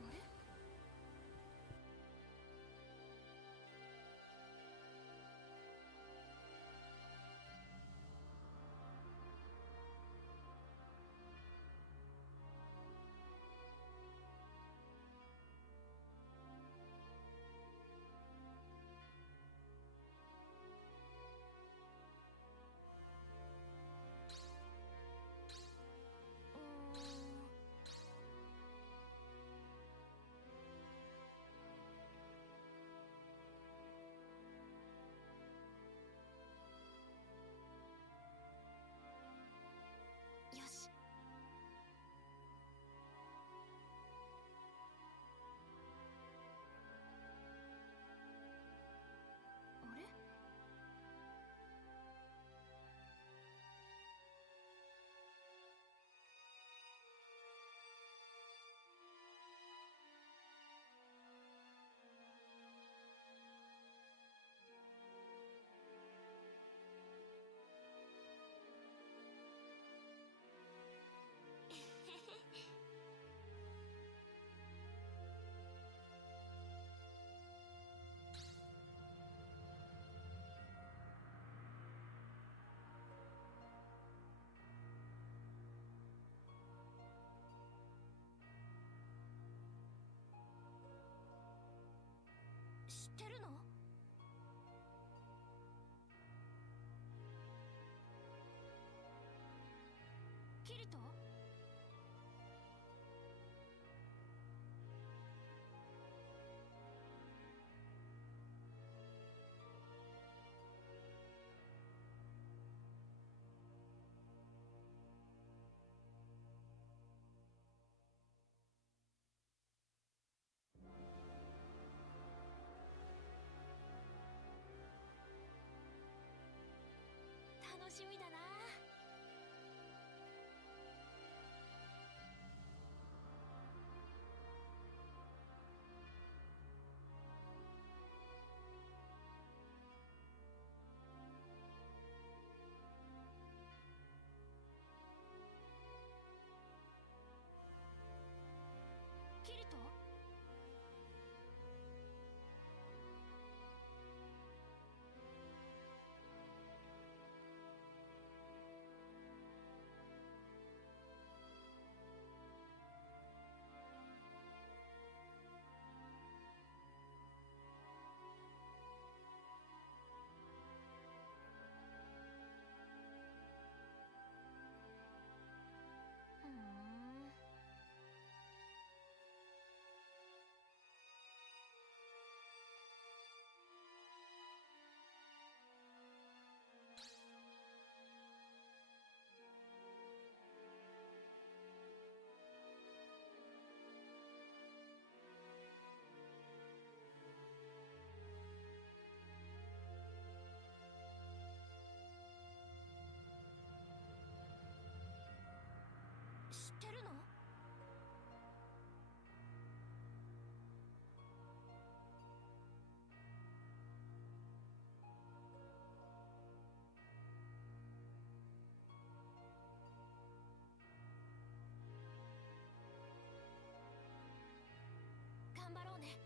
知ってるの？頑張ろうね。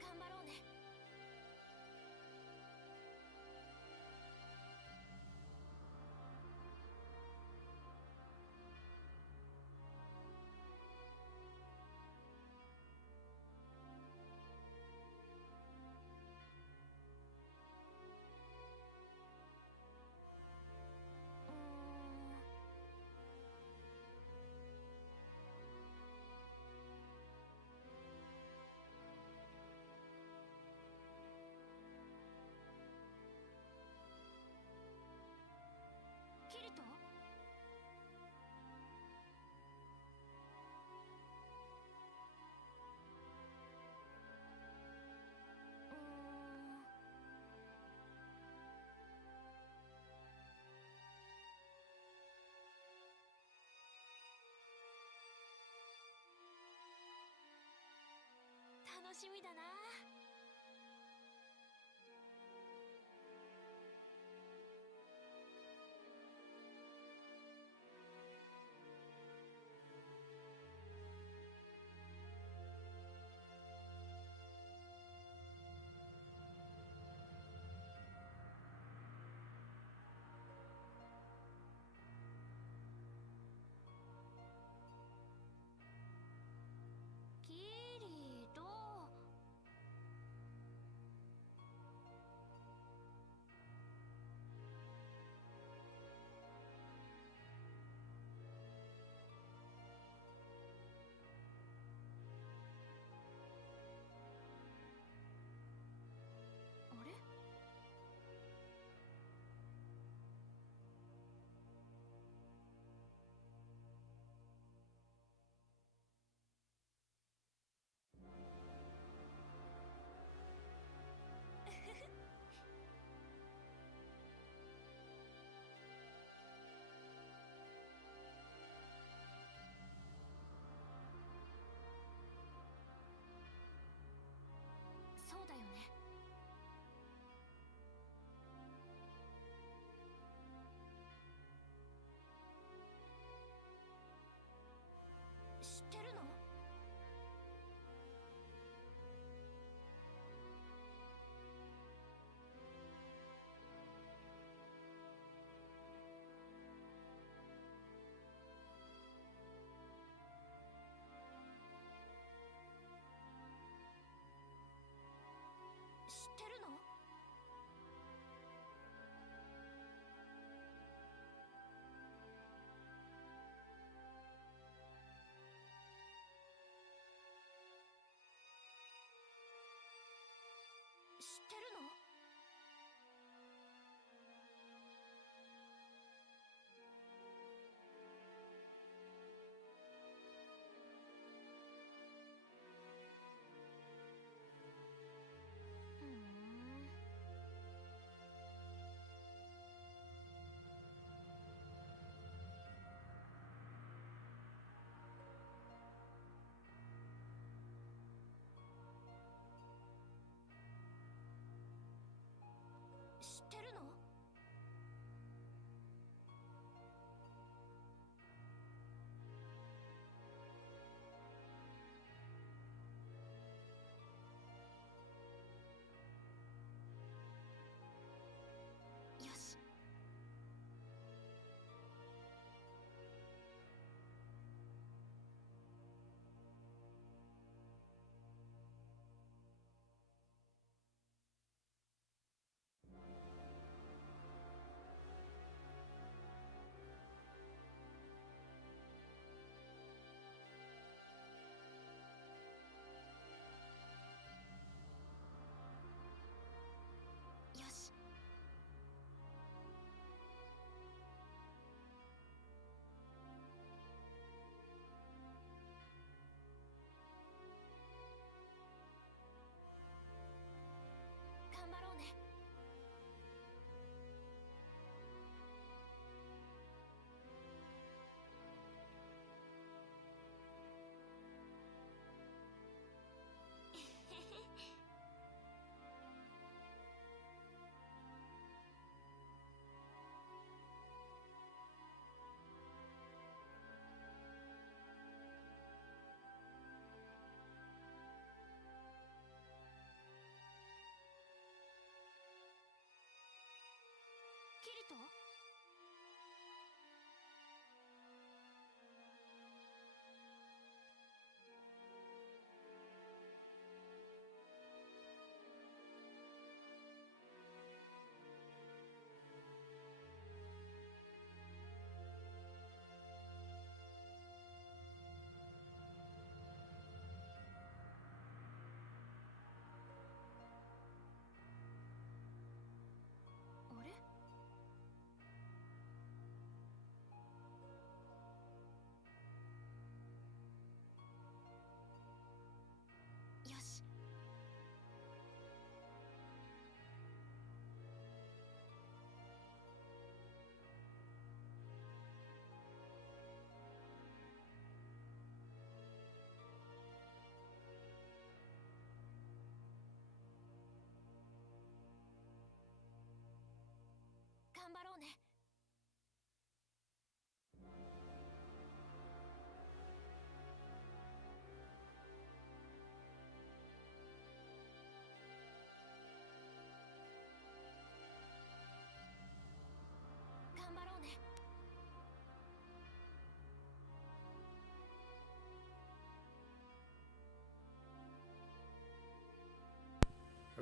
頑張ろうね。キリト？楽しみだな。キリト。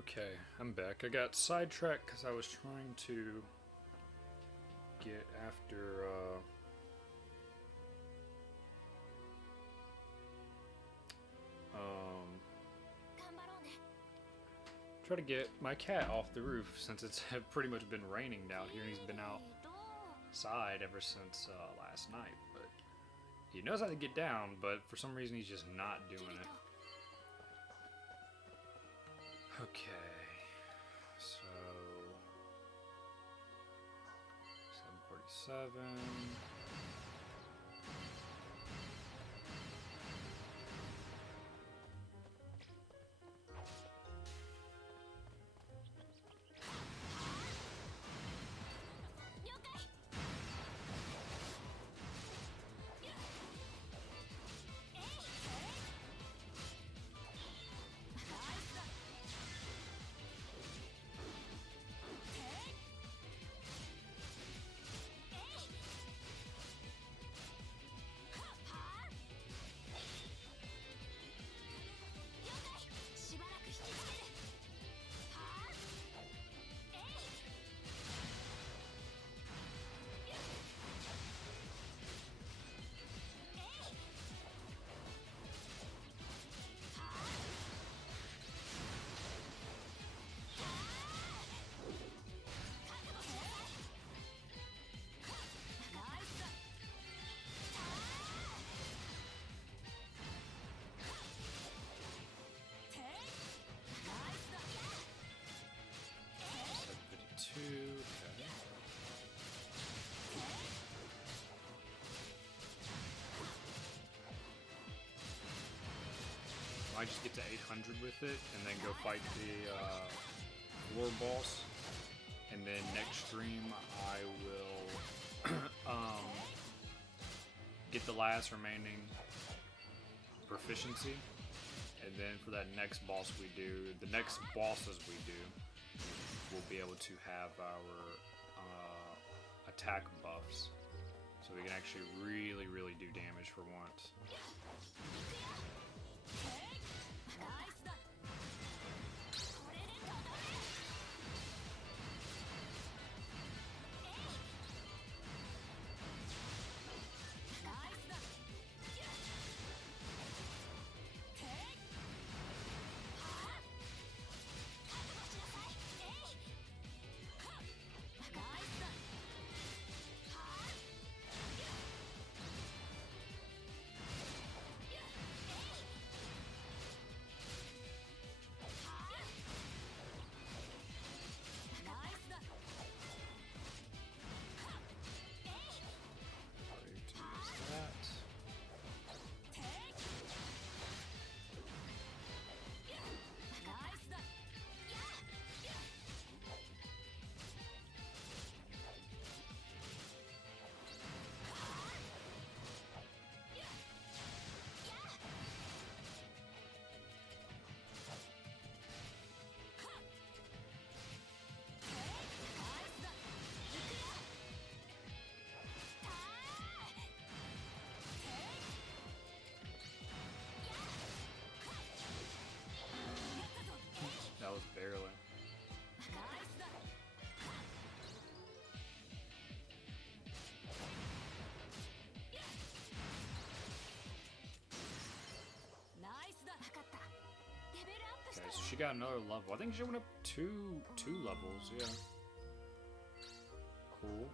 Okay, I'm back. I got sidetracked because I was trying to get after, try to get my cat off the roof since it's pretty much been raining down here and he's been outside ever since last night. But he knows how to get down, but for some reason he's just not doing it. Okay, so 747. Okay. I just get to 800 with it and then go fight the war boss, and then next stream I will get the last remaining proficiency, and then for that next boss we do, the next bosses we do, we'll be able to have our attack buffs, so we can actually really do damage for once. That was barely. Okay, so she got another level. I think she went up two levels, yeah. Cool.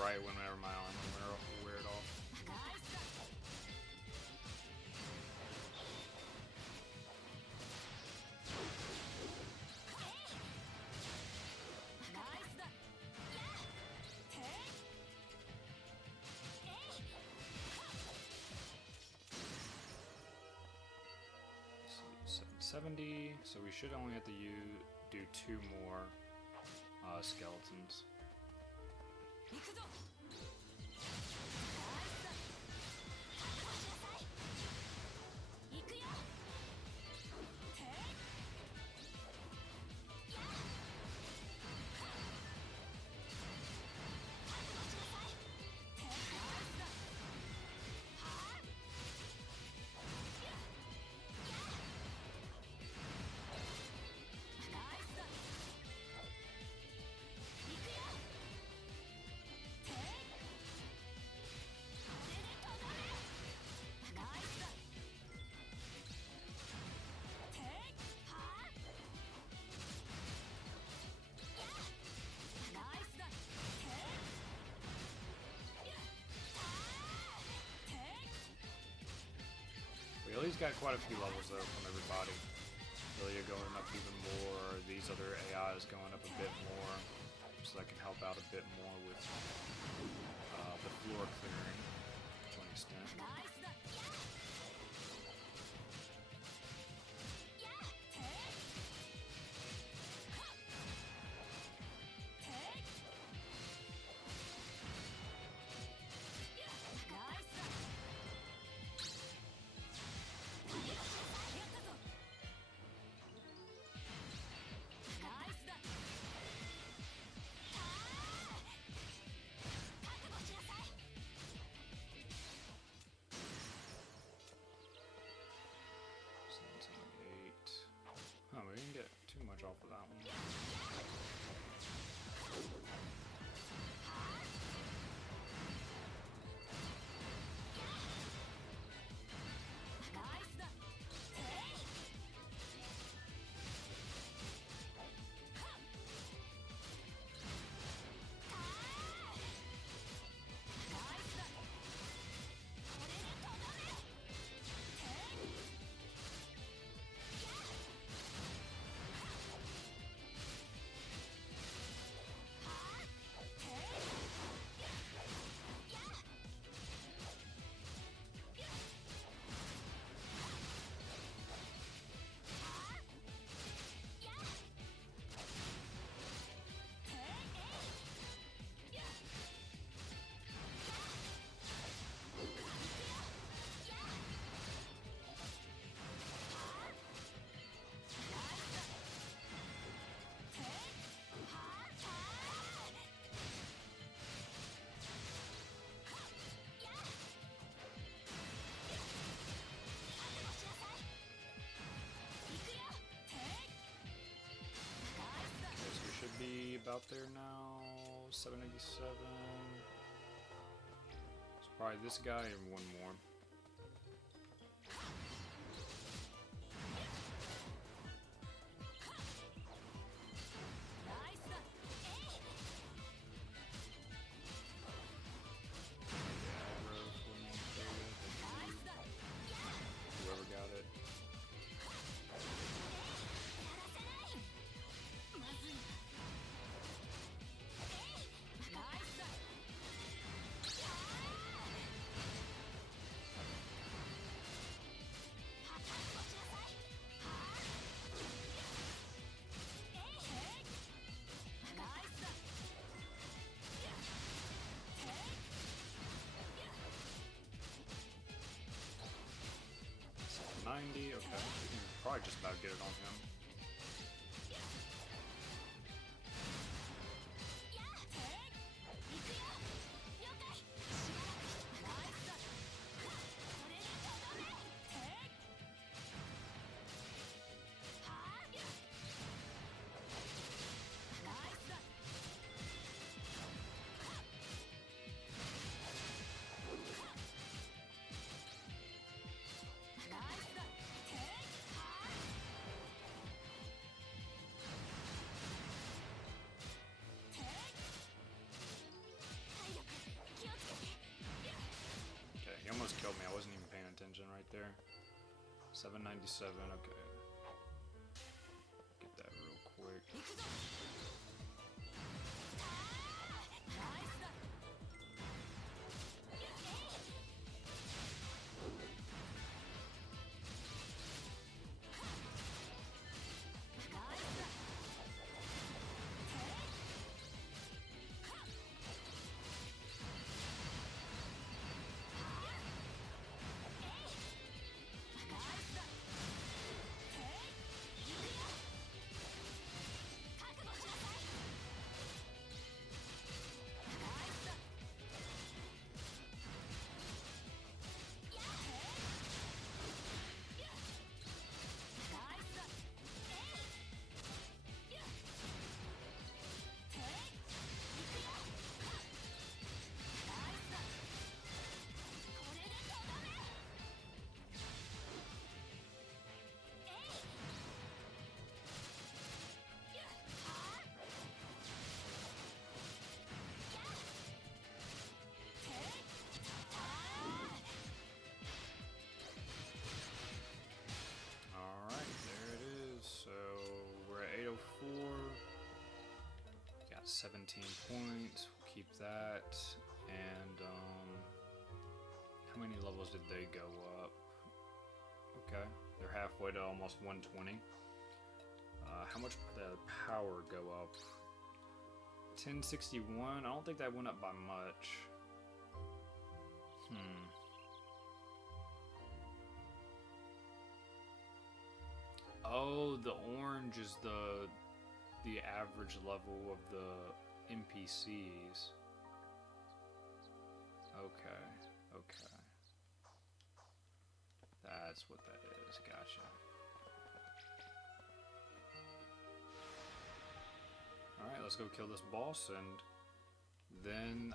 right whenever my armor wear it off. So, 770, so we should only have to do 2 more skeletons. We at least got quite a few levels though from everybody. Lilia going up even more, these other AIs going up a bit more, so that can help out a bit more with the floor clearing to an extent. Oh, we didn't get too much off of that one. Be about there now. 787. It's probably this guy and one more. Whoever got it. Okay, we can probably just about get it on him. there. 797. Okay. Get that real quick. Alright, there it is. So we're at 804. Got 17 points. We'll keep that. And how many levels did they go up? Okay, they're halfway to almost 120. How much did the power go up? 1061. I don't think that went up by much. Oh, the orange is the average level of the NPCs. Okay, okay. That's what that is. Gotcha. Alright, let's go kill this boss, and then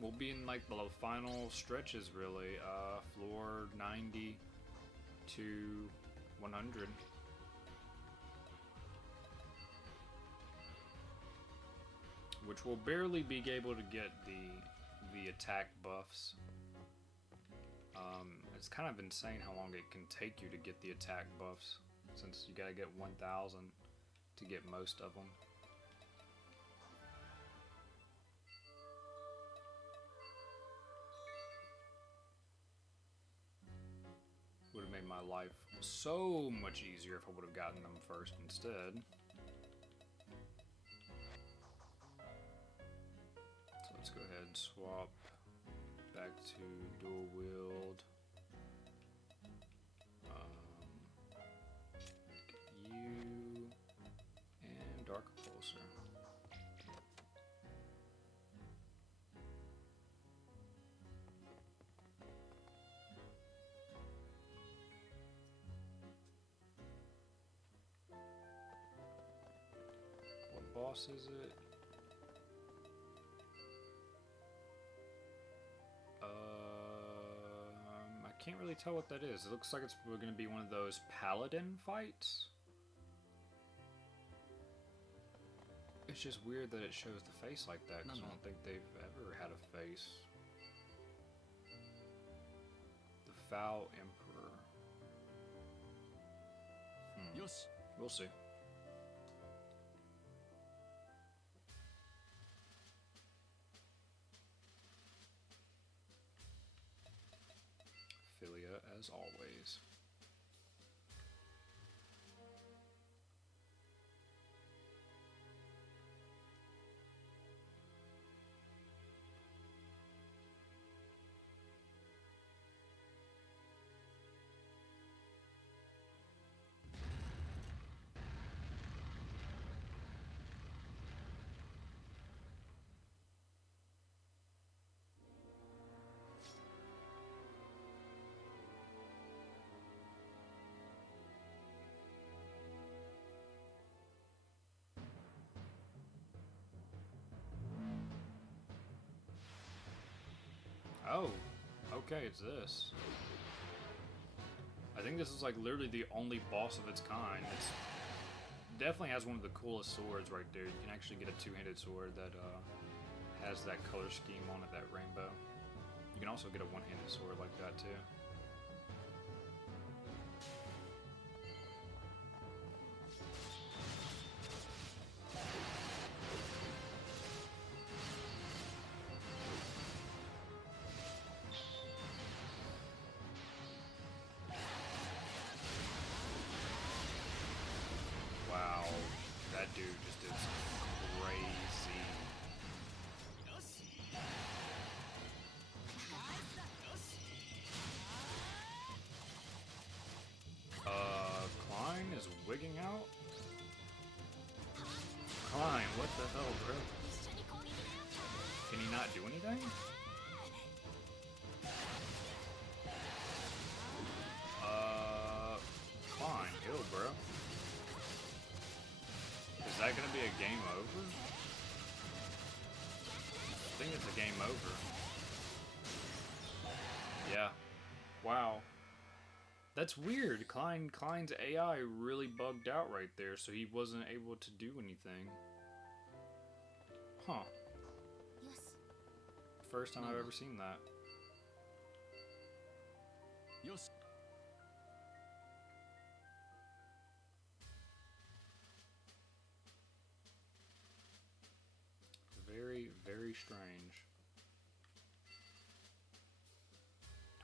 we'll be in like the final stretches really. Floor 90 to 100. Which will barely be able to get the attack buffs. It's kind of insane how long it can take you to get the attack buffs, since you gotta get 1,000 to get most of them. Would have made my life so much easier if I would have gotten them first instead. So let's go ahead and swap back to dual wield. You and Dark Pulsar. What boss is it? I can't really tell what that is. It looks like it's going to be one of those paladin fights. It's just weird that it shows the face like that, because I don't think they've ever had a face. The Foul Emperor. Yoshi. We'll see. Philia, as always. Oh, okay, it's this. I think this is like literally the only boss of its kind. It's definitely has one of the coolest swords right there. You can actually get a two-handed sword that has that color scheme on it, that rainbow. You can also get a one-handed sword like that too. dude just did some crazy. Klein is wigging out? Klein, what the hell, bro? Can he not do anything? Klein, kill, bro. Is that gonna be a game over? I think it's a game over. Yeah. Wow. That's weird. Klein's AI really bugged out right there, so he wasn't able to do anything. Huh. Yes. First time I've ever seen that. Yoshi. Very, very strange.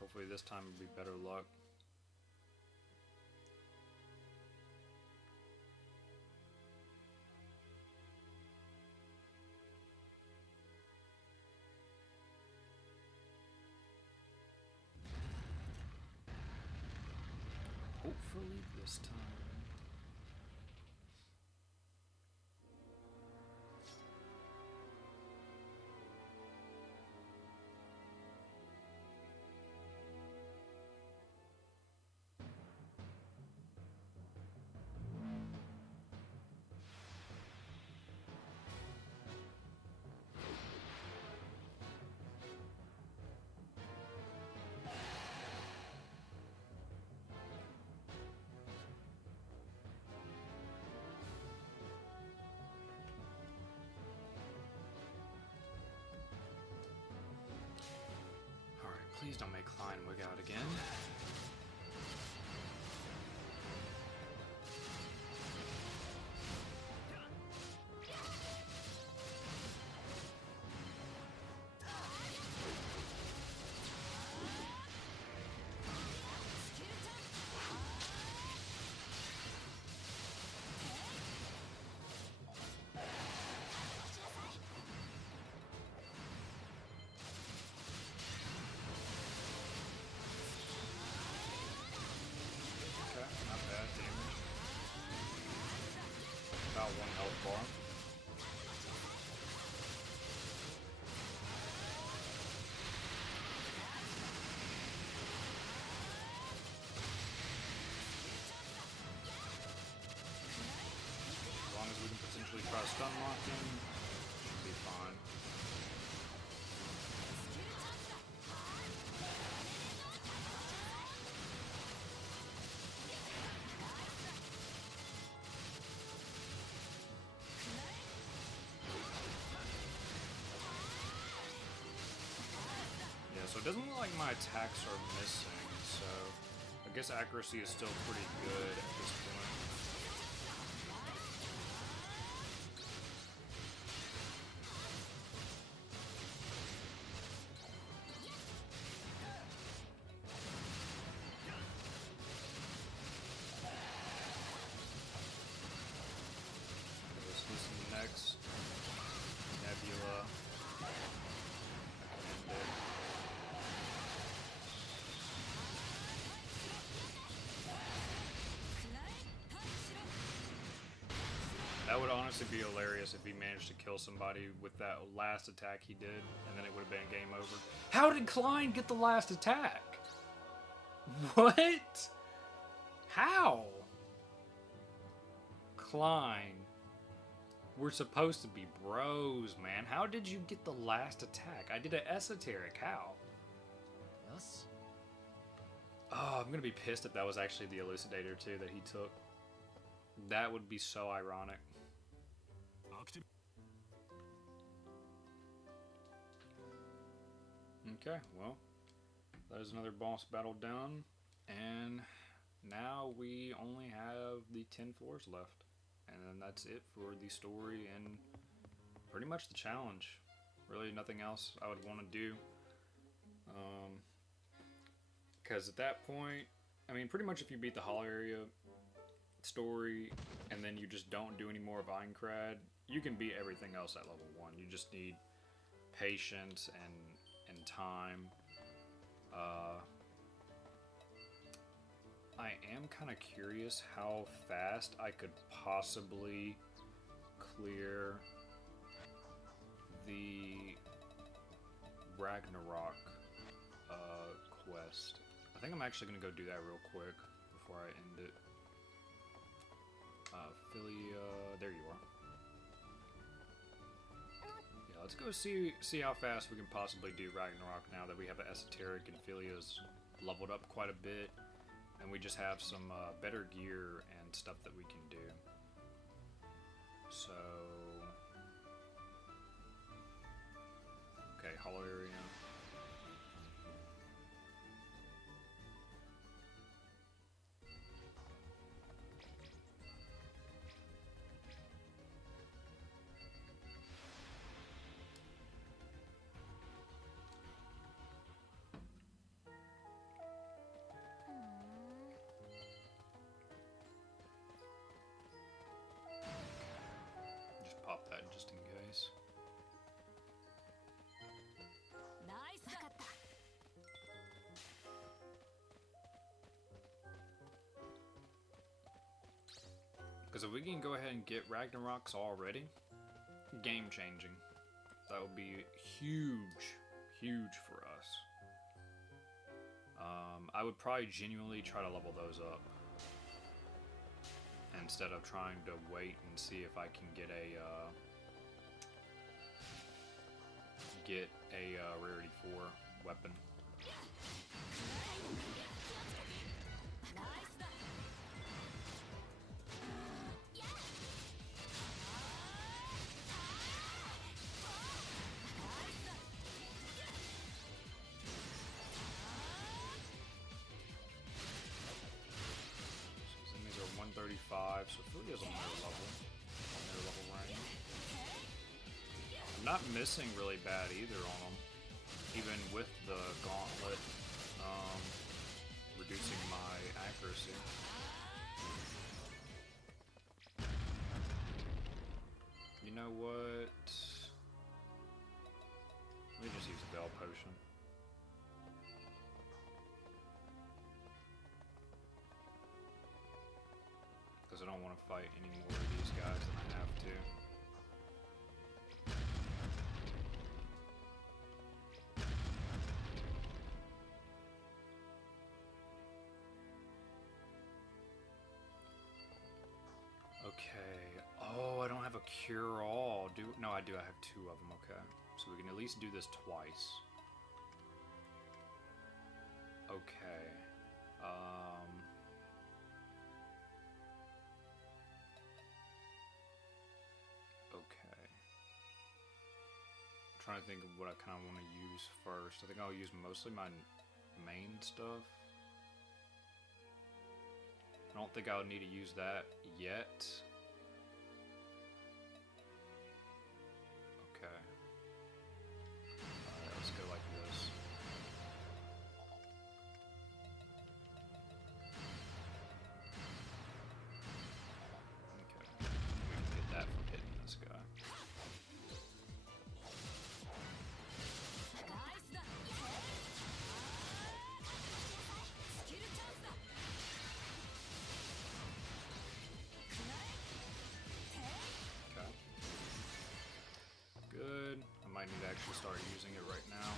Hopefully this time will be better luck. Hopefully this time. Please don't make Klein wig out again. About one health bar. As long as we can potentially try stun locking, should be fine. So it doesn't look like my attacks are missing, so I guess accuracy is still pretty good at this point. Let's listen next. Nebula. That would honestly be hilarious if he managed to kill somebody with that last attack he did, and then it would have been game over. How did Klein get the last attack? What? How? Klein. We're supposed to be bros, man. How did you get the last attack? I did an esoteric. How? Yes. Oh, I'm gonna be pissed if that was actually the elucidator too that he took. That would be so ironic. Okay, well, that is another boss battle done, and now we only have the 10 floors left, and then that's it for the story and pretty much the challenge. Really nothing else I would want to do, because at that point, I mean, pretty much if you beat the hollow area story, and then you just don't do any more of Aincrad, you can beat everything else at level 1. You just need patience and time. I am kind of curious how fast I could possibly clear the Ragnarok quest. I think I'm actually going to go do that real quick before I end it. Philia, there you are. Yeah, let's go see how fast we can possibly do Ragnarok now that we have an Esoteric and Philia's leveled up quite a bit, and we just have some better gear and stuff that we can do. So, okay, hollow area. Pop that just in case. ナイス。わかった。 Because if we can go ahead and get Ragnaroks already, game changing. That would be huge, huge for us. I would probably genuinely try to level those up instead of trying to wait and see if I can get a rarity 4 weapon. These are 135, so Philia's on their level range. I'm not missing really bad either on them, even with the gauntlet reducing my accuracy. You know what? Let me just use a Bell Potion. Because I don't want to fight any more of these guys than I have to. Okay. Oh, I don't have a cure-all. No, I do. I have 2 of them. Okay. So we can at least do this twice. Okay. Okay. I'm trying to think of what I kind of want to use first. I think I'll use mostly my main stuff. I don't think I'll need to use that yet. Okay. Alright, let's go like this. Okay. We can get that from hitting this guy. Okay. Good. I might need to actually start using it right now.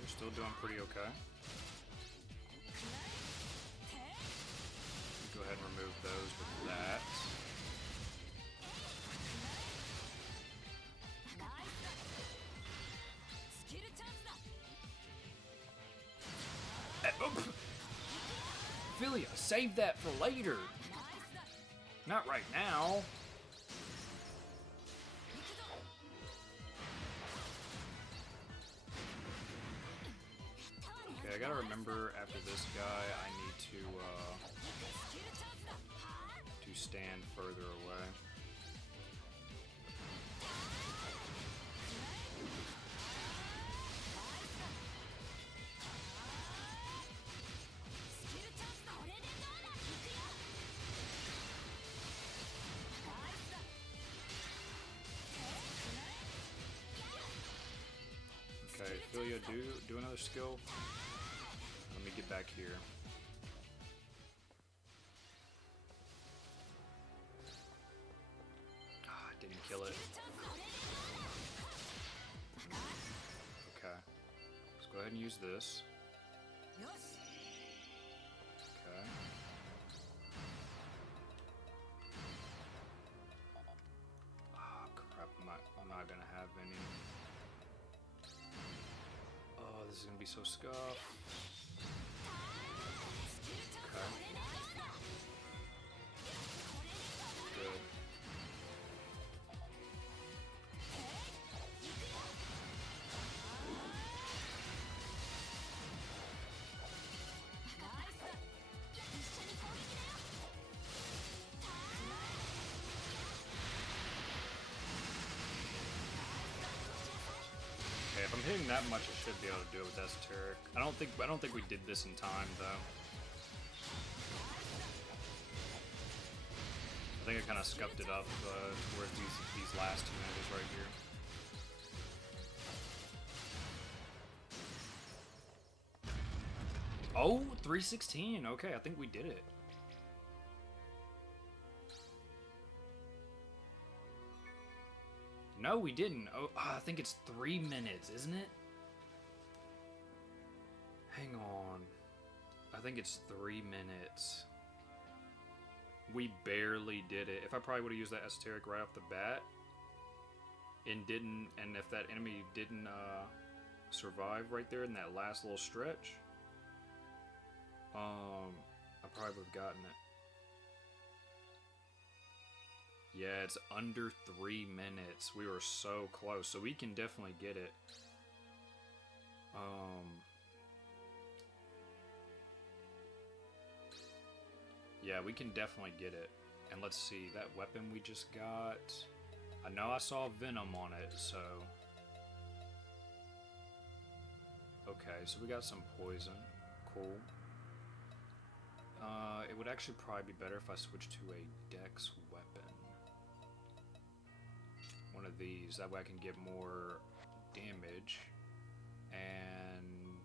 We're still doing pretty okay. Go ahead and remove those with that. save that for later. Not right now. Okay, I gotta remember after this guy, I need to stand further away. Okay, Philia, do another skill. Let me get back here. Ah, didn't kill it. Okay. Let's go ahead and use this. Okay. Ah, crap. I'm not gonna have any. Oh, this is gonna be so scuffed. Okay. Good. Okay, if I'm hitting that much, I should be able to do it with Esoteric. I don't think we did this in time though. I think I kind of scuffed it up towards these last 2 enemies right here. Oh, 316. Okay, I think we did it. No, we didn't. Oh, I think it's 3 minutes, isn't it? Hang on. I think it's 3 minutes. We barely did it. If I probably would have used that Esoteric right off the bat, and if that enemy didn't survive right there in that last little stretch, I probably would have gotten it. Yeah, it's under 3 minutes. We were so close, so we can definitely get it. Yeah, we can definitely get it. And let's see, that weapon we just got. I know I saw Venom on it, so. Okay, so we got some poison. Cool. It would actually probably be better if I switched to a Dex weapon. One of these, that way I can get more damage. And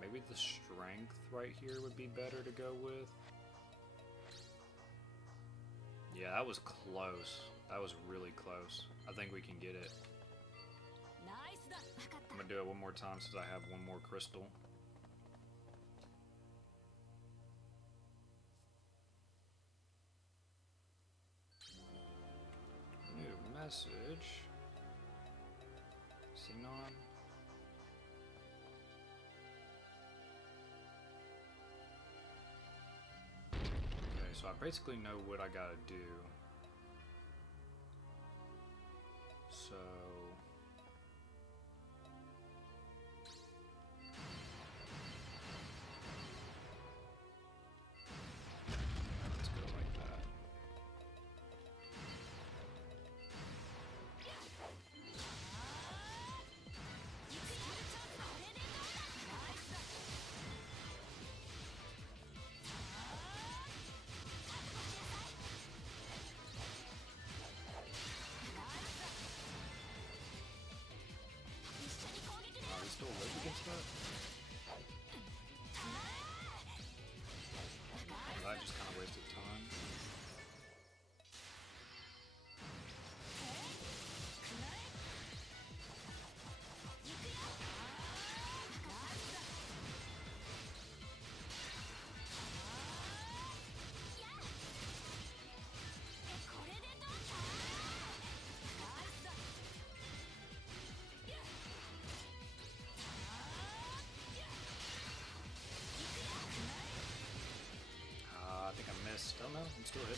maybe the strength right here would be better to go with. Yeah, that was close. That was really close. I think we can get it. I'm gonna do it one more time since I have one more crystal. New message. Xenon. Okay, so I basically know what I gotta do. So let's go like that.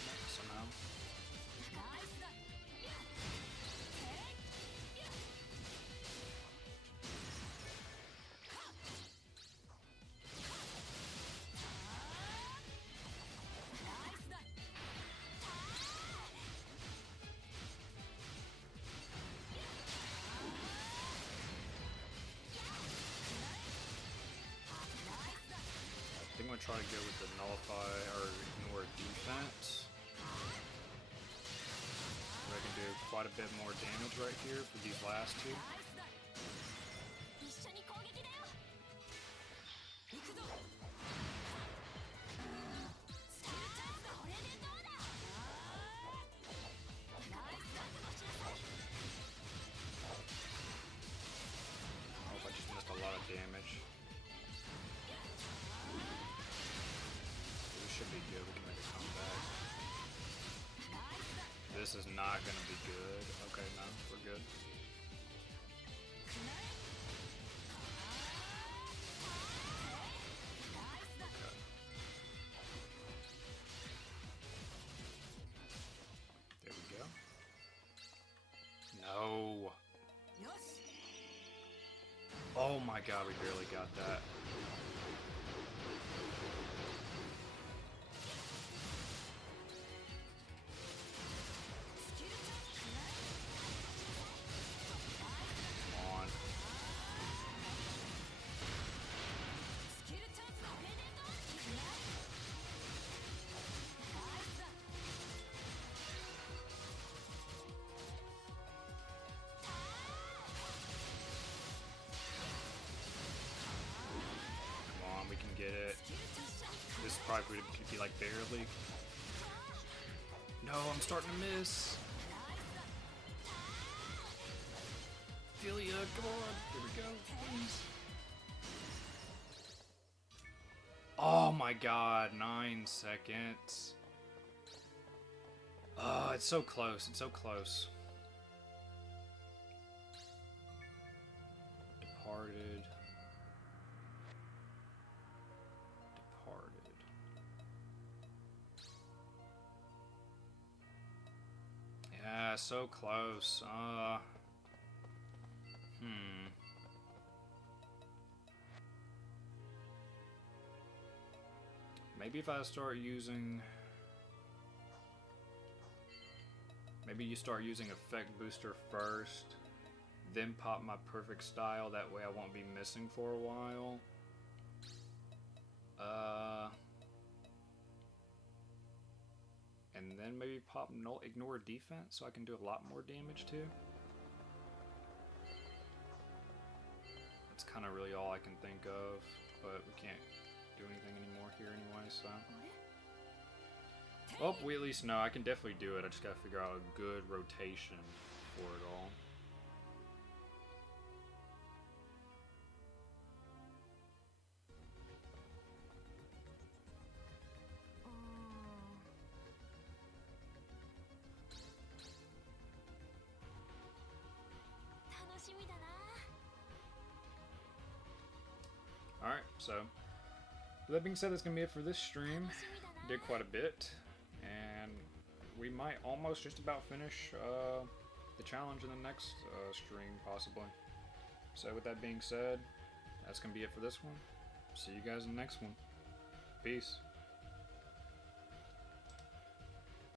Fragment somehow. I think I'm gonna try to go with the nullify or ignore defense. I can do quite a bit more damage right here for these last two. Oh, I just missed a lot of damage. We should be good. We can make a comeback. This is not gonna be good. Okay, no, we're good. Okay. There we go. No. Oh my god, we barely got that. Come on. Come on, we can get it. This probably would be like barely. No, I'm starting to miss. Philia, come on. Here we go. Please. Oh my god, 9 seconds. Oh, it's so close. It's so close. Departed. Yeah, so close. Maybe if I start using... Maybe you start using Effect Booster first, then pop my Perfect Style, that way I won't be missing for a while. And then maybe pop Ignore Defense so I can do a lot more damage too. That's kind of really all I can think of, but we can't do anything anymore here anyway, so... Well, we at least know I can definitely do it. I just gotta figure out a good rotation for it all. Alright, so with that being said, that's gonna be it for this stream. Did quite a bit, and we might almost just about finish the challenge in the next stream, possibly. So with that being said, that's gonna be it for this one. See you guys in the next one. Peace.